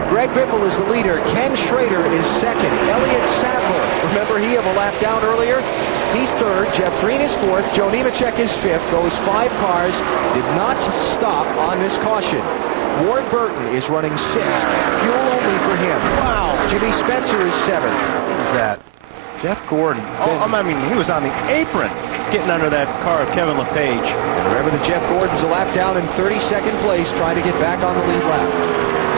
Greg Biffle is the leader. Ken Schrader is second. Elliott Sadler, remember he had a lap down earlier? He's third. Jeff Green is fourth. Joe Nemechek is fifth. Those 5 cars did not stop on this caution. Ward Burton is running sixth. Fuel only for him. Wow. Jimmy Spencer is seventh. What was that? Jeff Gordon. He was on the apron getting under that car of Kevin LePage. And remember that Jeff Gordon's a lap down in 32nd place, trying to get back on the lead lap.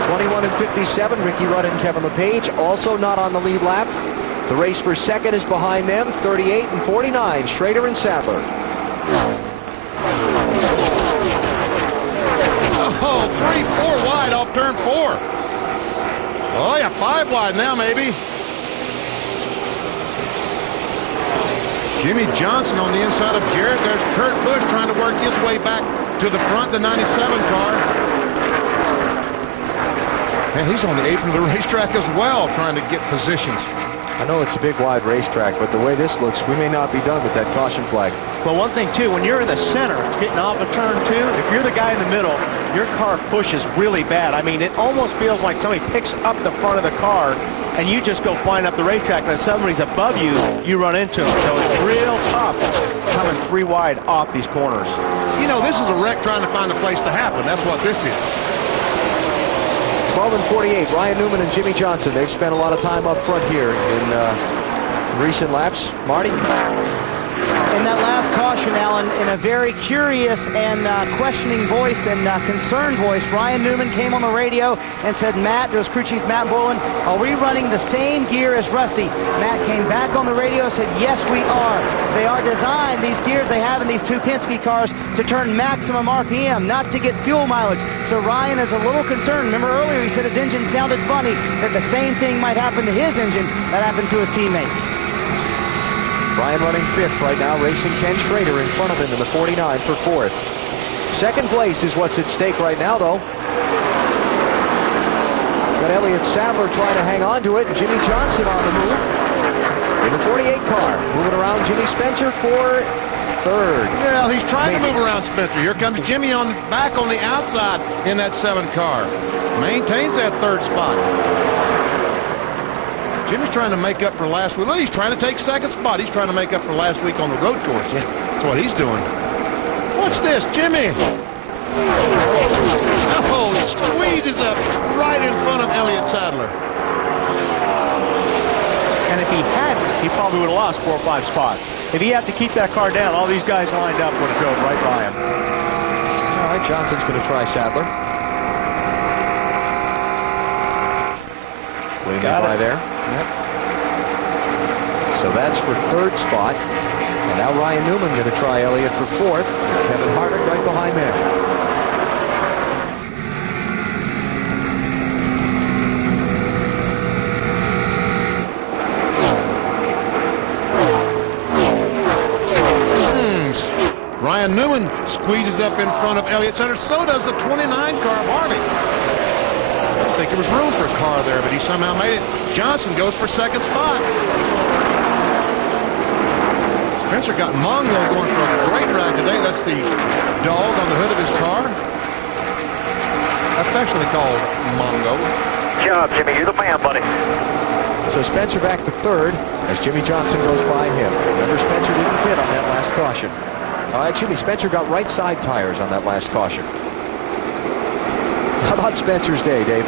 21 and 57, Ricky Rudd and Kevin LePage, also not on the lead lap. The race for second is behind them, 38 and 49, Schrader and Sadler. Oh, 3-4 wide off turn 4. Oh, yeah, 5 wide now, maybe. Jimmy Johnson on the inside of Jarrett. There's Kurt Busch trying to work his way back to the front, the 97 car. And he's on the apron of the racetrack as well, trying to get positions. I know it's a big, wide racetrack, but the way this looks, we may not be done with that caution flag. Well, one thing, too, when you're in the center, getting off of turn 2, if you're the guy in the middle, your car pushes really bad. I mean, it almost feels like somebody picks up the front of the car, and you just go flying up the racetrack, and if somebody's above you, you run into them. So it's real tough coming 3 wide off these corners. This is a wreck trying to find a place to happen. That's what this is. 12 and 48, Ryan Newman and Jimmy Johnson. They've spent a lot of time up front here in recent laps. Marty? In that last caution, Alan, in a very curious and questioning voice and concerned voice, Ryan Newman came on the radio and said, Matt, it was crew chief Matt Boland, are we running the same gear as Rusty? Matt came back on the radio and said, yes, we are. They are designed, these gears they have in these two Penske cars, to turn maximum RPM, not to get fuel mileage. So Ryan is a little concerned. Remember earlier he said his engine sounded funny, that the same thing might happen to his engine that happened to his teammates. Ryan running 5th right now, racing Ken Schrader in front of him in the 49 for 4th. 2nd place is what's at stake right now, though. Got Elliott Sadler trying to hang on to it, and Jimmy Johnson on the move in the 48 car. Moving around Jimmy Spencer for 3rd. Well, he's trying to move around Spencer. Here comes Jimmy back on the outside in that 7 car. Maintains that 3rd spot. Jimmy's trying to make up for last week. Look, he's trying to take 2nd spot. He's trying to make up for last week on the road course. Yeah. That's what he's doing. What's this, Jimmy? Oh, squeezes up right in front of Elliott Sadler. And if he hadn't, he probably would have lost 4 or 5 spots. If he had to keep that car down, all these guys lined up would have drove right by him. All right, Johnson's going to try Sadler. Cleanly by there. Yep. So that's for 3rd spot. And now Ryan Newman going to try Elliott for 4th. Kevin Harvick right behind there. Ryan Newman squeezes up in front of Elliott Sadler. So does the 29 car of Harvick. I don't think there was room for a car there, but he somehow made it. Johnson goes for 2nd spot. Spencer got Mongo going for a great ride today. That's the dog on the hood of his car. Affectionately called Mongo. Good job, Jimmy. You're the man, buddy. So Spencer back to 3rd as Jimmy Johnson goes by him. Remember, Spencer didn't hit on that last caution. Excuse me, Spencer got right side tires on that last caution. How about Spencer's day, Dave?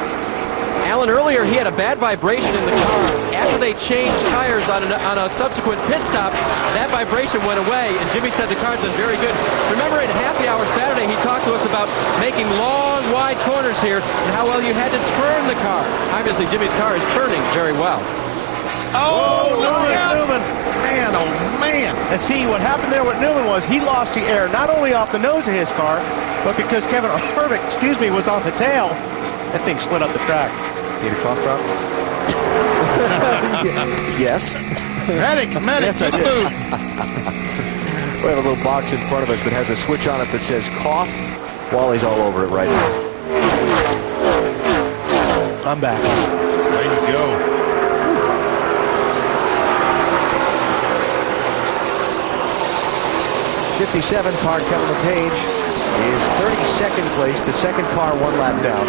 Alan, earlier he had a bad vibration in the car. After they changed tires on a subsequent pit stop, that vibration went away, and Jimmy said the car had done very good. Remember at Happy Hour Saturday, he talked to us about making long, wide corners here and how well you had to turn the car. Obviously, Jimmy's car is turning very well. Oh, Newman. Man, oh, man. And see, what happened there with Newman was he lost the air, not only off the nose of his car, but because Kevin Harvick, was on the tail, that thing slid up the track. Need a cough drop? Yes. Medic, yes, to the booth. We have a little box in front of us that has a switch on it that says cough. Wally's all over it right now. I'm back. There you go. 57 car Kevin LePage is 32nd place, the 2nd car 1 lap down.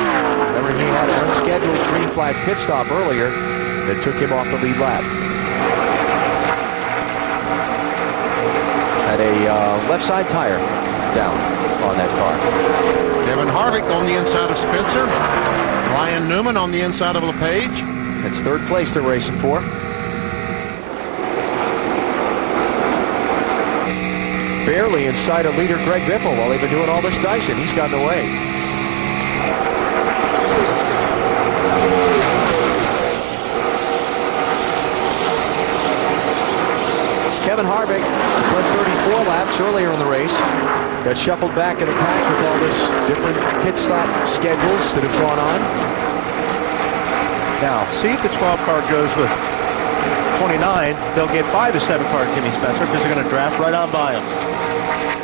Remember, he had an unscheduled green flag pit stop earlier that took him off the lead lap. Had a left side tire down on that car. Kevin Harvick on the inside of Spencer. Ryan Newman on the inside of LePage. It's 3rd place they're racing for. Barely inside of leader Greg Biffle while they've been doing all this dicing. He's gotten away. Kevin Harvick has run 34 laps earlier in the race. Got shuffled back in the pack with all this different pit stop schedules that have gone on. Now, see if the 12 car goes with 29, they'll get by the 7 car Jimmy Spencer because they're going to draft right on by him.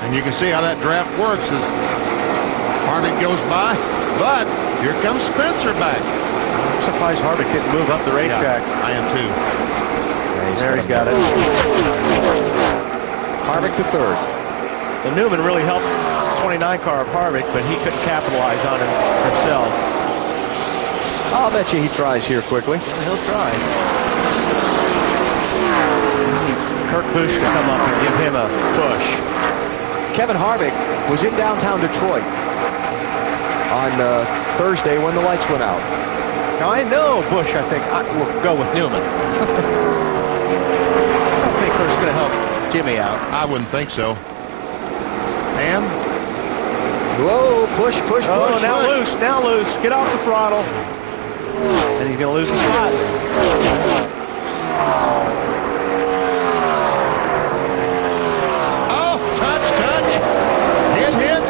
And you can see how that draft works as Harvick goes by, but here comes Spencer back. I'm surprised Harvick didn't move up the racetrack. Yeah, I am too. There he's got it. Harvick to 3rd. The Newman really helped 29 car of Harvick, but he couldn't capitalize on it himself. I'll bet you he tries here quickly. He'll try. Kurt Busch to come up and give him a push. Kevin Harvick was in downtown Detroit on Thursday when the lights went out. Now I know Busch, I think, will go with Newman. I don't think Kurt's going to help Jimmy out. I wouldn't think so. And whoa, push. Oh, now loose. Get off the throttle. And he's going to lose the spot. oh, touch. Hit.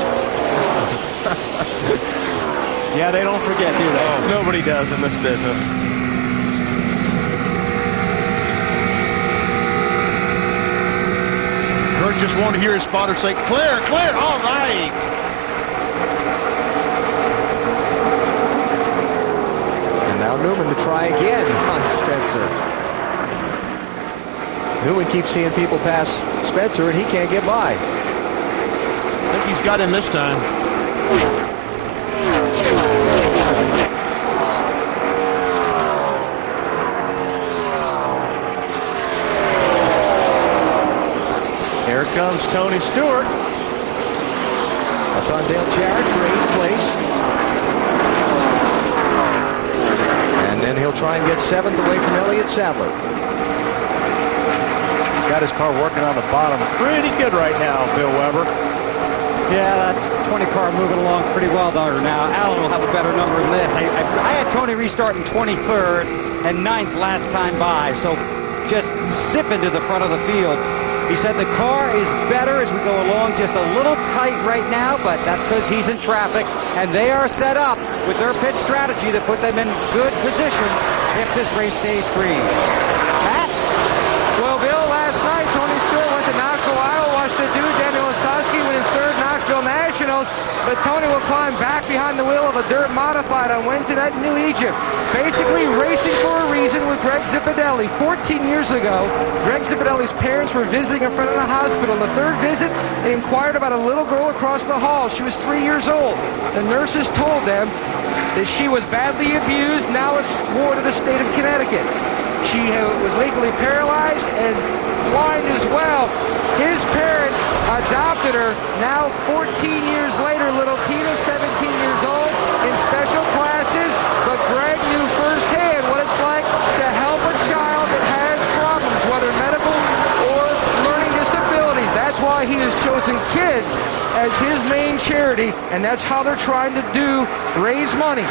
Yeah, they don't forget, do they? Oh. Nobody does in this business. Kurt just wanted to hear his spotter say, clear, all right. And now Newman to try again on Spencer. Newman keeps seeing people pass Spencer, and he can't get by. I think he's got him this time. Here comes Tony Stewart. That's on Dale Jarrett for 8th place. And then he'll try and get 7th away from Elliott Sadler. Got his car working on the bottom pretty good right now, Bill Weber. Yeah, that 20 car moving along pretty well there now. Allen will have a better number than this. I had Tony restarting 23rd and 9th last time by, so just zipping to the front of the field. He said the car is better as we go along, just a little tight right now, but that's because he's in traffic, and they are set up with their pit strategy to put them in good position if this race stays green. Pat? Well, Bill, last night, Tony Stewart went to Knoxville, Iowa, watched the dude, Daniel Osowski, win his 3rd Knoxville Nationals, but Tony will climb back behind the wheel of a dirt modified on Wednesday night in New Egypt. Basically racing for a reason with Greg Zipadelli. 14 years ago, Greg Zipadelli's parents were visiting a friend in the hospital. On the 3rd visit, they inquired about a little girl across the hall. She was 3 years old. The nurses told them that she was badly abused, now a ward of the state of Connecticut. She was legally paralyzed and blind as well. His parents adopted her. Now 14 years later, little Tina, 17 years old, in special classes, but Greg knew firsthand what it's like to help a child that has problems, whether medical or learning disabilities. That's why he has chosen kids as his main charity, and that's how they're trying to raise money,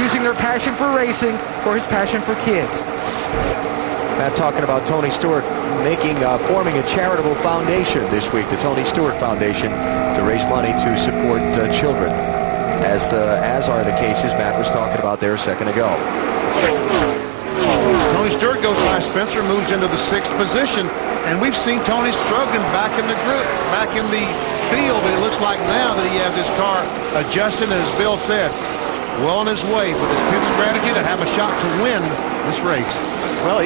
using their passion for racing for his passion for kids. Matt talking about Tony Stewart forming a charitable foundation this week, the Tony Stewart Foundation, to raise money to support children, as are the cases Matt was talking about there a second ago. Tony Stewart goes by Spencer, moves into the 6th position, and we've seen Tony struggling back in the field, but it looks like now that he has his car adjusted, and as Bill said, well on his way with his pit strategy to have a shot to win this race. Well,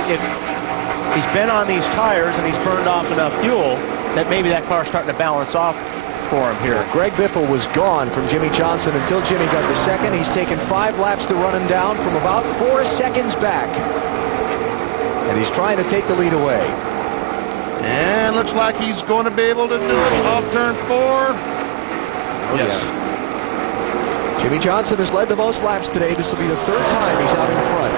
he's been on these tires and he's burned off enough fuel that maybe that car's starting to balance off for him here. Greg Biffle was gone from Jimmy Johnson until Jimmy got the 2nd. He's taken 5 laps to run him down from about 4 seconds back. And he's trying to take the lead away. And looks like he's going to be able to do it off turn 4. Oh, yes. Yeah. Jimmy Johnson has led the most laps today. This will be the 3rd time he's out in front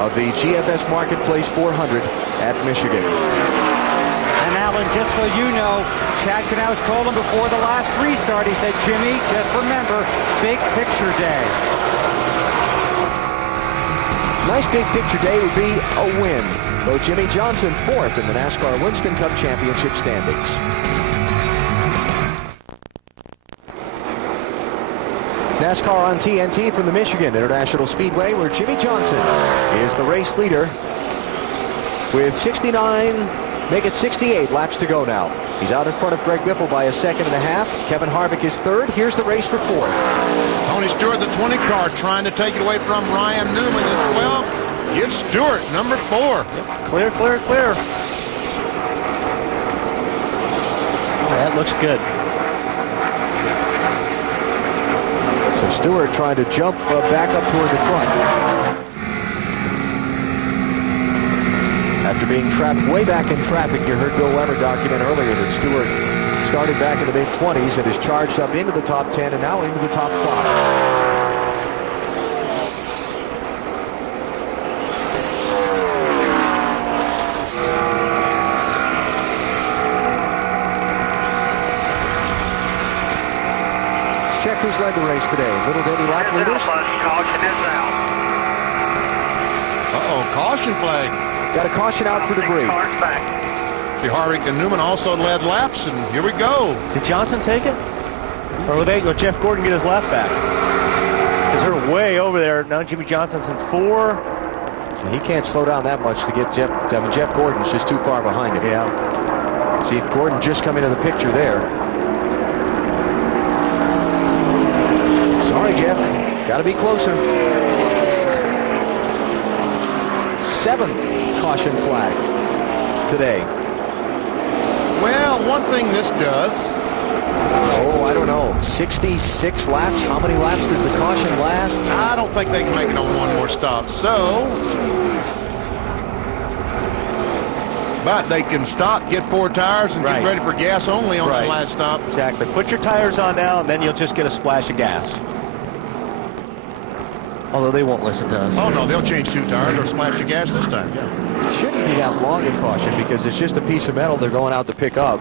of the GFS Marketplace 400 at Michigan. And Alan, just so you know, Chad Knaus called him before the last restart. He said, Jimmy, just remember, big picture day. Nice big picture day would be a win, though Jimmy Johnson 4th in the NASCAR Winston Cup Championship standings. NASCAR on TNT from the Michigan International Speedway, where Jimmy Johnson is the race leader with 68 laps to go now. He's out in front of Greg Biffle by a 1.5 seconds. Kevin Harvick is 3rd. Here's the race for 4th. Tony Stewart, the 20 car, trying to take it away from Ryan Newman as well. Give Stewart number 4. Yep. Clear. Oh, that looks good. So Stewart trying to jump back up toward the front. After being trapped way back in traffic, you heard Bill Weber document earlier that Stewart started back in the mid-20s and has charged up into the top 10 and now into the top 5. who's led the race today. Little Denny lap leaders. Caution is out. Uh-oh, caution flag. Got a caution out for debris. Cars back. See, Harvick and Newman also led laps, and here we go. Did Johnson take it? Or will Jeff Gordon get his lap back? Because they're way over there. Now Jimmy Johnson's in 4. He can't slow down that much to get Jeff. I mean, Jeff Gordon's just too far behind him. Yeah. See, Gordon just come into the picture there. Sorry, Jeff. Got to be closer. 7th caution flag today. Well, one thing this does. Oh, I don't know. 66 laps. How many laps does the caution last? I don't think they can make it on one more stop. So, but they can stop, get 4 tires, and get ready for gas only on the last stop. Exactly. Put your tires on now, and then you'll just get a splash of gas. Although they won't listen to us. Oh, no, they'll change 2 tires or splash of gas this time. Yeah. Shouldn't be that long in caution because it's just a piece of metal they're going out to pick up.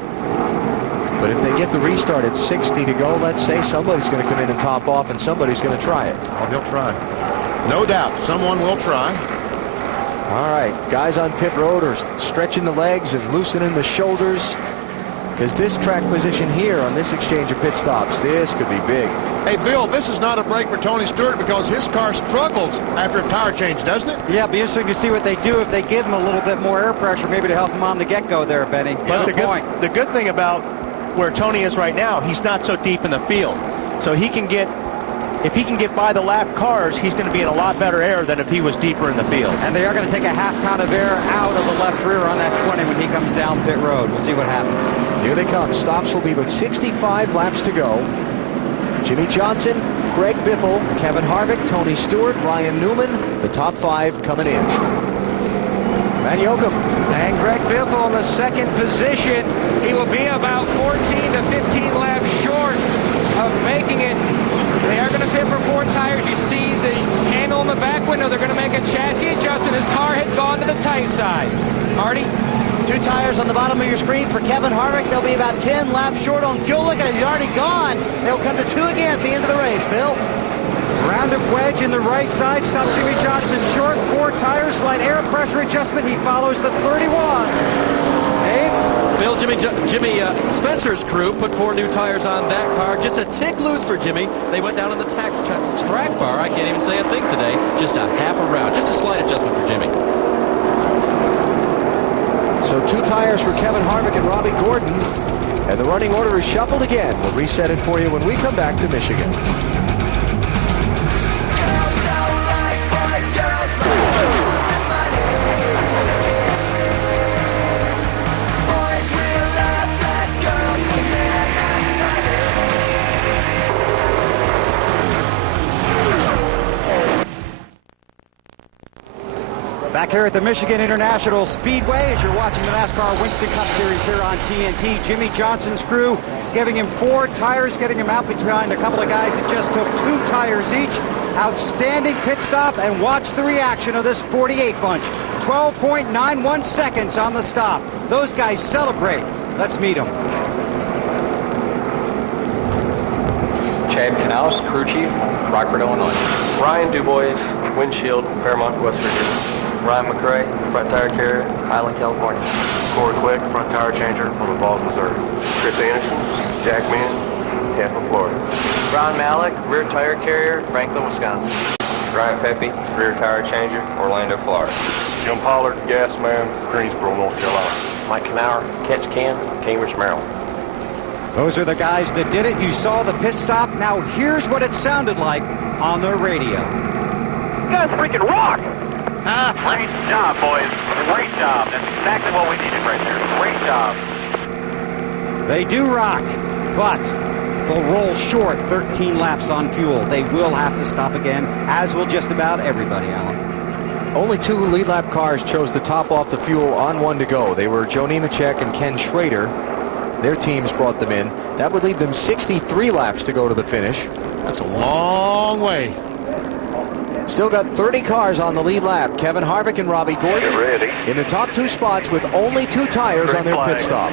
But if they get the restart at 60 to go, let's say, somebody's going to come in and top off, and somebody's going to try it. Oh, they'll try. No doubt. Someone will try. All right. Guys on pit road are stretching the legs and loosening the shoulders because this track position here on this exchange of pit stops, this could be big. Hey, Bill, this is not a break for Tony Stewart because his car struggles after a tire change, doesn't it? Yeah, it'll be interesting to see what they do if they give him a little bit more air pressure, maybe to help him on the get-go there, Benny. But the good thing about where Tony is right now, he's not so deep in the field. So he can get, if he can get by the lap cars, he's going to be in a lot better air than if he was deeper in the field. And they are going to take a half pound of air out of the left rear on that 20 when he comes down pit road. We'll see what happens. Here they come. Stops will be with 65 laps to go. Jimmy Johnson, Greg Biffle, Kevin Harvick, Tony Stewart, Ryan Newman, the top 5 coming in. Matt Yoakum. And Greg Biffle in the 2nd position. He will be about 14 to 15 laps short of making it. They are going to pit for 4 tires. You see the handle in the back window. They're going to make a chassis adjustment. His car had gone to the tight side. Marty? 2 tires on the bottom of your screen for Kevin Harvick. They'll be about 10 laps short on fuel. Look at it, he's already gone. They'll come to 2 again at the end of the race. Bill? Rounded wedge in the right side. Stops Jimmy Johnson short. 4 tires, slight air pressure adjustment. He follows the 31. Dave? Bill, Jimmy Spencer's crew put 4 new tires on that car. Just a tick loose for Jimmy. They went down on the track bar. I can't even say a thing today. Just a half a round. Just a slight adjustment for Jimmy. So 2 tires for Kevin Harvick and Robbie Gordon. And the running order is shuffled again. We'll reset it for you when we come back to Michigan. Back here at the Michigan International Speedway as you're watching the NASCAR Winston Cup Series here on TNT. Jimmy Johnson's crew giving him 4 tires, getting him out behind a couple of guys that just took 2 tires each. Outstanding pit stop, and watch the reaction of this 48 bunch. 12.91 seconds on the stop. Those guys celebrate. Let's meet them. Chad Canals, crew chief, Rockford, Illinois. Ryan Dubois, windshield, Fairmont, West Virginia. Ryan McRae, front tire carrier, Highland, California. Corey Quick, front tire changer from Falls, Missouri. Chris Anderson, Jack Mann, Tampa, Florida. Ron Malik, rear tire carrier, Franklin, Wisconsin. Ryan Pepe, rear tire changer, Orlando, Florida. Jim Pollard, gas man, Greensboro, North Carolina. Mike Knauer, catch cans, Cambridge, Maryland. Those are the guys that did it. You saw the pit stop. Now here's what it sounded like on the radio. You guys freaking rock! Great job, boys. Great job. That's exactly what we needed right there. Great job. They do rock, but they'll roll short 13 laps on fuel. They will have to stop again, as will just about everybody, Alan. Only 2 lead lap cars chose to top off the fuel on 1 to go. They were Joe Nemechek and Ken Schrader. Their teams brought them in. That would leave them 63 laps to go to the finish. That's a long way. Still got 30 cars on the lead lap. Kevin Harvick and Robbie Gordon in the top 2 spots with only 2 tires on their pit stop.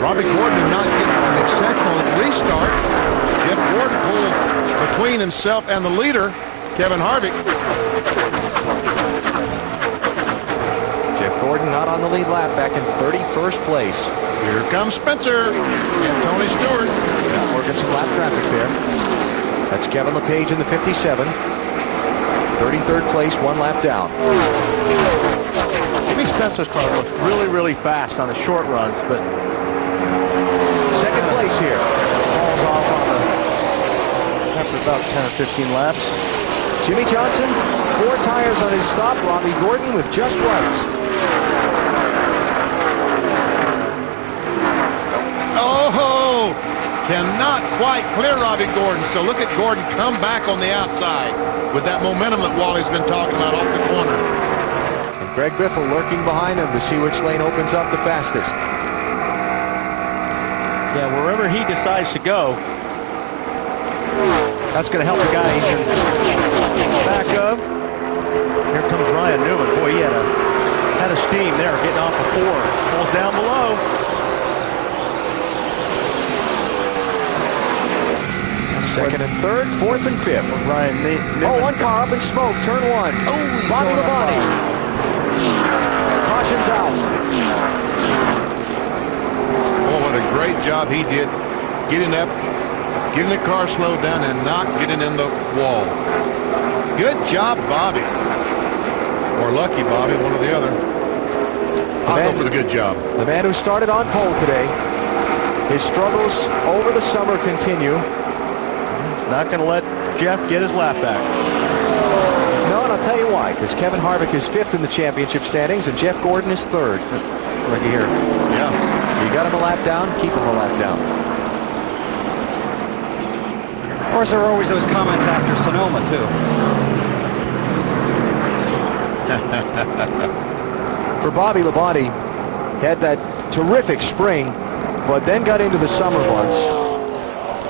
Robbie Gordon did not get an exceptional restart. Jeff Gordon pulled between himself and the leader, Kevin Harvick. Jeff Gordon not on the lead lap, back in 31st place. Here comes Spencer and Tony Stewart. Yeah, working some lap traffic there. That's Kevin LePage in the 57. 33rd place, 1 lap down. Jimmy Spencer's car looks really, really fast on the short runs, but second place here. Falls off on after about 10 or 15 laps. Jimmy Johnson, 4 tires on his stop. Robbie Gordon with just right. Oh, cannot quite clear Robbie Gordon. So look at Gordon come back on the outside with that momentum that Wally's been talking about off the corner. And Greg Biffle lurking behind him to see which lane opens up the fastest. Yeah, wherever he decides to go, that's going to help the guy he's in back of. Here comes Ryan Newman. Boy, he had a steam there, getting off the 4. Pulls down below. Second and third, fourth and fifth. Ryan Newman. Oh, 1 car up in smoke, turn 1. Oh, Bobby Labonte. Caution's out. Oh, what a great job he did getting up, getting the car slowed down and not getting in the wall. Good job, Bobby. Or lucky Bobby, one or the other. I'll go for the good job. The man who started on pole today. His struggles over the summer continue. He's not going to let Jeff get his lap back. No, and I'll tell you why. Because Kevin Harvick is 5th in the championship standings, and Jeff Gordon is 3rd. Look here. Yeah. You got him a lap down, keep him a lap down. Of course, there were always those comments after Sonoma, too. For Bobby Labonte, had that terrific spring, but then got into the summer months.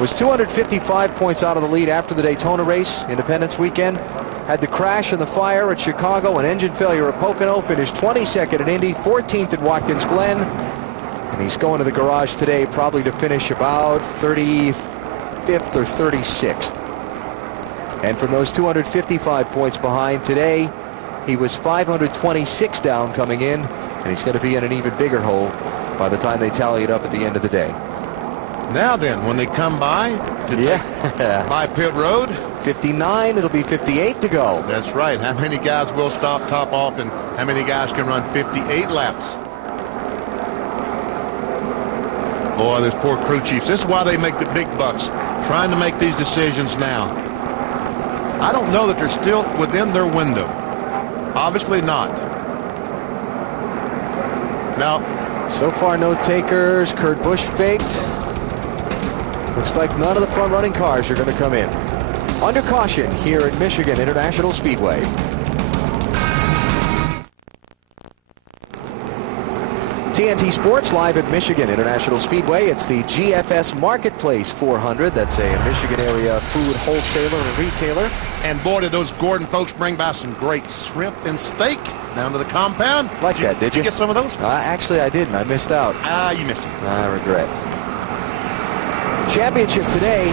Was 255 points out of the lead after the Daytona race, Independence weekend. Had the crash and the fire at Chicago, an engine failure at Pocono, finished 22nd at Indy, 14th at Watkins Glen. And he's going to the garage today probably to finish about 35th or 36th. And from those 255 points behind today, he was 526 down coming in, and he's going to be in an even bigger hole by the time they tally it up at the end of the day. Now then, when they come by, by pit road, 59, it'll be 58 to go. That's right. How many guys will stop, top off, and how many guys can run 58 laps? Boy, those poor crew chiefs. This is why they make the big bucks, trying to make these decisions now. I don't know that they're still within their window. Obviously not. Now, so far no takers. Kurt Busch faked. Looks like none of the front-running cars are going to come in. Under caution here at Michigan International Speedway. TNT Sports live at Michigan International Speedway. It's the GFS Marketplace 400. That's a Michigan area food wholesaler and retailer. And boy, did those Gordon folks bring by some great shrimp and steak down to the compound. Did you get some of those? Actually, I didn't. I missed out. You missed it. I regret. Championship today.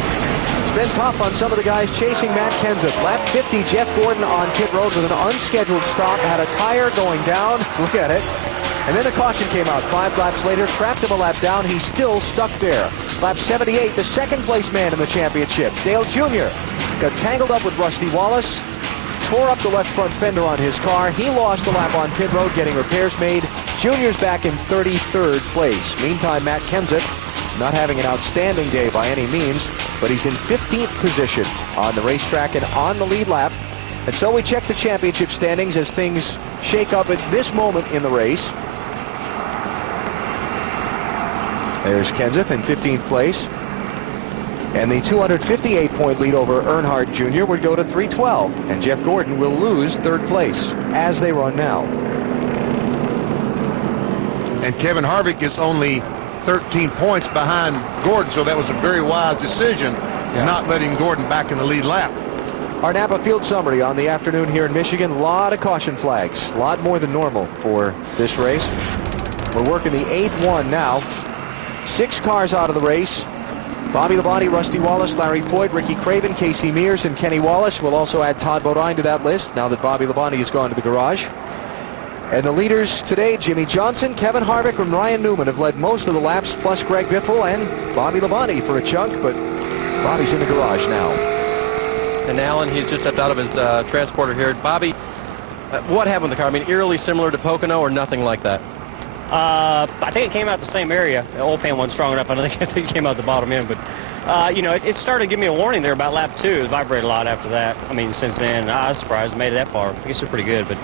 It's been tough on some of the guys chasing Matt Kenseth. Lap 50, Jeff Gordon on pit road with an unscheduled stop. Had a tire going down. Look at it. And then the caution came out 5 laps later, trapped him a lap down. He's still stuck there. Lap 78, the second place man in the championship, Dale Jr. got tangled up with Rusty Wallace, tore up the left front fender on his car. He lost a lap on pit road getting repairs made. Jr.'s back in 33rd place. Meantime, Matt Kenseth not having an outstanding day by any means, but he's in 15th position on the racetrack and on the lead lap. And so we check the championship standings as things shake up at this moment in the race. There's Kenseth in 15th place. And the 258-point lead over Earnhardt Jr. would go to 312. And Jeff Gordon will lose 3rd place as they run now. And Kevin Harvick is only 13 points behind Gordon, so that was a very wise decision, not letting Gordon back in the lead lap. Our Napa field summary on the afternoon here in Michigan. A lot of caution flags, a lot more than normal for this race. We're working the 8th one now. 6 cars out of the race. Bobby Labonte, Rusty Wallace, Larry Floyd, Ricky Craven, Casey Mears, and Kenny Wallace. We'll also add Todd Bodine to that list now that Bobby Labonte has gone to the garage. And the leaders today, Jimmy Johnson, Kevin Harvick, and Ryan Newman have led most of the laps, plus Greg Biffle and Bobby Labonte for a chunk, but Bobby's in the garage now. And Alan, he's just stepped out of his transporter here. Bobby, what happened with the car? I mean, eerily similar to Pocono or nothing like that? I think it came out the same area. The oil pan wasn't strong enough. I think it came out the bottom end. But, you know, it started to give me a warning there about lap 2. It vibrated a lot after that. I mean, since then, I was surprised it made it that far. I guess it's pretty good. But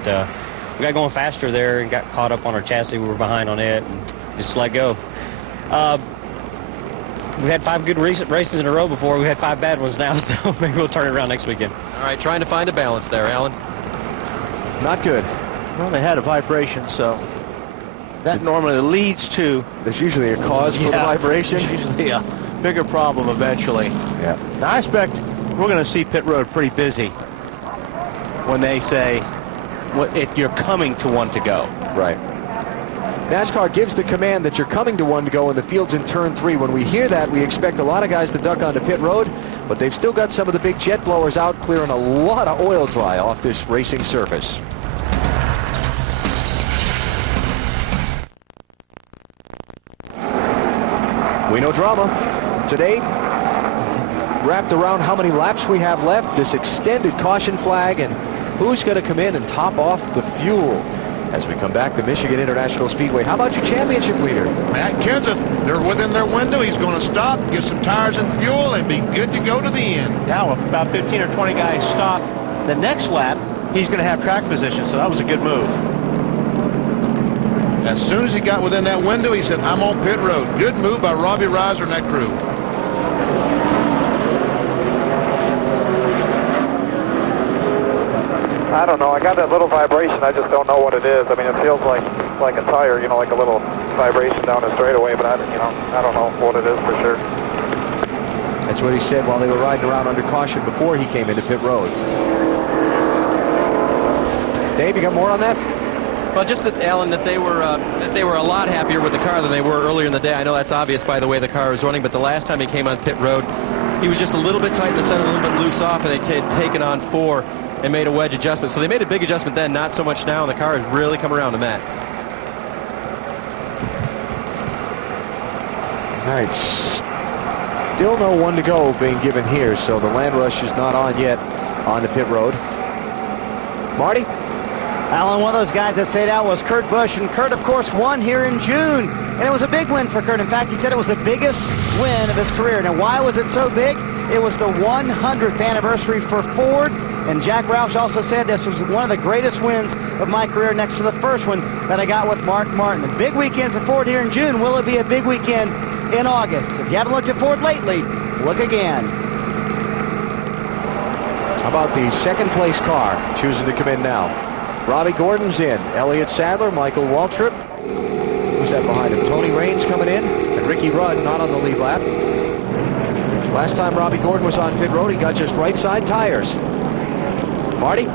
we got going faster there and got caught up on our chassis. We were behind on it and just let go. We've had 5 good races in a row before. We had 5 bad ones now, so maybe we'll turn it around next weekend. All right, trying to find a balance there, Alan. Not good. Well, they had a vibration, so that normally leads to... There's usually a cause for the vibration. There's usually a bigger problem eventually. Yeah. Now, I expect we're going to see pit road pretty busy when they say you're coming to 1 to go. Right. NASCAR gives the command that you're coming to 1 to go in the fields in turn 3. When we hear that, we expect a lot of guys to duck onto pit road, but they've still got some of the big jet blowers out, clearing a lot of oil dry off this racing surface. We know drama. Today, wrapped around how many laps we have left, this extended caution flag, and who's going to come in and top off the fuel as we come back to Michigan International Speedway. How about your championship leader? Matt Kenseth, they're within their window. He's going to stop, get some tires and fuel, and be good to go to the end. Now, if about 15 or 20 guys stop the next lap, he's going to have track position, so that was a good move. As soon as he got within that window, he said, I'm on pit road. Good move by Robbie Reiser and that crew. I don't know. I got that little vibration. I just don't know what it is. I mean, it feels like a tire, you know, like a little vibration down the straightaway, but I don't know what it is for sure. That's what he said while they were riding around under caution before he came into pit road. Dave, you got more on that? Well, just that, Alan, that they were a lot happier with the car than they were earlier in the day. I know that's obvious by the way the car was running, but the last time he came on pit road, he was just a little bit tight in the center, a little bit loose off, and they had taken on 4 and made a wedge adjustment. So they made a big adjustment then, not so much now, and the car has really come around to Matt. All right, still no 1 to go being given here, so the land rush is not on yet on the pit road. Marty? Alan, one of those guys that stayed out was Kurt Busch, and Kurt, of course, won here in June, and it was a big win for Kurt. In fact, he said it was the biggest win of his career. Now, why was it so big? It was the 100th anniversary for Ford, and Jack Roush also said this was one of the greatest wins of my career next to the first one that I got with Mark Martin. A big weekend for Ford here in June. Will it be a big weekend in August? If you haven't looked at Ford lately, look again. How about the second place car choosing to come in now? Robbie Gordon's in. Elliott Sadler, Michael Waltrip. Who's that behind him? Tony Raines coming in. And Ricky Rudd not on the lead lap. Last time Robbie Gordon was on pit road, he got just right side tires. Marty?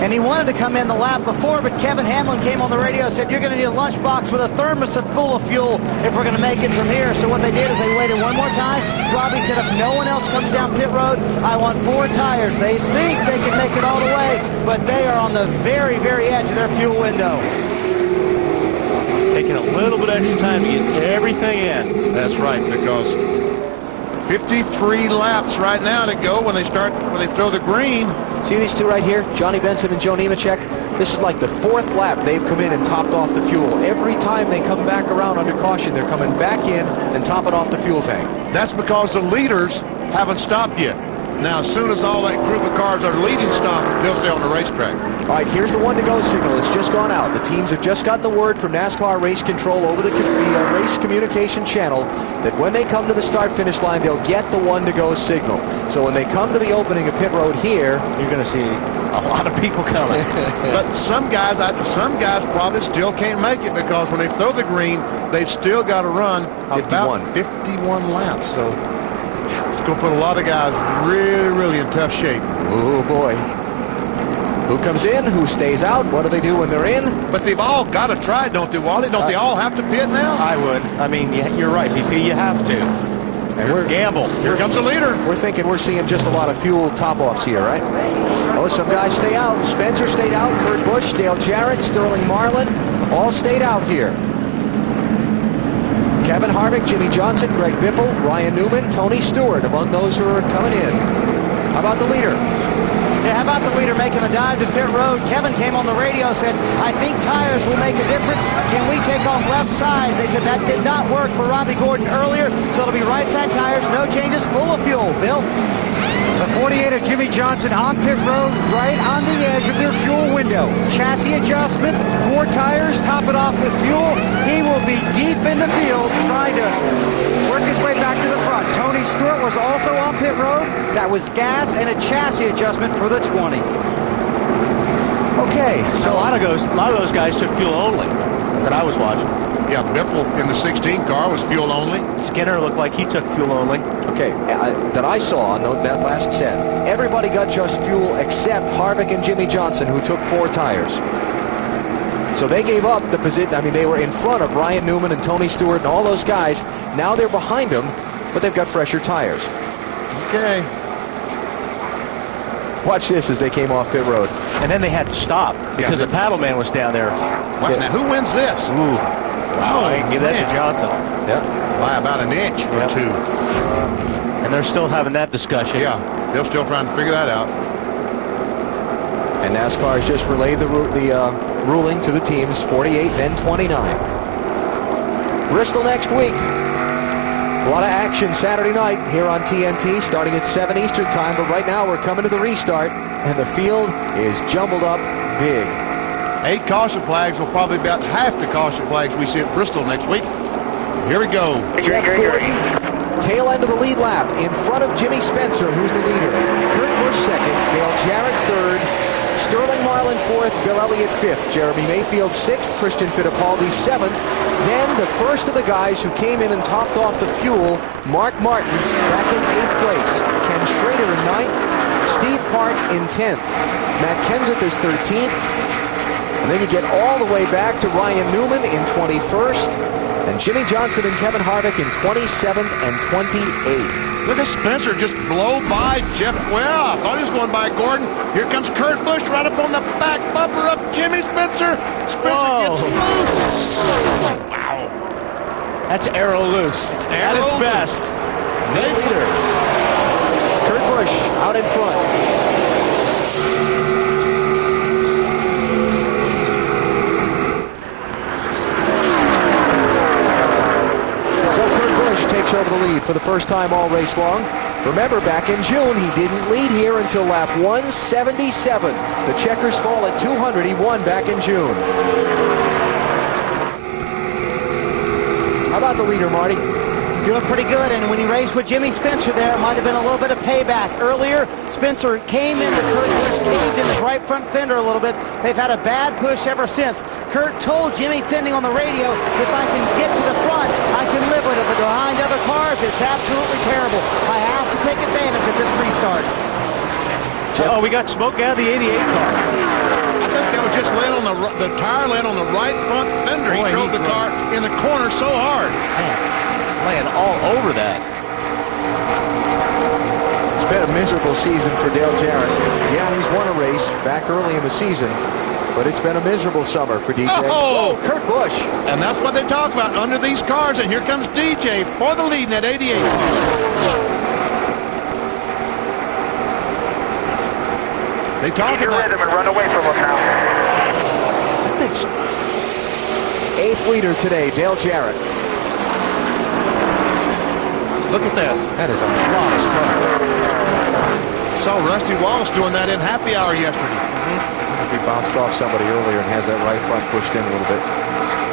And he wanted to come in the lap before, but Kevin Hamlin came on the radio and said, you're going to need a lunchbox with a thermos full of fuel if we're going to make it from here. So what they did is they waited one more time. Robbie said, if no one else comes down pit road, I want 4 tires. They think they can make it all the way, but they are on the very, very edge of their fuel window. Taking a little bit extra time to get everything in. That's right, because 53 laps right now to go when they throw the green. See these two right here, Johnny Benson and Joe Nemechek? This is like the 4th lap they've come in and topped off the fuel. Every time they come back around under caution, they're coming back in and topping off the fuel tank. That's because the leaders haven't stopped yet. Now, as soon as all that group of cars are leading stop, they'll stay on the racetrack. All right, here's the 1 to go signal. It's just gone out. The teams have just got the word from NASCAR Race Control over the race communication channel that when they come to the start-finish line, they'll get the 1 to go signal. So when they come to the opening of pit road here, you're going to see a lot of people coming. But some guys probably still can't make it because when they throw the green, they've still got to run 51 laps. So it's going to put a lot of guys really, really in tough shape. Oh, boy. Who comes in? Who stays out? What do they do when they're in? But they've all got to try, don't they, Wally? Don't they all have to pit now? I would. I mean, you're right, BP. You have to. And we're gamble. Here comes the leader. We're thinking we're seeing just a lot of fuel top-offs here, right? Oh, some guys stay out. Spencer stayed out. Kurt Busch, Dale Jarrett, Sterling Marlin, all stayed out here. Kevin Harvick, Jimmy Johnson, Greg Biffle, Ryan Newman, Tony Stewart among those who are coming in. How about the leader? Yeah, how about the leader making the dive to pit road? Kevin came on the radio, said, I think tires will make a difference. Can we take off left sides? They said that did not work for Robbie Gordon earlier, so it'll be right side tires, no changes, full of fuel. Bill? The 48 of Jimmy Johnson on pit road, right on the edge of their fuel window. Chassis adjustment, 4 tires, top it off with fuel. He will be deep in the field trying to work his way back to the front. Tony Stewart was also on pit road. That was gas and a chassis adjustment for the 20. Okay, so a lot of those guys took fuel only that I was watching. Yeah, Biffle in the 16 car was fuel only. Skinner looked like he took fuel only. Okay, that I saw on that last set. Everybody got just fuel except Harvick and Jimmy Johnson, who took 4 tires. So they gave up the position. I mean, they were in front of Ryan Newman and Tony Stewart and all those guys. Now they're behind them, but they've got fresher tires. Okay. Watch this as they came off pit road. And then they had to stop because the paddle man was down there. What, now, who wins this? Ooh. Wow, I can give that to Johnson. Yeah. By about an inch or 2. And they're still having that discussion. Yeah, they're still trying to figure that out. And NASCAR has just relayed the ruling to the teams, 48, then 29. Bristol next week. A lot of action Saturday night here on TNT, starting at 7 Eastern time. But right now we're coming to the restart, and the field is jumbled up big. 8 caution flags will probably be about half the caution flags we see at Bristol next week. Here we go. Jeff Gordon, tail end of the lead lap, in front of Jimmy Spencer, who's the leader. Kurt Busch second, Dale Jarrett third, Sterling Marlin fourth, Bill Elliott fifth, Jeremy Mayfield sixth, Christian Fittipaldi seventh. Then the first of the guys who came in and topped off the fuel, Mark Martin, back in 8th place. Ken Schrader in 9th, Steve Park in 10th. Matt Kenseth is 13th. And then you get all the way back to Ryan Newman in 21st. And Jimmy Johnson and Kevin Harvick in 27th and 28th. Look at Spencer just blow by Jeff. Well, I thought he was going by Gordon. Here comes Kurt Busch right up on the back bumper of Jimmy Spencer. Spencer gets loose. Wow. That's arrow loose. At its best. The leader. Kurt Busch out in front. Takes over the lead for the first time all race long. Remember, back in June, he didn't lead here until lap 177. The checkers fall at 200. He won back in June. How about the leader, Marty? Doing pretty good, and when he raced with Jimmy Spencer there, it might have been a little bit of payback. Earlier, Spencer came into Kurt Busch, caved in his right front fender a little bit. They've had a bad push ever since. Kurt told Jimmy Fending on the radio, if I can get to the front, I can live with it, but behind other cars, it's absolutely terrible. I have to take advantage of this restart. Oh, we got smoke out of the 88 car. I think that was just laying on the tire laying on the right front fender. Boy, he drove the car in the corner so hard. Man. Laying all over that. It's been a miserable season for Dale Jarrett. Yeah, he's won a race back early in the season, but it's been a miserable summer for DJ. Oh, Kurt Busch. And that's what they talk about under these cars. And here comes DJ for the lead in that 88 car. They talk about him and run away from him now. I think so. 8th leader today, Dale Jarrett. Look at that. That is a lot of smoke. Saw Rusty Wallace doing that in happy hour yesterday. If he bounced off somebody earlier and has that right front pushed in a little bit.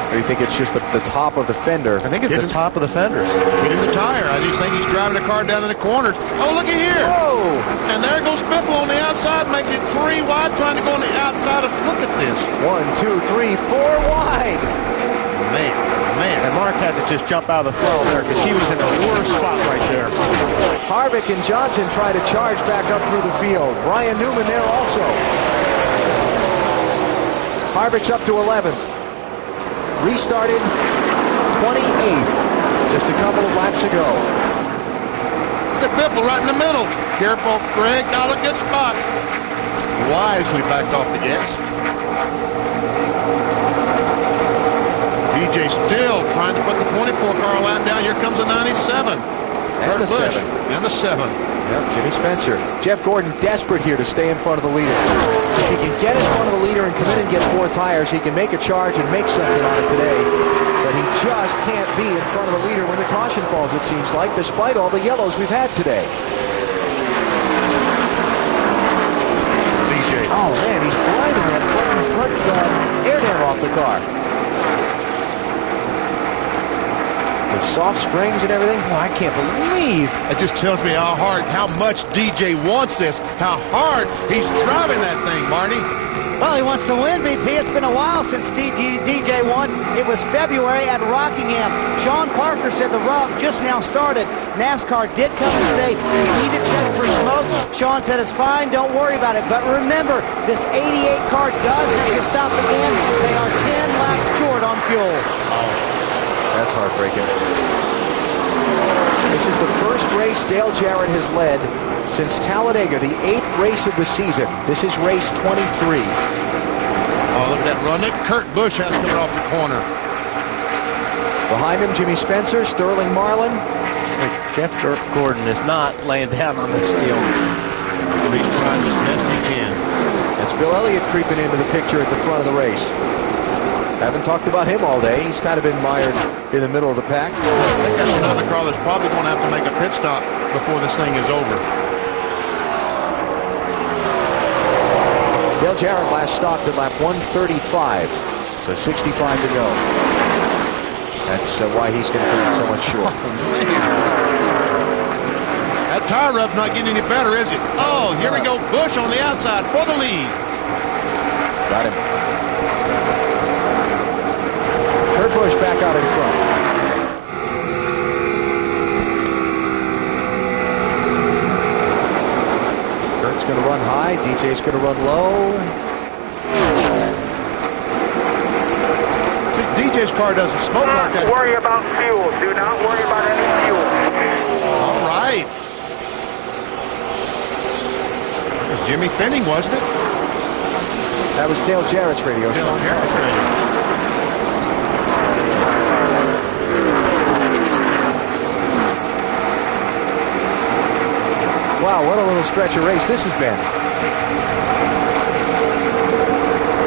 Or you think it's just the top of the fender? I think it's the top of the fenders. Hitting the tire. I just think he's driving the car down in the corners. Oh, looky here. Whoa. And there goes Biffle on the outside, making it 3 wide, trying to go on the outside of. Look at this. 1, 2, 3, 4 wide. Man. And Mark had to just jump out of the throttle there because he was in the worst spot right there. Harvick and Johnson try to charge back up through the field. Ryan Newman there also. Harvick's up to 11th. Restarted 28th just a couple of laps ago. Look at Biffle right in the middle. Careful, Greg. Got a good spot. Wisely backed off the gas. DJ still trying to put the 24 car lap down. Here comes a 97. And the 7. And the 7. Yep, Jimmy Spencer. Jeff Gordon desperate here to stay in front of the leader. If he can get in front of the leader and come in and get 4 tires, he can make a charge and make something on it today. But he just can't be in front of the leader when the caution falls, it seems like, despite all the yellows we've had today. DJ. Oh, man, he's grinding that front air dam off the car. With soft springs and everything, boy, I can't believe. It just tells me how much DJ wants this, how hard he's driving that thing, Marty. Well, he wants to win, BP. It's been a while since DJ won. It was February at Rockingham. Sean Parker said the rub just now started. NASCAR did come and say, you need to check for smoke. Sean said, it's fine, don't worry about it. But remember, this 88 car does have to stop again. They are 10 laps short on fuel. That's heartbreaking. This is the first race Dale Jarrett has led since Talladega, the 8th race of the season. This is race 23. Oh, look at that run that Kurt Busch has coming off the corner. Behind him, Jimmy Spencer, Sterling Marlin. Jeff Gordon is not laying down on this deal. He's trying as best he can. That's Bill Elliott creeping into the picture at the front of the race. Haven't talked about him all day. He's kind of been mired in the middle of the pack. I think that's another car that's probably going to have to make a pit stop before this thing is over. Dale Jarrett last stopped at lap 135, so 65 to go. That's why he's going to come out so much short. That tire rub's not getting any better, is it? Oh, here we go. Busch on the outside for the lead. Got him. Kurt Busch back out in front. Kurt's going to run high. DJ's going to run low. DJ's car doesn't smoke like that. Do not worry about fuel. Do not worry about any fuel. All right. It was Jimmy Finning, wasn't it? That was Dale Jarrett's radio. Dale Jarrett's radio. Wow, what a little stretch of race this has been.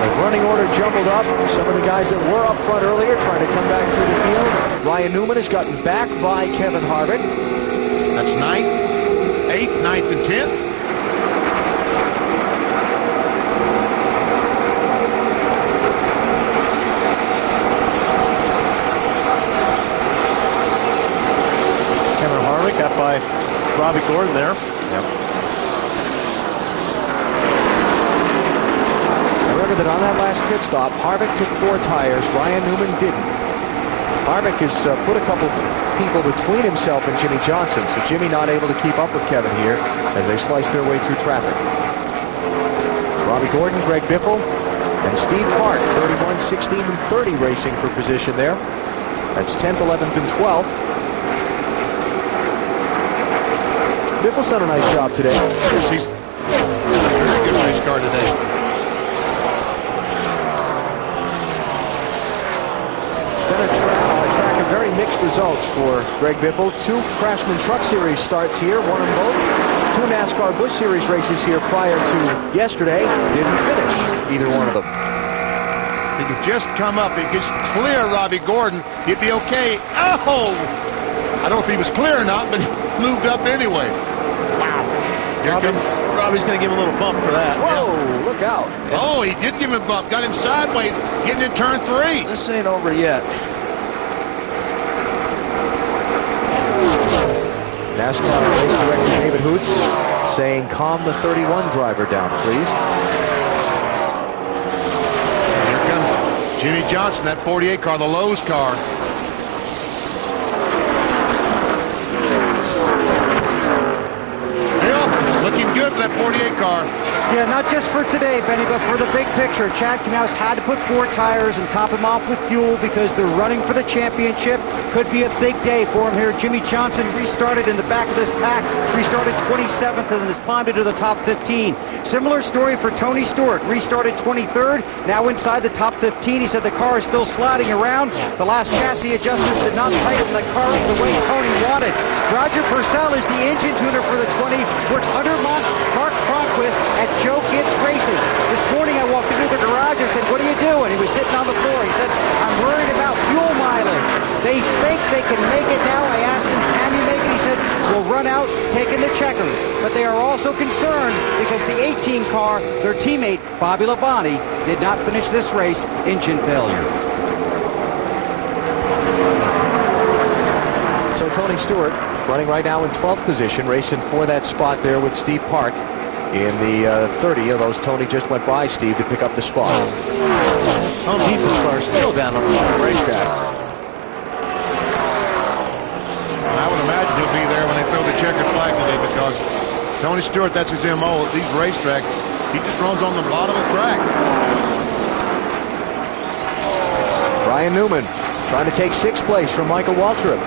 The running order jumbled up. Some of the guys that were up front earlier trying to come back through the field. Ryan Newman has gotten back by Kevin Harvick. That's 9th, 8th, 9th, and 10th. Kevin Harvick up by Robbie Gordon there. Yep. Remember that on that last pit stop, Harvick took 4 tires. Ryan Newman didn't. Harvick has put a couple people between himself and Jimmy Johnson, so Jimmy not able to keep up with Kevin here as they slice their way through traffic. Robbie Gordon, Greg Biffle, and Steve Park, 31, 16, and 30 racing for position there. That's 10th, 11th, and 12th. Biffle's done a nice job today. Yes, he's a very good race car today. Been a track of very mixed results for Greg Biffle. 2 Craftsman Truck Series starts here, won them both. 2 NASCAR Busch Series races here prior to yesterday. Didn't finish either one of them. He could just come up. He gets clear Robbie Gordon. He'd be okay. Oh! I don't know if he was clear or not, but he moved up anyway. Here Robbie's going to give him a little bump for that. Whoa, yeah. Look out. Oh, he did give him a bump. Got him sideways, getting in turn 3. This ain't over yet. NASCAR race director David Hoots saying, calm the 31 driver down, please. Here comes Jimmy Johnson, that 48 car, the Lowe's car. Looking good for that 48 car. Yeah, not just for today, Benny, but for the big picture. Chad Knaus had to put 4 tires and top him off with fuel because they're running for the championship. Could be a big day for him here. Jimmy Johnson restarted in the back of this pack, restarted 27th and has climbed into the top 15. Similar story for Tony Stewart, restarted 23rd, now inside the top 15. He said the car is still sliding around. The last chassis adjustments did not tighten the car the way Tony wanted. Roger Purcell is the engine tuner for the 20, works under Mark Cronquist at Joe Gibbs Racing. This morning I walked into the garage, I said, what are you doing? He was sitting on the floor. He said, I'm worried about fuel mileage. They think they can make it now. I asked him, can you make it? He said, we'll run out taking the checkers. But they are also concerned because the 18 car, their teammate, Bobby Labonte, did not finish this race, engine failure. So Tony Stewart running right now in 12th position, racing for that spot there with Steve Park in the 30 of those. Tony just went by Steve to pick up the spot. Home Depot's car still down on the racetrack. I would imagine he'll be there when they throw the checkered flag today because Tony Stewart, that's his MO at these racetracks. He just runs on the bottom of the track. Ryan Newman trying to take 6th place from Michael Waltrip.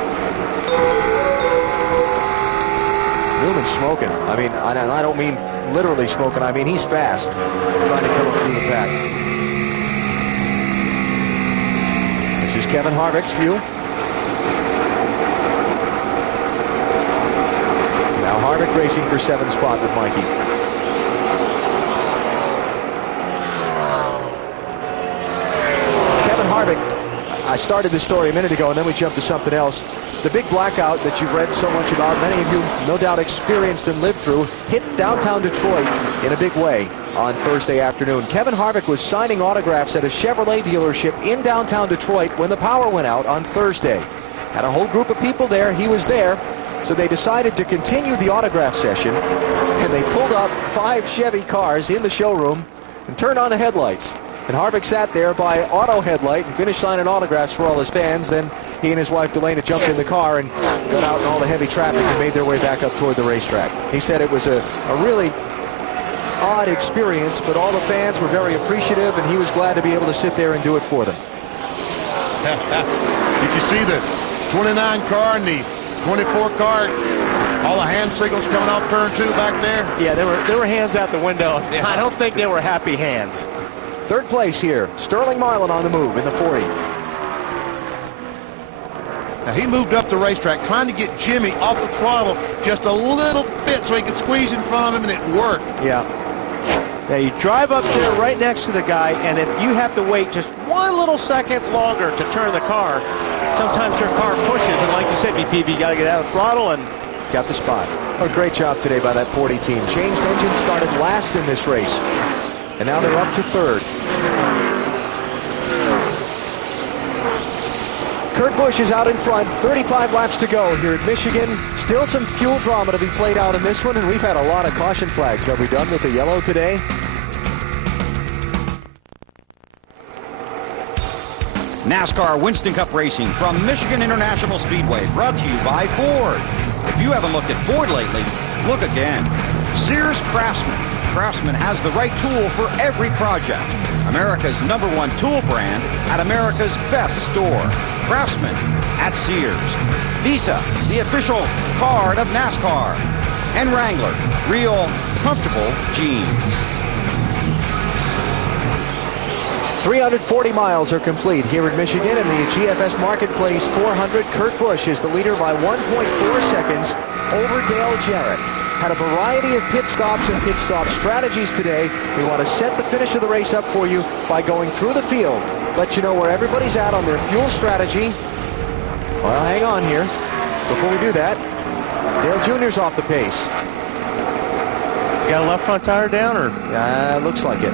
Newman's smoking. I mean, I don't mean literally smoking. I mean, he's fast, trying to come up through the pack. This is Kevin Harvick's view. Now Harvick racing for 7th spot with Mikey. Kevin Harvick, I started this story a minute ago, and then we jumped to something else. The big blackout that you've read so much about, many of you no doubt experienced and lived through, hit downtown Detroit in a big way on Thursday afternoon. Kevin Harvick was signing autographs at a Chevrolet dealership in downtown Detroit when the power went out on Thursday. Had a whole group of people there. He was there. So they decided to continue the autograph session, and they pulled up 5 Chevy cars in the showroom and turned on the headlights. And Harvick sat there by auto headlight and finished signing autographs for all his fans. Then he and his wife Delana jumped in the car and got out in all the heavy traffic and made their way back up toward the racetrack. He said it was a really odd experience, but all the fans were very appreciative, and he was glad to be able to sit there and do it for them. Did you see the 29 car and the 24 car? All the hand signals coming off turn 2 back there? Yeah, there were hands out the window. Yeah. I don't think they were happy hands. 3rd place here, Sterling Marlin on the move in the 40. Now he moved up the racetrack trying to get Jimmy off the throttle just a little bit so he could squeeze in front of him, and it worked. Yeah. Yeah, you drive up there right next to the guy, and if you have to wait just 1 little second longer to turn the car, sometimes your car pushes, and like you said, BPB, you got to get out of the throttle and got the spot. A great job today by that 40 team. Changed engine, started last in this race, and now they're up to 3rd. Kurt Busch is out in front, 35 laps to go here at Michigan. Still some fuel drama to be played out in this one, and we've had a lot of caution flags. Are we done with the yellow today? NASCAR Winston Cup Racing from Michigan International Speedway, brought to you by Ford. If you haven't looked at Ford lately, look again. Sears Craftsman. Craftsman has the right tool for every project. America's #1 tool brand at America's best store. Craftsman at Sears. Visa, the official card of NASCAR. And Wrangler, real, comfortable jeans. 340 miles are complete here in Michigan in the GFS Marketplace 400. Kurt Busch is the leader by 1.4 seconds over Dale Jarrett. Had a variety of pit stops and pit stop strategies today. We want to set the finish of the race up for you by going through the field. Let you know where everybody's at on their fuel strategy. Well, hang on here. Before we do that, Dale Jr.'s off the pace. You got a left front tire down, or? Looks like it.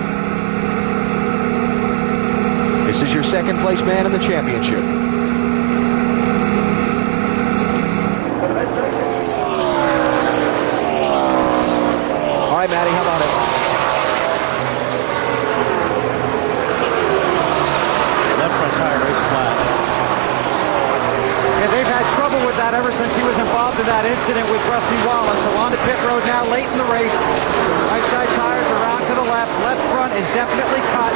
This is your 2nd place man in the championship. All right, Matty, how about it? Left front tire is flat. Yeah, they've had trouble with that ever since he was involved in that incident with Rusty Wallace. So on to pit road now late in the race. Right side tires are around to to the left. Left front is definitely cut.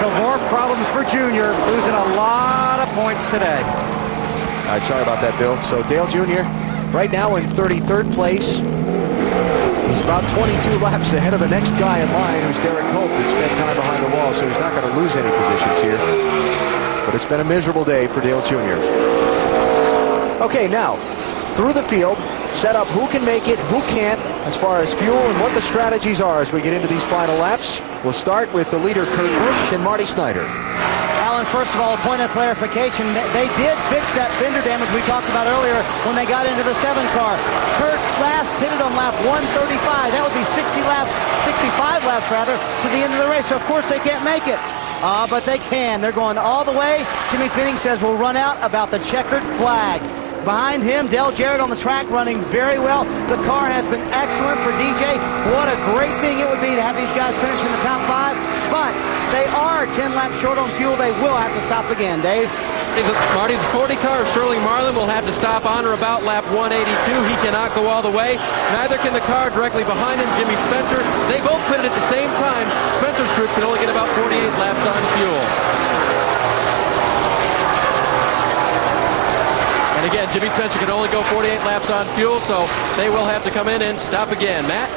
So more problems for Junior, losing a lot of points today. All right, sorry about that, Bill. So Dale Jr. right now in 33rd place. He's about 22 laps ahead of the next guy in line, who's Derek Cope, that spent time behind the wall, so he's not going to lose any positions here. But it's been a miserable day for Dale Jr. Okay, now, through the field, set up who can make it, who can't, as far as fuel and what the strategies are as we get into these final laps. We'll start with the leader, Kurt Busch, and Marty Snyder. Alan, first of all, a point of clarification. They did fix that fender damage we talked about earlier when they got into the 7 car. Kurt last pitted on lap 135. That would be 65 laps rather, to the end of the race. So, of course, they can't make it. But they can. They're going all the way. Jimmy Finning says we'll run out about the checkered flag. Behind him, Dale Jarrett on the track running very well. The car has been excellent for DJ. What a great thing it would be to have these guys finish in the top 5. But they are 10 laps short on fuel. They will have to stop again. Dave? Marty, the 40 car of Sterling Marlin will have to stop on or about lap 182. He cannot go all the way. Neither can the car directly behind him, Jimmy Spencer. They both pitted at the same time. Spencer's group can only get about 48 laps on fuel. And again, Jimmy Spencer can only go 48 laps on fuel, so they will have to come in and stop again. Matt?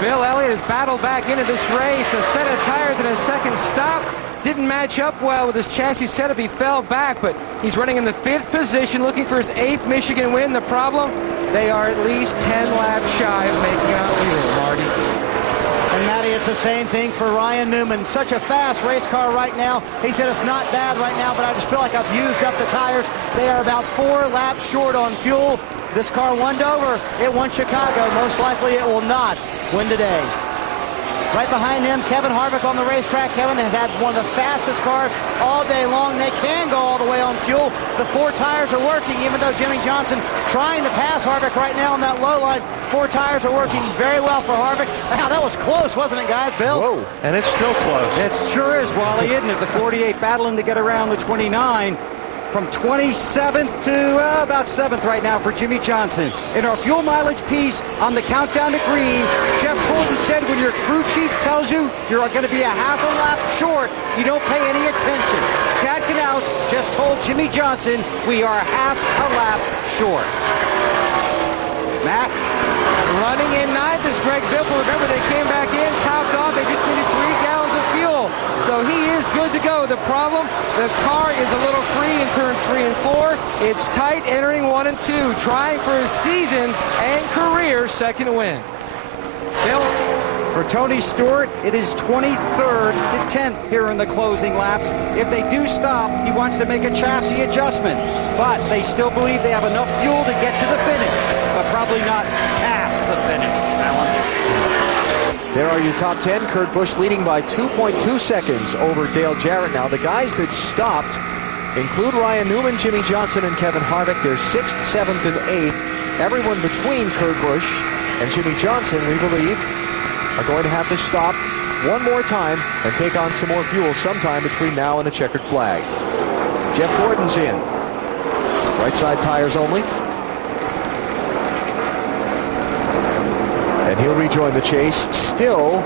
Bill Elliott has battled back into this race. A set of tires and a second stop didn't match up well with his chassis setup. He fell back, but he's running in the 5th position, looking for his 8th Michigan win. The problem, they are at least 10 laps shy of making out fuel, Marty. And Matty, it's the same thing for Ryan Newman. Such a fast race car right now. He said it's not bad right now, but I just feel like I've used up the tires. They are about 4 laps short on fuel. This car won Dover. It won Chicago. Most likely it will not win today. Right behind him, Kevin Harvick on the racetrack. Kevin has had one of the fastest cars all day long. They can go all the way on fuel. The 4 tires are working, even though Jimmy Johnson trying to pass Harvick right now on that low line. 4 tires are working very well for Harvick. Wow, that was close, wasn't it, guys? Bill? Whoa. And it's still close. It sure is, Wally, isn't it? The 48 battling to get around the 29. From 27th to about 7th right now for Jimmy Johnson. In our fuel mileage piece on the countdown to green, Jeff Gordon said when your crew chief tells you you're going to be a half a lap short, you don't pay any attention. Chad Knaus just told Jimmy Johnson we are half a lap short. Matt? Running in 9th is Greg Biffle. Remember, they came back in, topped off. They just needed 3 gallons of fuel. So he is good to go. The problem, the car is a little free in turns 3 and 4. It's tight entering 1 and 2, trying for his season and career 2nd win. Bill? For Tony Stewart, it is 23rd to 10th here in the closing laps. If they do stop, he wants to make a chassis adjustment. But they still believe they have enough fuel to get to the finish, but probably not past the finish, Alan. There are your top 10. Kurt Busch leading by 2.2 seconds over Dale Jarrett now. The guys that stopped include Ryan Newman, Jimmy Johnson, and Kevin Harvick. They're 6th, 7th, and 8th. Everyone between Kurt Busch and Jimmy Johnson, we believe, are going to have to stop one more time and take on some more fuel sometime between now and the checkered flag. Jeff Gordon's in. Right side tires only. And he'll rejoin the chase. Still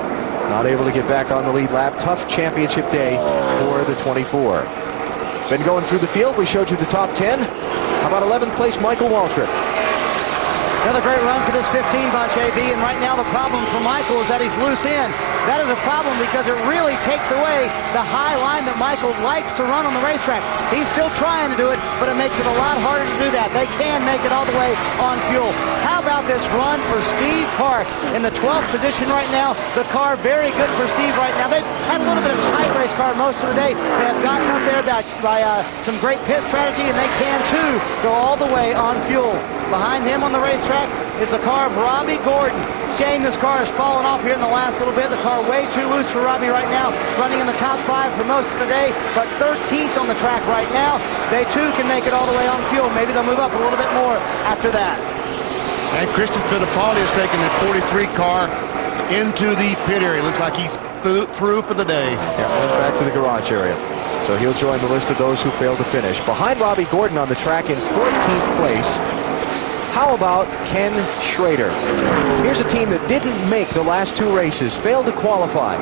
not able to get back on the lead lap. Tough championship day for the 24. Been going through the field. We showed you the top 10. How about 11th place Michael Waltrip? Another great run for this 15 bunch, AB, and right now the problem for Michael is that he's loose in. That is a problem because it really takes away the high line that Michael likes to run on the racetrack. He's still trying to do it, but it makes it a lot harder to do that. They can make it all the way on fuel. How about this run for Steve Park in the 12th position right now? The car very good for Steve right now. They've had a little bit of a tight race car most of the day. They have gotten up there by some great pit strategy, and they can too go all the way on fuel. Behind him on the racetrack is the car of Robbie Gordon. Shame this car has fallen off here in the last little bit. The car way too loose for Robbie right now, running in the top 5 for most of the day, but 13th on the track right now. They too can make it all the way on fuel. Maybe they'll move up a little bit more after that. And Christian Fittipaldi is taking the 43 car into the pit area. Looks like he's through for the day. Yeah, back to the garage area. So he'll join the list of those who failed to finish. Behind Robbie Gordon on the track in 14th place How about Ken Schrader? Here's a team that didn't make the last 2 races, failed to qualify.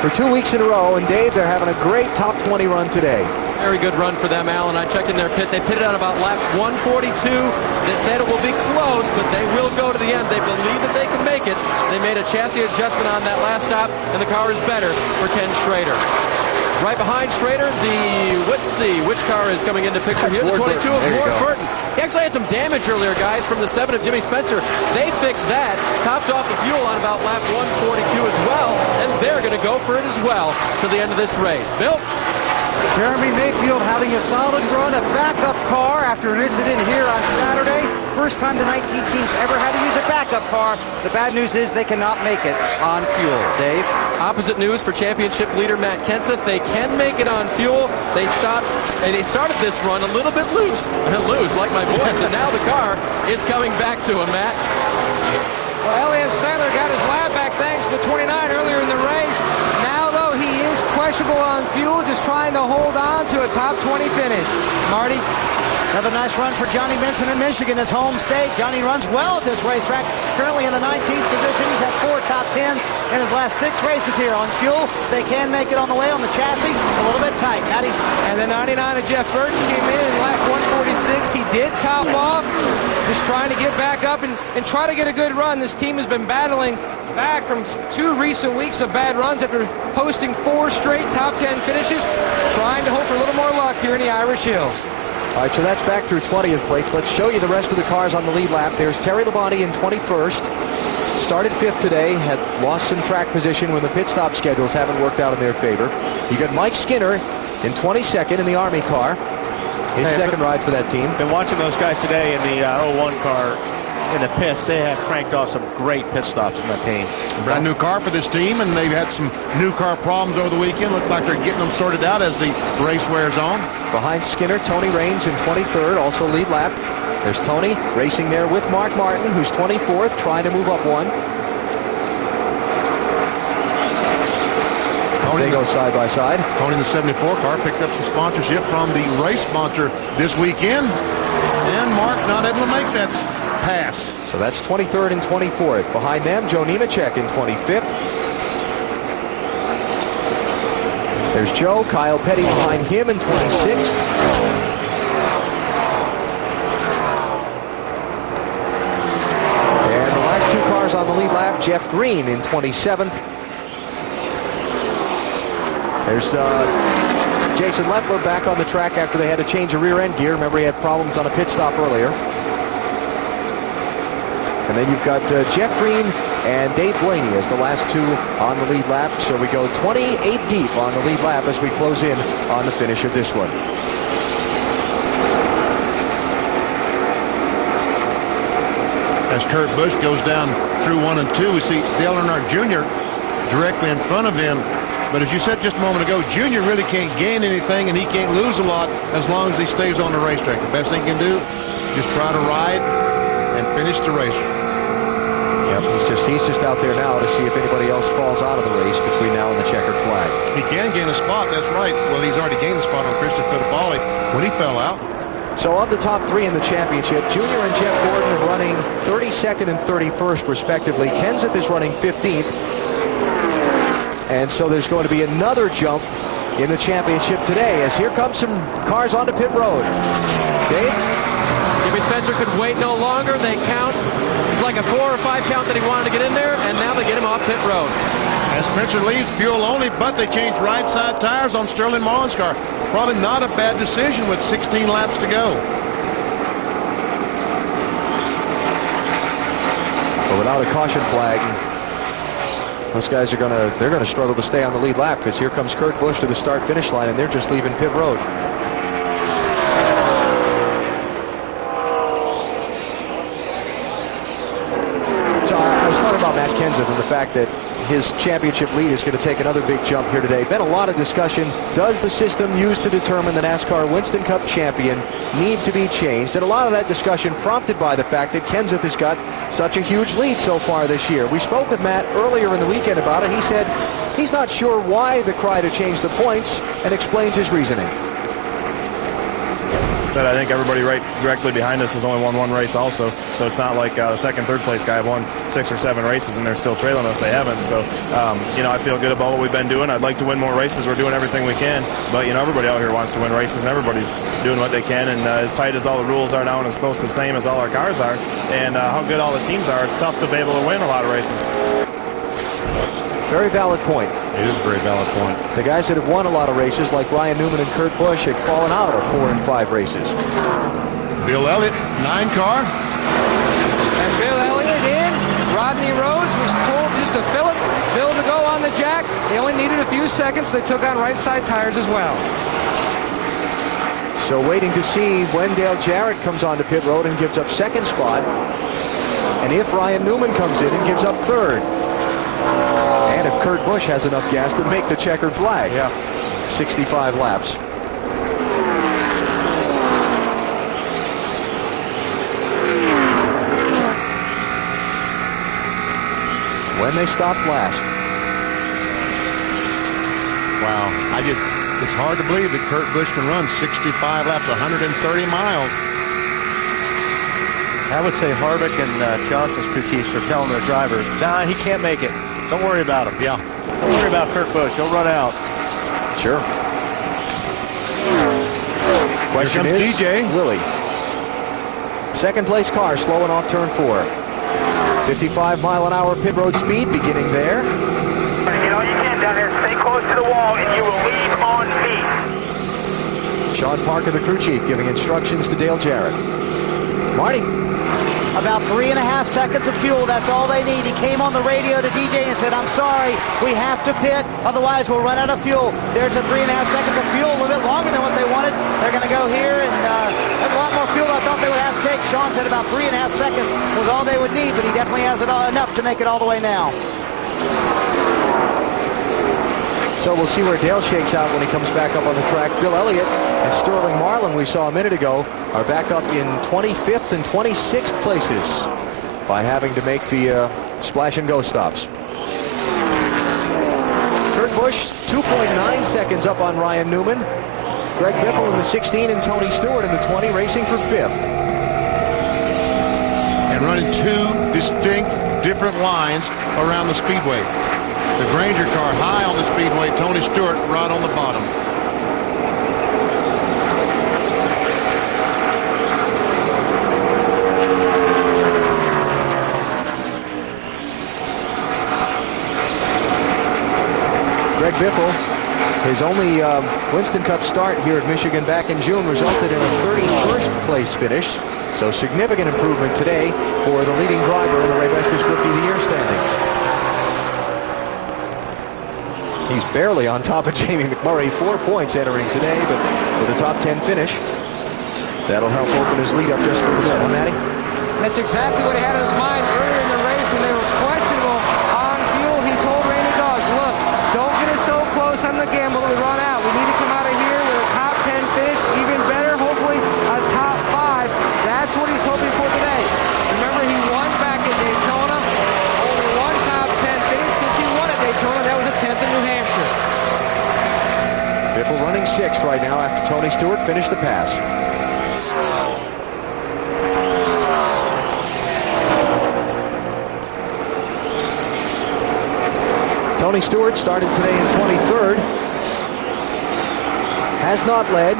For 2 weeks in a row, and Dave, they're having a great top 20 run today. Very good run for them, Alan. I checked in their pit. They pitted out about laps 142. They said it will be close, but they will go to the end. They believe that they can make it. They made a chassis adjustment on that last stop, and the car is better for Ken Schrader. Right behind Schrader, let's see, which car is coming into picture here? The 22 of Ward Burton. He actually had some damage earlier, guys, from the 7 of Jimmy Spencer. They fixed that, topped off the fuel on about lap 142 as well, and they're going to go for it as well to the end of this race. Bill? Jeremy Mayfield having a solid run, a backup car after an incident here on Saturday. First time the 19 teams ever had to use a backup car. The bad news is they cannot make it on fuel. Dave? Opposite news for championship leader Matt Kenseth. They can make it on fuel. They started this run a little bit loose like my boys, and now the car is coming back to him, Matt. Well, Elliott Sadler got his lap back thanks to the 29 earlier in the race. Now, though, he is questionable on fuel, just trying to hold on to a top 20 finish. Marty? Another nice run for Johnny Benson in Michigan, his home state. Johnny runs well at this racetrack, currently in the 19th position. He's had 4 top 10s in his last 6 races here. On fuel, they can make it on the way. On the chassis, a little bit tight. Matty? And the 99 of Jeff Burton came in lap 146. He did top off, just trying to get back up and try to get a good run. This team has been battling back from 2 recent weeks of bad runs after posting 4 straight top 10 finishes, trying to hope for a little more luck here in the Irish Hills. All right, so that's back through 20th place. Let's show you the rest of the cars on the lead lap. There's Terry Labonte in 21st. Started 5th today, had lost some track position when the pit stop schedules haven't worked out in their favor. You got Mike Skinner in 22nd in the Army car. His second ride for that team. Been watching those guys today in the 01 car in the pits. They have cranked off some great pit stops in that team. Brand new car for this team, and they've had some new car problems over the weekend. Look like they're getting them sorted out as the race wears on. Behind Skinner, Tony Raines in 23rd, also lead lap. There's Tony racing there with Mark Martin, who's 24th, trying to move up 1. They go side by side. Tony in the 74 car picked up some sponsorship from the race sponsor this weekend, and Mark not able to make that pass. So that's 23rd and 24th. Behind them, Joe Nemechek in 25th. There's Joe. Kyle Petty behind him in 26th. And the last 2 cars on the lead lap, Jeff Green in 27th. There's Jason Leffler back on the track after they had to change a rear end gear. Remember, he had problems on a pit stop earlier. And then you've got Jeff Green and Dave Blaney as the last 2 on the lead lap. So we go 28 deep on the lead lap as we close in on the finish of this one. As Kurt Busch goes down through 1 and 2, we see Dale Earnhardt Jr. directly in front of him. But as you said just a moment ago, Junior really can't gain anything, and he can't lose a lot as long as he stays on the racetrack. The best thing he can do, just try to ride and finish the race. Yep, he's just out there now to see if anybody else falls out of the race between now and the checkered flag. He can gain a spot, that's right. Well, he's already gained a spot on Christian Fittipaldi when he fell out. So of the top 3 in the championship, Junior and Jeff Gordon are running 32nd and 31st, respectively. Kenseth is running 15th. And so there's going to be another jump in the championship today, as here comes some cars onto pit road. Dave? Jimmy Spencer could wait no longer. They count. It's like a 4 or 5 count that he wanted to get in there, and now they get him off pit road. As Spencer leaves, fuel only, but they changed right side tires on Sterling Marlin's car. Probably not a bad decision with 16 laps to go. But without a caution flag, those guys are they're gonna struggle to stay on the lead lap, because here comes Kurt Busch to the start-finish line, and they're just leaving pit road. So I was talking about Matt Kenseth and the fact that his championship lead is going to take another big jump here today. Been a lot of discussion. Does the system used to determine the NASCAR Winston Cup champion need to be changed? And a lot of that discussion prompted by the fact that Kenseth has got such a huge lead so far this year. We spoke with Matt earlier in the weekend about it. He said he's not sure why the cry to change the points, and explains his reasoning. that I think everybody right directly behind us has only won one race also. So it's not like the second, third place guy have won 6 or 7 races and they're still trailing us. They haven't. So, you know, I feel good about what we've been doing. I'd like to win more races. We're doing everything we can. But, you know, everybody out here wants to win races, and everybody's doing what they can. And as tight as all the rules are now and as close to the same as all our cars are, and how good all the teams are, it's tough to be able to win a lot of races. Very valid point. It is a very valid point. The guys that have won a lot of races, like Ryan Newman and Kurt Busch, have fallen out of 4 and 5 races. Bill Elliott, 9 car. And Bill Elliott in. Rodney Rhodes was told just to fill it. Bill to go on the jack. They only needed a few seconds. They took on right side tires as well. So waiting to see when Dale Jarrett comes onto pit road and gives up second spot, and if Ryan Newman comes in and gives up third. And if Kurt Busch has enough gas to make the checkered flag. Yeah. 65 laps. When they stopped last. Wow. It's hard to believe that Kurt Busch can run 65 laps, 130 miles. I would say Harvick and Johnson's crew chiefs are telling their drivers, nah, he can't make it. Don't worry about him. Yeah. Don't worry about Kurt Busch. He'll run out. Sure. Question is, DJ Lilly. Second place car slowing off turn 4. 55-mile-an-hour pit road speed beginning there. Get all you can down there. Stay close to the wall, and you will leave on me. Sean Parker, the crew chief, giving instructions to Dale Jarrett. Marty. About 3.5 seconds of fuel. That's all they need. He came on the radio to DJ and said, I'm sorry, we have to pit, otherwise we'll run out of fuel. There's a 3.5 seconds of fuel, a little bit longer than what they wanted. They're going to go here and have a lot more fuel than I thought they would have to take. Sean said about 3.5 seconds was all they would need, but he definitely has it all enough to make it all the way now. So we'll see where Dale shakes out when he comes back up on the track. Bill Elliott and Sterling Marlin, we saw a minute ago, are back up in 25th and 26th places by having to make the splash and go stops. Kurt Busch, 2.9 seconds up on Ryan Newman. Greg Biffle in the 16 and Tony Stewart in the 20, racing for 5th. And running 2 distinct different lines around the speedway. The Granger car high on the speedway, Tony Stewart right on the bottom. Greg Biffle, his only Winston Cup start here at Michigan back in June resulted in a 31st place finish. So significant improvement today for the leading driver in the Ray Vestas Rookie of the Year standings. He's barely on top of Jamie McMurray, 4 points entering today, but with a top 10 finish, that'll help open his lead up just a little bit, huh, Matty? That's exactly what he had in his mind earlier in the race when they were questionable on fuel. He told Randy Dawes, look, don't get us so close on the gamble that we run out. We need to come out of here with a top 10 finish, even better, hopefully a top 5. That's what he's hoping for today. Remember, he won back in Daytona. Only one top 10 finish since he won at Daytona. That was a 10th in New Hampshire. Biffle running 6th right now after Tony Stewart finished the pass. Tony Stewart started today in 23rd. Has not led.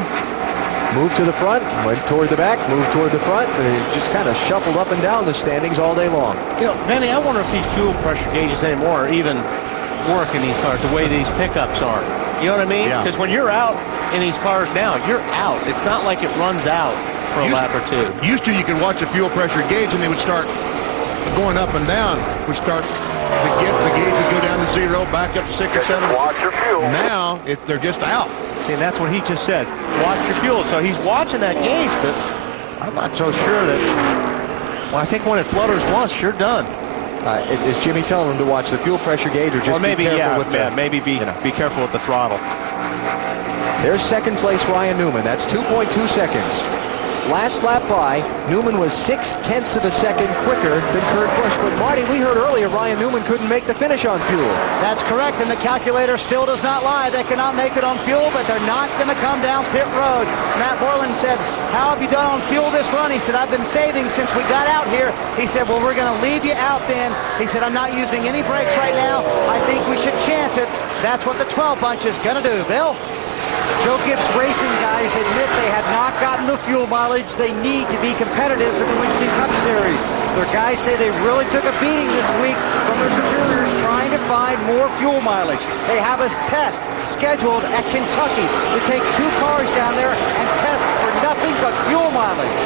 Moved to the front, went toward the back, moved toward the front. They just kind of shuffled up and down the standings all day long. You know, Manny, I wonder if these fuel pressure gauges anymore even work in these cars the way these pickups are. You know what I mean? Yeah. Because when you're out in these cars now, you're out. It's not like it runs out for a lap or 2. Used to, you could watch a fuel pressure gauge and they would start going up and down. Would start the gauge would go down to 0, back up to 6 or 7. Watch your fuel. Now they're just out. See, and that's what he just said. Watch your fuel. So he's watching that gauge, but I'm not so sure that. Well, I think when it flutters once, you're done. Is Jimmy telling him to watch the fuel pressure gauge, or just maybe, be careful yeah, with the, maybe be careful with the throttle. There's second place Ryan Newman. That's 2.2 seconds. Last lap by, Newman was 0.6 of a second quicker than Kurt Busch. But Marty, we heard earlier Ryan Newman couldn't make the finish on fuel. That's correct, and the calculator still does not lie. They cannot make it on fuel, but they're not going to come down pit road. Matt Borland said, how have you done on fuel this run? He said, I've been saving since we got out here. He said, well, we're going to leave you out then. He said, I'm not using any brakes right now. I think we should chance it. That's what the 12 bunch is going to do. Bill? Joe Gibbs Racing guys admit they have not gotten the fuel mileage they need to be competitive for the Winston Cup Series. Their guys say they really took a beating this week from their superiors trying to find more fuel mileage. They have a test scheduled at Kentucky to take 2 cars down there and test for nothing but fuel mileage.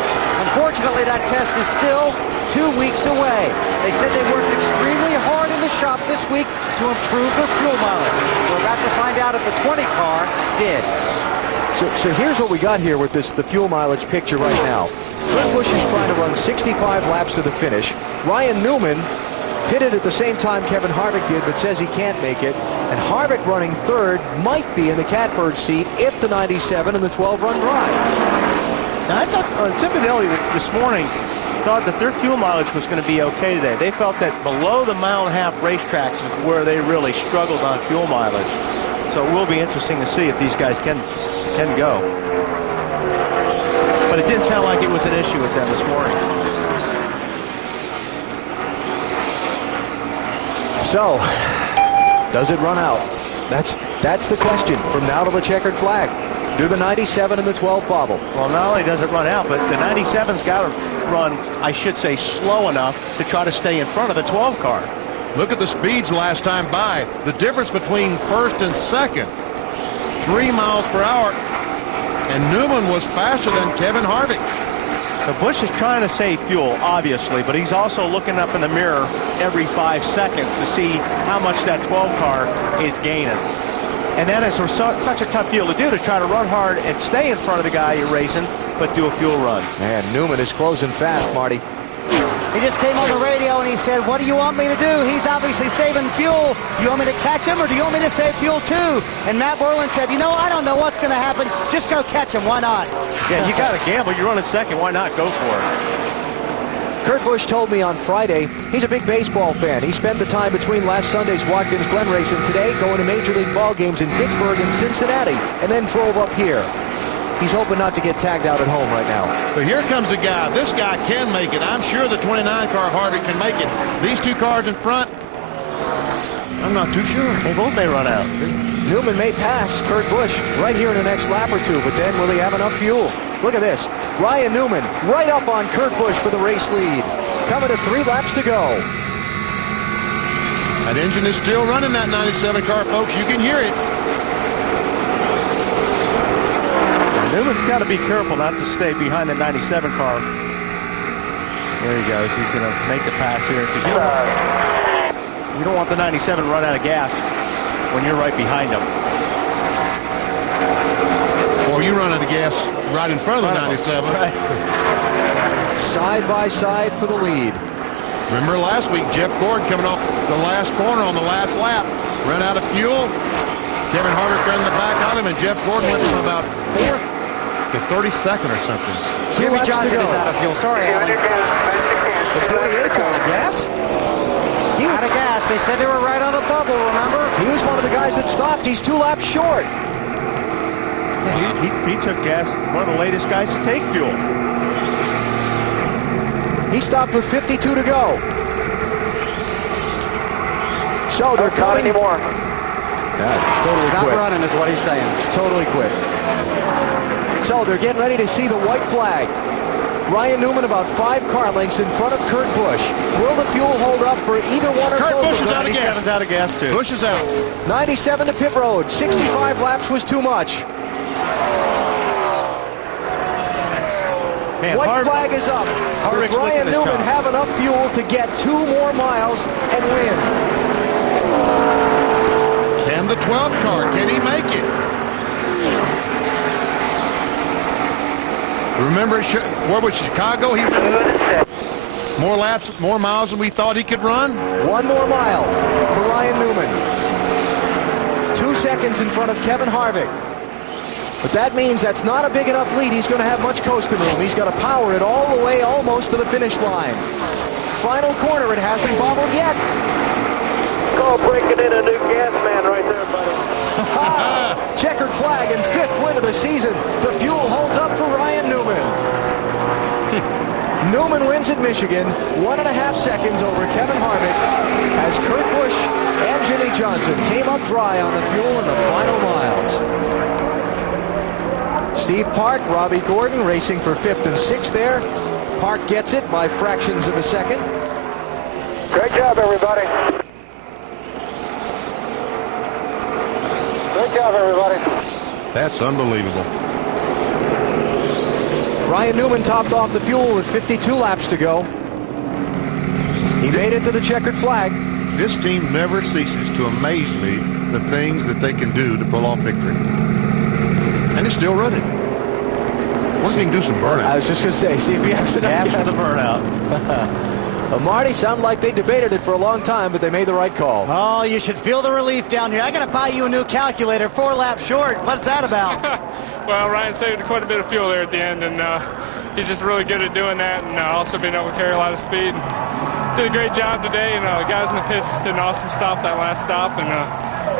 Unfortunately, that test is still 2 weeks away. They said they worked extremely hard in the shop this week to improve their fuel mileage. We're about to find out if the 20 car did. So here's what we got here with the fuel mileage picture right now. Kurt Busch is trying to run 65 laps to the finish. Ryan Newman pitted at the same time Kevin Harvick did, but says he can't make it. And Harvick running third might be in the catbird seat if the 97 and the 12 run dry. Now, I thought Zipadelli this morning thought that their fuel mileage was going to be okay today. They felt that below the mile-and-a-half racetracks is where they really struggled on fuel mileage. So it will be interesting to see if these guys can go. But it didn't sound like it was an issue with them this morning. So, does it run out? That's the question from now to the checkered flag. Do the 97 and the 12 bobble? Well, not only does it run out, but the 97's got to run, I should say, slow enough to try to stay in front of the 12 car. Look at the speeds last time by. The difference between first and second, 3 miles per hour. And Newman was faster than Kevin Harvick. The Busch is trying to save fuel, obviously, but he's also looking up in the mirror every 5 seconds to see how much that 12 car is gaining. And that is such a tough deal to do, to try to run hard and stay in front of the guy you're racing, but do a fuel run. Man, Newman is closing fast, Marty. He just came on the radio and he said, what do you want me to do? He's obviously saving fuel. Do you want me to catch him or do you want me to save fuel too? And Matt Borland said, you know, I don't know what's going to happen. Just go catch him. Why not? Yeah, you got to gamble. You're running second. Why not go for it? Kurt Busch told me on Friday he's a big baseball fan. He spent the time between last Sunday's Watkins Glen race and today going to Major League ball games in Pittsburgh and Cincinnati, and then drove up here. He's hoping not to get tagged out at home right now. But here comes the guy. This guy can make it. I'm sure the 29 car Harvick can make it. These 2 cars in front, I'm not too sure. They both may run out. Newman may pass Kurt Busch right here in the next lap or 2, but then will he have enough fuel? Look at this. Ryan Newman right up on Kurt Busch for the race lead. Coming to 3 laps to go. That engine is still running, that 97 car, folks. You can hear it. Newman's got to be careful not to stay behind the 97 car. There he goes. He's going to make the pass here, because you don't want the 97 to run out of gas when you're right behind him. Or you run out of gas right in front of the 97. Right. Side by side for the lead. Remember last week, Jeff Gord coming off the last corner on the last lap. Ran out of fuel. Kevin Harvick ran in the back of him, and Jeff Gordon went from about 4th to 32nd or something. Jimmy Johnson is out of fuel. Sorry, Alan. The 48's out of gas? Out of gas. They said they were right on the bubble, remember? He was one of the guys that stopped. He's 2 laps short. He took gas, one of the latest guys to take fuel. He stopped with 52 to go. So they're coming. Not anymore. Yeah, it's totally Not quit. running is what he's saying. It's totally quit. So they're getting ready to see the white flag. Ryan Newman about 5 car lengths in front of Kurt Busch. Will the fuel hold up for either one or both? Kurt Busch is out of gas. 97's out of gas too. Busch is out. 97 to pit road. 65 laps was too much. Man, White flag is up. Does Ryan Newman have enough fuel to get 2 more miles and win? Can the 12 car, can he make it? Remember, where was Chicago? He ran more laps, more miles than we thought he could run. 1 more mile for Ryan Newman. 2 seconds in front of Kevin Harvick. But that means that's not a big enough lead. He's going to have much coasting room. He's got to power it all the way almost to the finish line. Final corner, it hasn't bobbled yet. Go breaking in a new gas man right there, buddy. Checkered flag and 5th win of the season. The fuel holds up for Ryan Newman. Newman wins at Michigan, 1.5 seconds over Kevin Harvick as Kurt Busch and Jimmy Johnson came up dry on the fuel in the final miles. Steve Park, Robbie Gordon racing for 5th and 6th there. Park gets it by fractions of a second. Great job, everybody. Great job, everybody. That's unbelievable. Ryan Newman topped off the fuel with 52 laps to go. He made it to the checkered flag. This team never ceases to amaze me, the things that they can do to pull off victory. And it's still running. What if we can do some burnout? I was just going to say, see if we have some After the burnout. Marty, sounded like they debated it for a long time, but they made the right call. Oh, you should feel the relief down here. I got to buy you a new calculator, 4 laps short. What's that about? Well, Ryan saved quite a bit of fuel there at the end, and he's just really good at doing that, and also being able to carry a lot of speed. Did a great job today, and the guys in the pits just did an awesome stop that last stop, and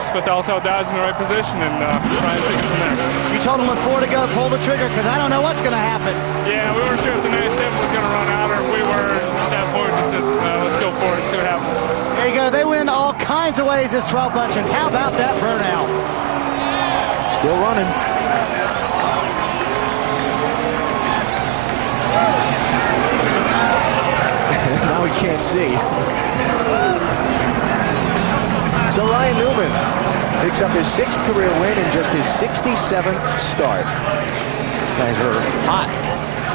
just put the Alto Dodge in the right position, and Ryan took it from there. You told him with 4 to go, pull the trigger, because I don't know what's going to happen. Yeah, we weren't sure if the 97 was going to run out, or if we were. At that point, just said, let's go for it and see what happens. There you go. They win all kinds of ways this 12 bunch, and how about that burnout? Still running. Now we can't see. So Ryan Newman picks up his 6th career win in just his 67th start. These guys are hot.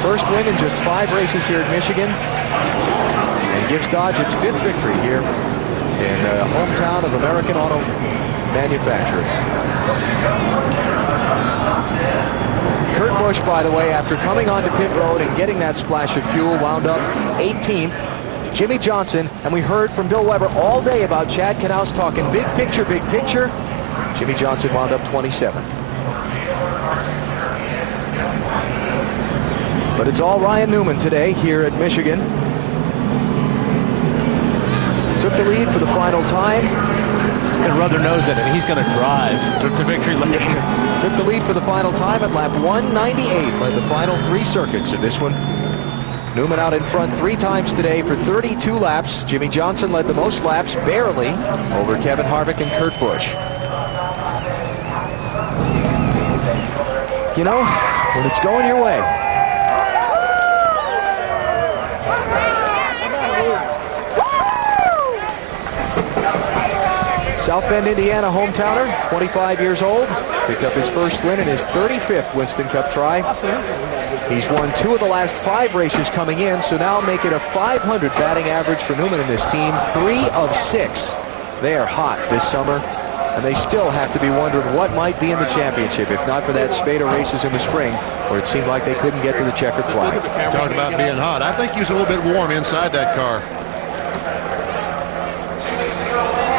First win in just 5 races here at Michigan, and gives Dodge its 5th victory here in the hometown of American auto manufacturing. Kurt Busch, by the way, after coming onto pit road and getting that splash of fuel, wound up 18th. Jimmy Johnson, and we heard from Bill Weber all day about Chad Knaus talking big picture, big picture. Jimmy Johnson wound up 27th. But it's all Ryan Newman today here at Michigan. Took the lead for the final time. Going to rub their nose in it. He's going to drive to victory lane. Took the lead for the final time at lap 198. Led the final 3 circuits of this one. Newman out in front 3 times today for 32 laps. Jimmy Johnson led the most laps, barely, over Kevin Harvick and Kurt Busch. You know, when it's going your way. South Bend, Indiana hometowner, 25 years old. Picked up his first win in his 35th Winston Cup try. He's won 2 of the last 5 races coming in, so now make it a 500 batting average for Newman and his team. 3 of 6. They are hot this summer, and they still have to be wondering what might be in the championship, if not for that spate of races in the spring, where it seemed like they couldn't get to the checkered flag. Talked about being hot. I think he was a little bit warm inside that car.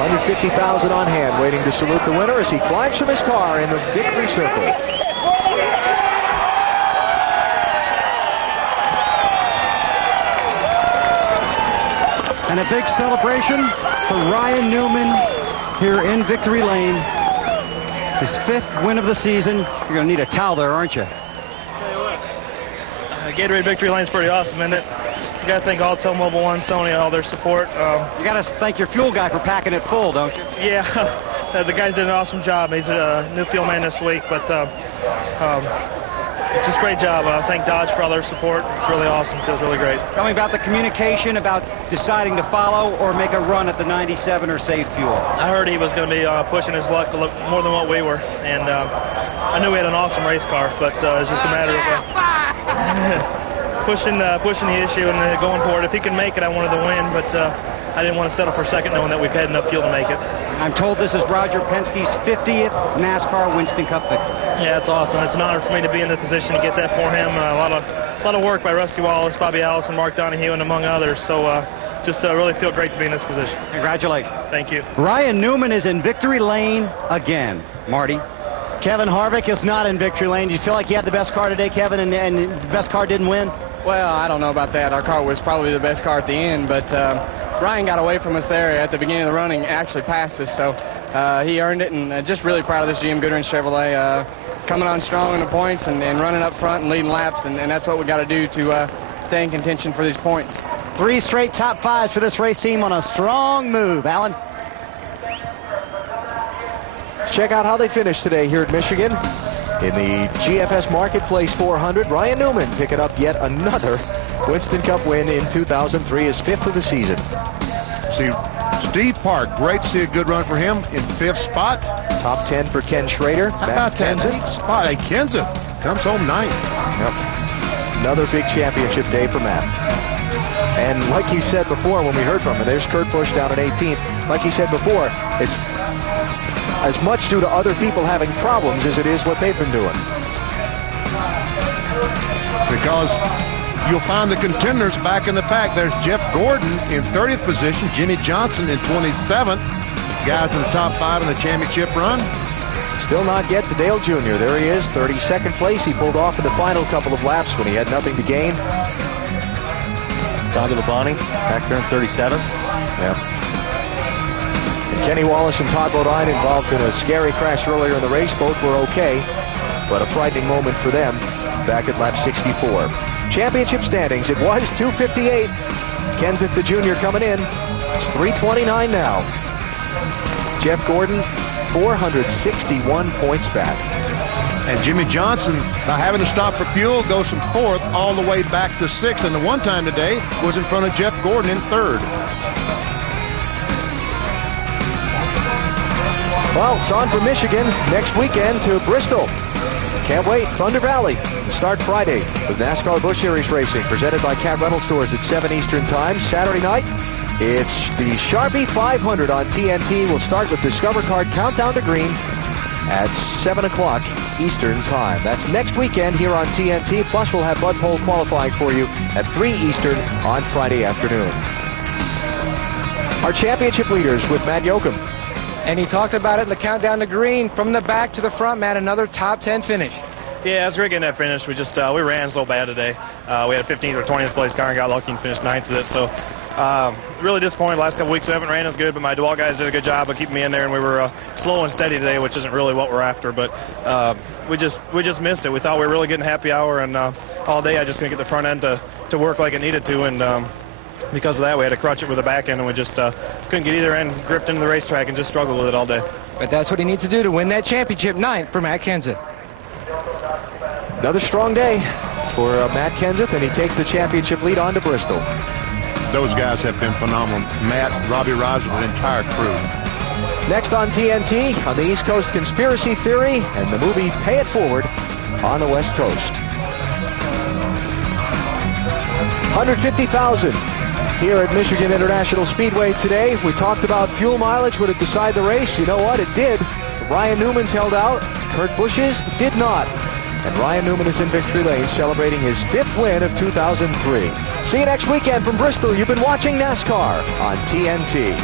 150,000 on hand, waiting to salute the winner as he climbs from his car in the victory circle. And a big celebration for Ryan Newman here in Victory Lane. His 5th win of the season. You're going to need a towel there, aren't you? Gatorade Victory Lane is pretty awesome, isn't it? You got to thank Alto, Mobile One, Sony, all their support. You got to thank your fuel guy for packing it full, don't you? Yeah, the guys did an awesome job. He's a new fuel man this week, but just great job. Thank Dodge for all their support. It's really awesome. Feels really great. Tell me about the communication about deciding to follow or make a run at the 97 or save fuel. I heard he was going to be pushing his luck more than what we were, and I knew we had an awesome race car, but it's just a matter of pushing the issue and going for it. If he can make it, I wanted to win, but I didn't want to settle for second knowing that we've had enough fuel to make it. I'm told this is Roger Penske's 50th NASCAR Winston Cup victory. Yeah, it's awesome. It's an honor for me to be in this position to get that for him. A lot of work by Rusty Wallace, Bobby Allison, Mark Donahue, and among others. So just really feel great to be in this position. Congratulations. Thank you. Ryan Newman is in Victory Lane again. Marty? Kevin Harvick is not in victory lane. Do you feel like you had the best car today, Kevin, and the best car didn't win? Well, I don't know about that. Our car was probably the best car at the end, but Ryan got away from us there at the beginning of the running, actually passed us, so he earned it, and just really proud of this GM Goodwrench Chevrolet coming on strong in the points and running up front and leading laps, and that's what we got to do to stay in contention for these points. 3 straight top 5s for this race team on a strong move. Alan? Check out how they finished today here at Michigan. In the GFS Marketplace 400, Ryan Newman picking up yet another Winston Cup win in 2003, his 5th of the season. See, Steve Park, great to see a good run for him in 5th spot. Top 10 for Ken Schrader. How about that 8th spot? Hey, Kenseth comes home 9th. Yep. Another big championship day for Matt. And like you said before when we heard from him, there's Kurt Busch down at 18th. Like you said before, it's as much due to other people having problems as it is what they've been doing. Because you'll find the contenders back in the pack. There's Jeff Gordon in 30th position, Jimmy Johnson in 27th. Guys in the top 5 in the championship run. Still not yet to Dale Jr. There he is, 32nd place. He pulled off in the final couple of laps when he had nothing to gain. Tommy Labonte back there in 37th. Yeah. Kenny Wallace and Todd Bodine involved in a scary crash earlier in the race. Both were okay, but a frightening moment for them back at lap 64. Championship standings, it was 258. Kenseth the junior coming in. It's 329 now. Jeff Gordon, 461 points back. And Jimmy Johnson, having to stop for fuel, goes from 4th all the way back to 6th. And the one time today was in front of Jeff Gordon in 3rd. Well, it's on for Michigan next weekend to Bristol. Can't wait. Thunder Valley to start Friday with NASCAR Busch Series Racing, presented by Cat Rental Stores at 7 Eastern Time. Saturday night, it's the Sharpie 500 on TNT. We'll start with Discover Card Countdown to Green at 7 o'clock Eastern Time. That's next weekend here on TNT. Plus, we'll have Bud Pole qualifying for you at 3 Eastern on Friday afternoon. Our championship leaders with Matt Yoakum. And he talked about it in the countdown to green, from the back to the front, Matt, another top 10 finish. Yeah, as we're getting that finish, we just we ran so bad today. We had a 15th or 20th place car and got lucky and finished 9th with it. So really disappointed. Last couple weeks we haven't ran as good, but my Dewalt guys did a good job of keeping me in there, and we were slow and steady today, which isn't really what we're after. But we just missed it. We thought we were really getting happy hour, and all day I just couldn't get the front end to work like it needed to, and because of that, we had to crutch it with the back end, and we just couldn't get either end gripped into the racetrack and just struggled with it all day. But that's what he needs to do to win that championship, 9th for Matt Kenseth. Another strong day for Matt Kenseth, and he takes the championship lead on to Bristol. Those guys have been phenomenal. Matt, Robbie Reiser, the entire crew. Next on TNT, on the East Coast, Conspiracy Theory and the movie Pay It Forward on the West Coast. 150,000 here at Michigan International Speedway today. We talked about fuel mileage. Would it decide the race? You know what? It did. Ryan Newman's held out. Kurt Busch's did not. And Ryan Newman is in victory lane celebrating his 5th win of 2003. See you next weekend from Bristol. You've been watching NASCAR on TNT.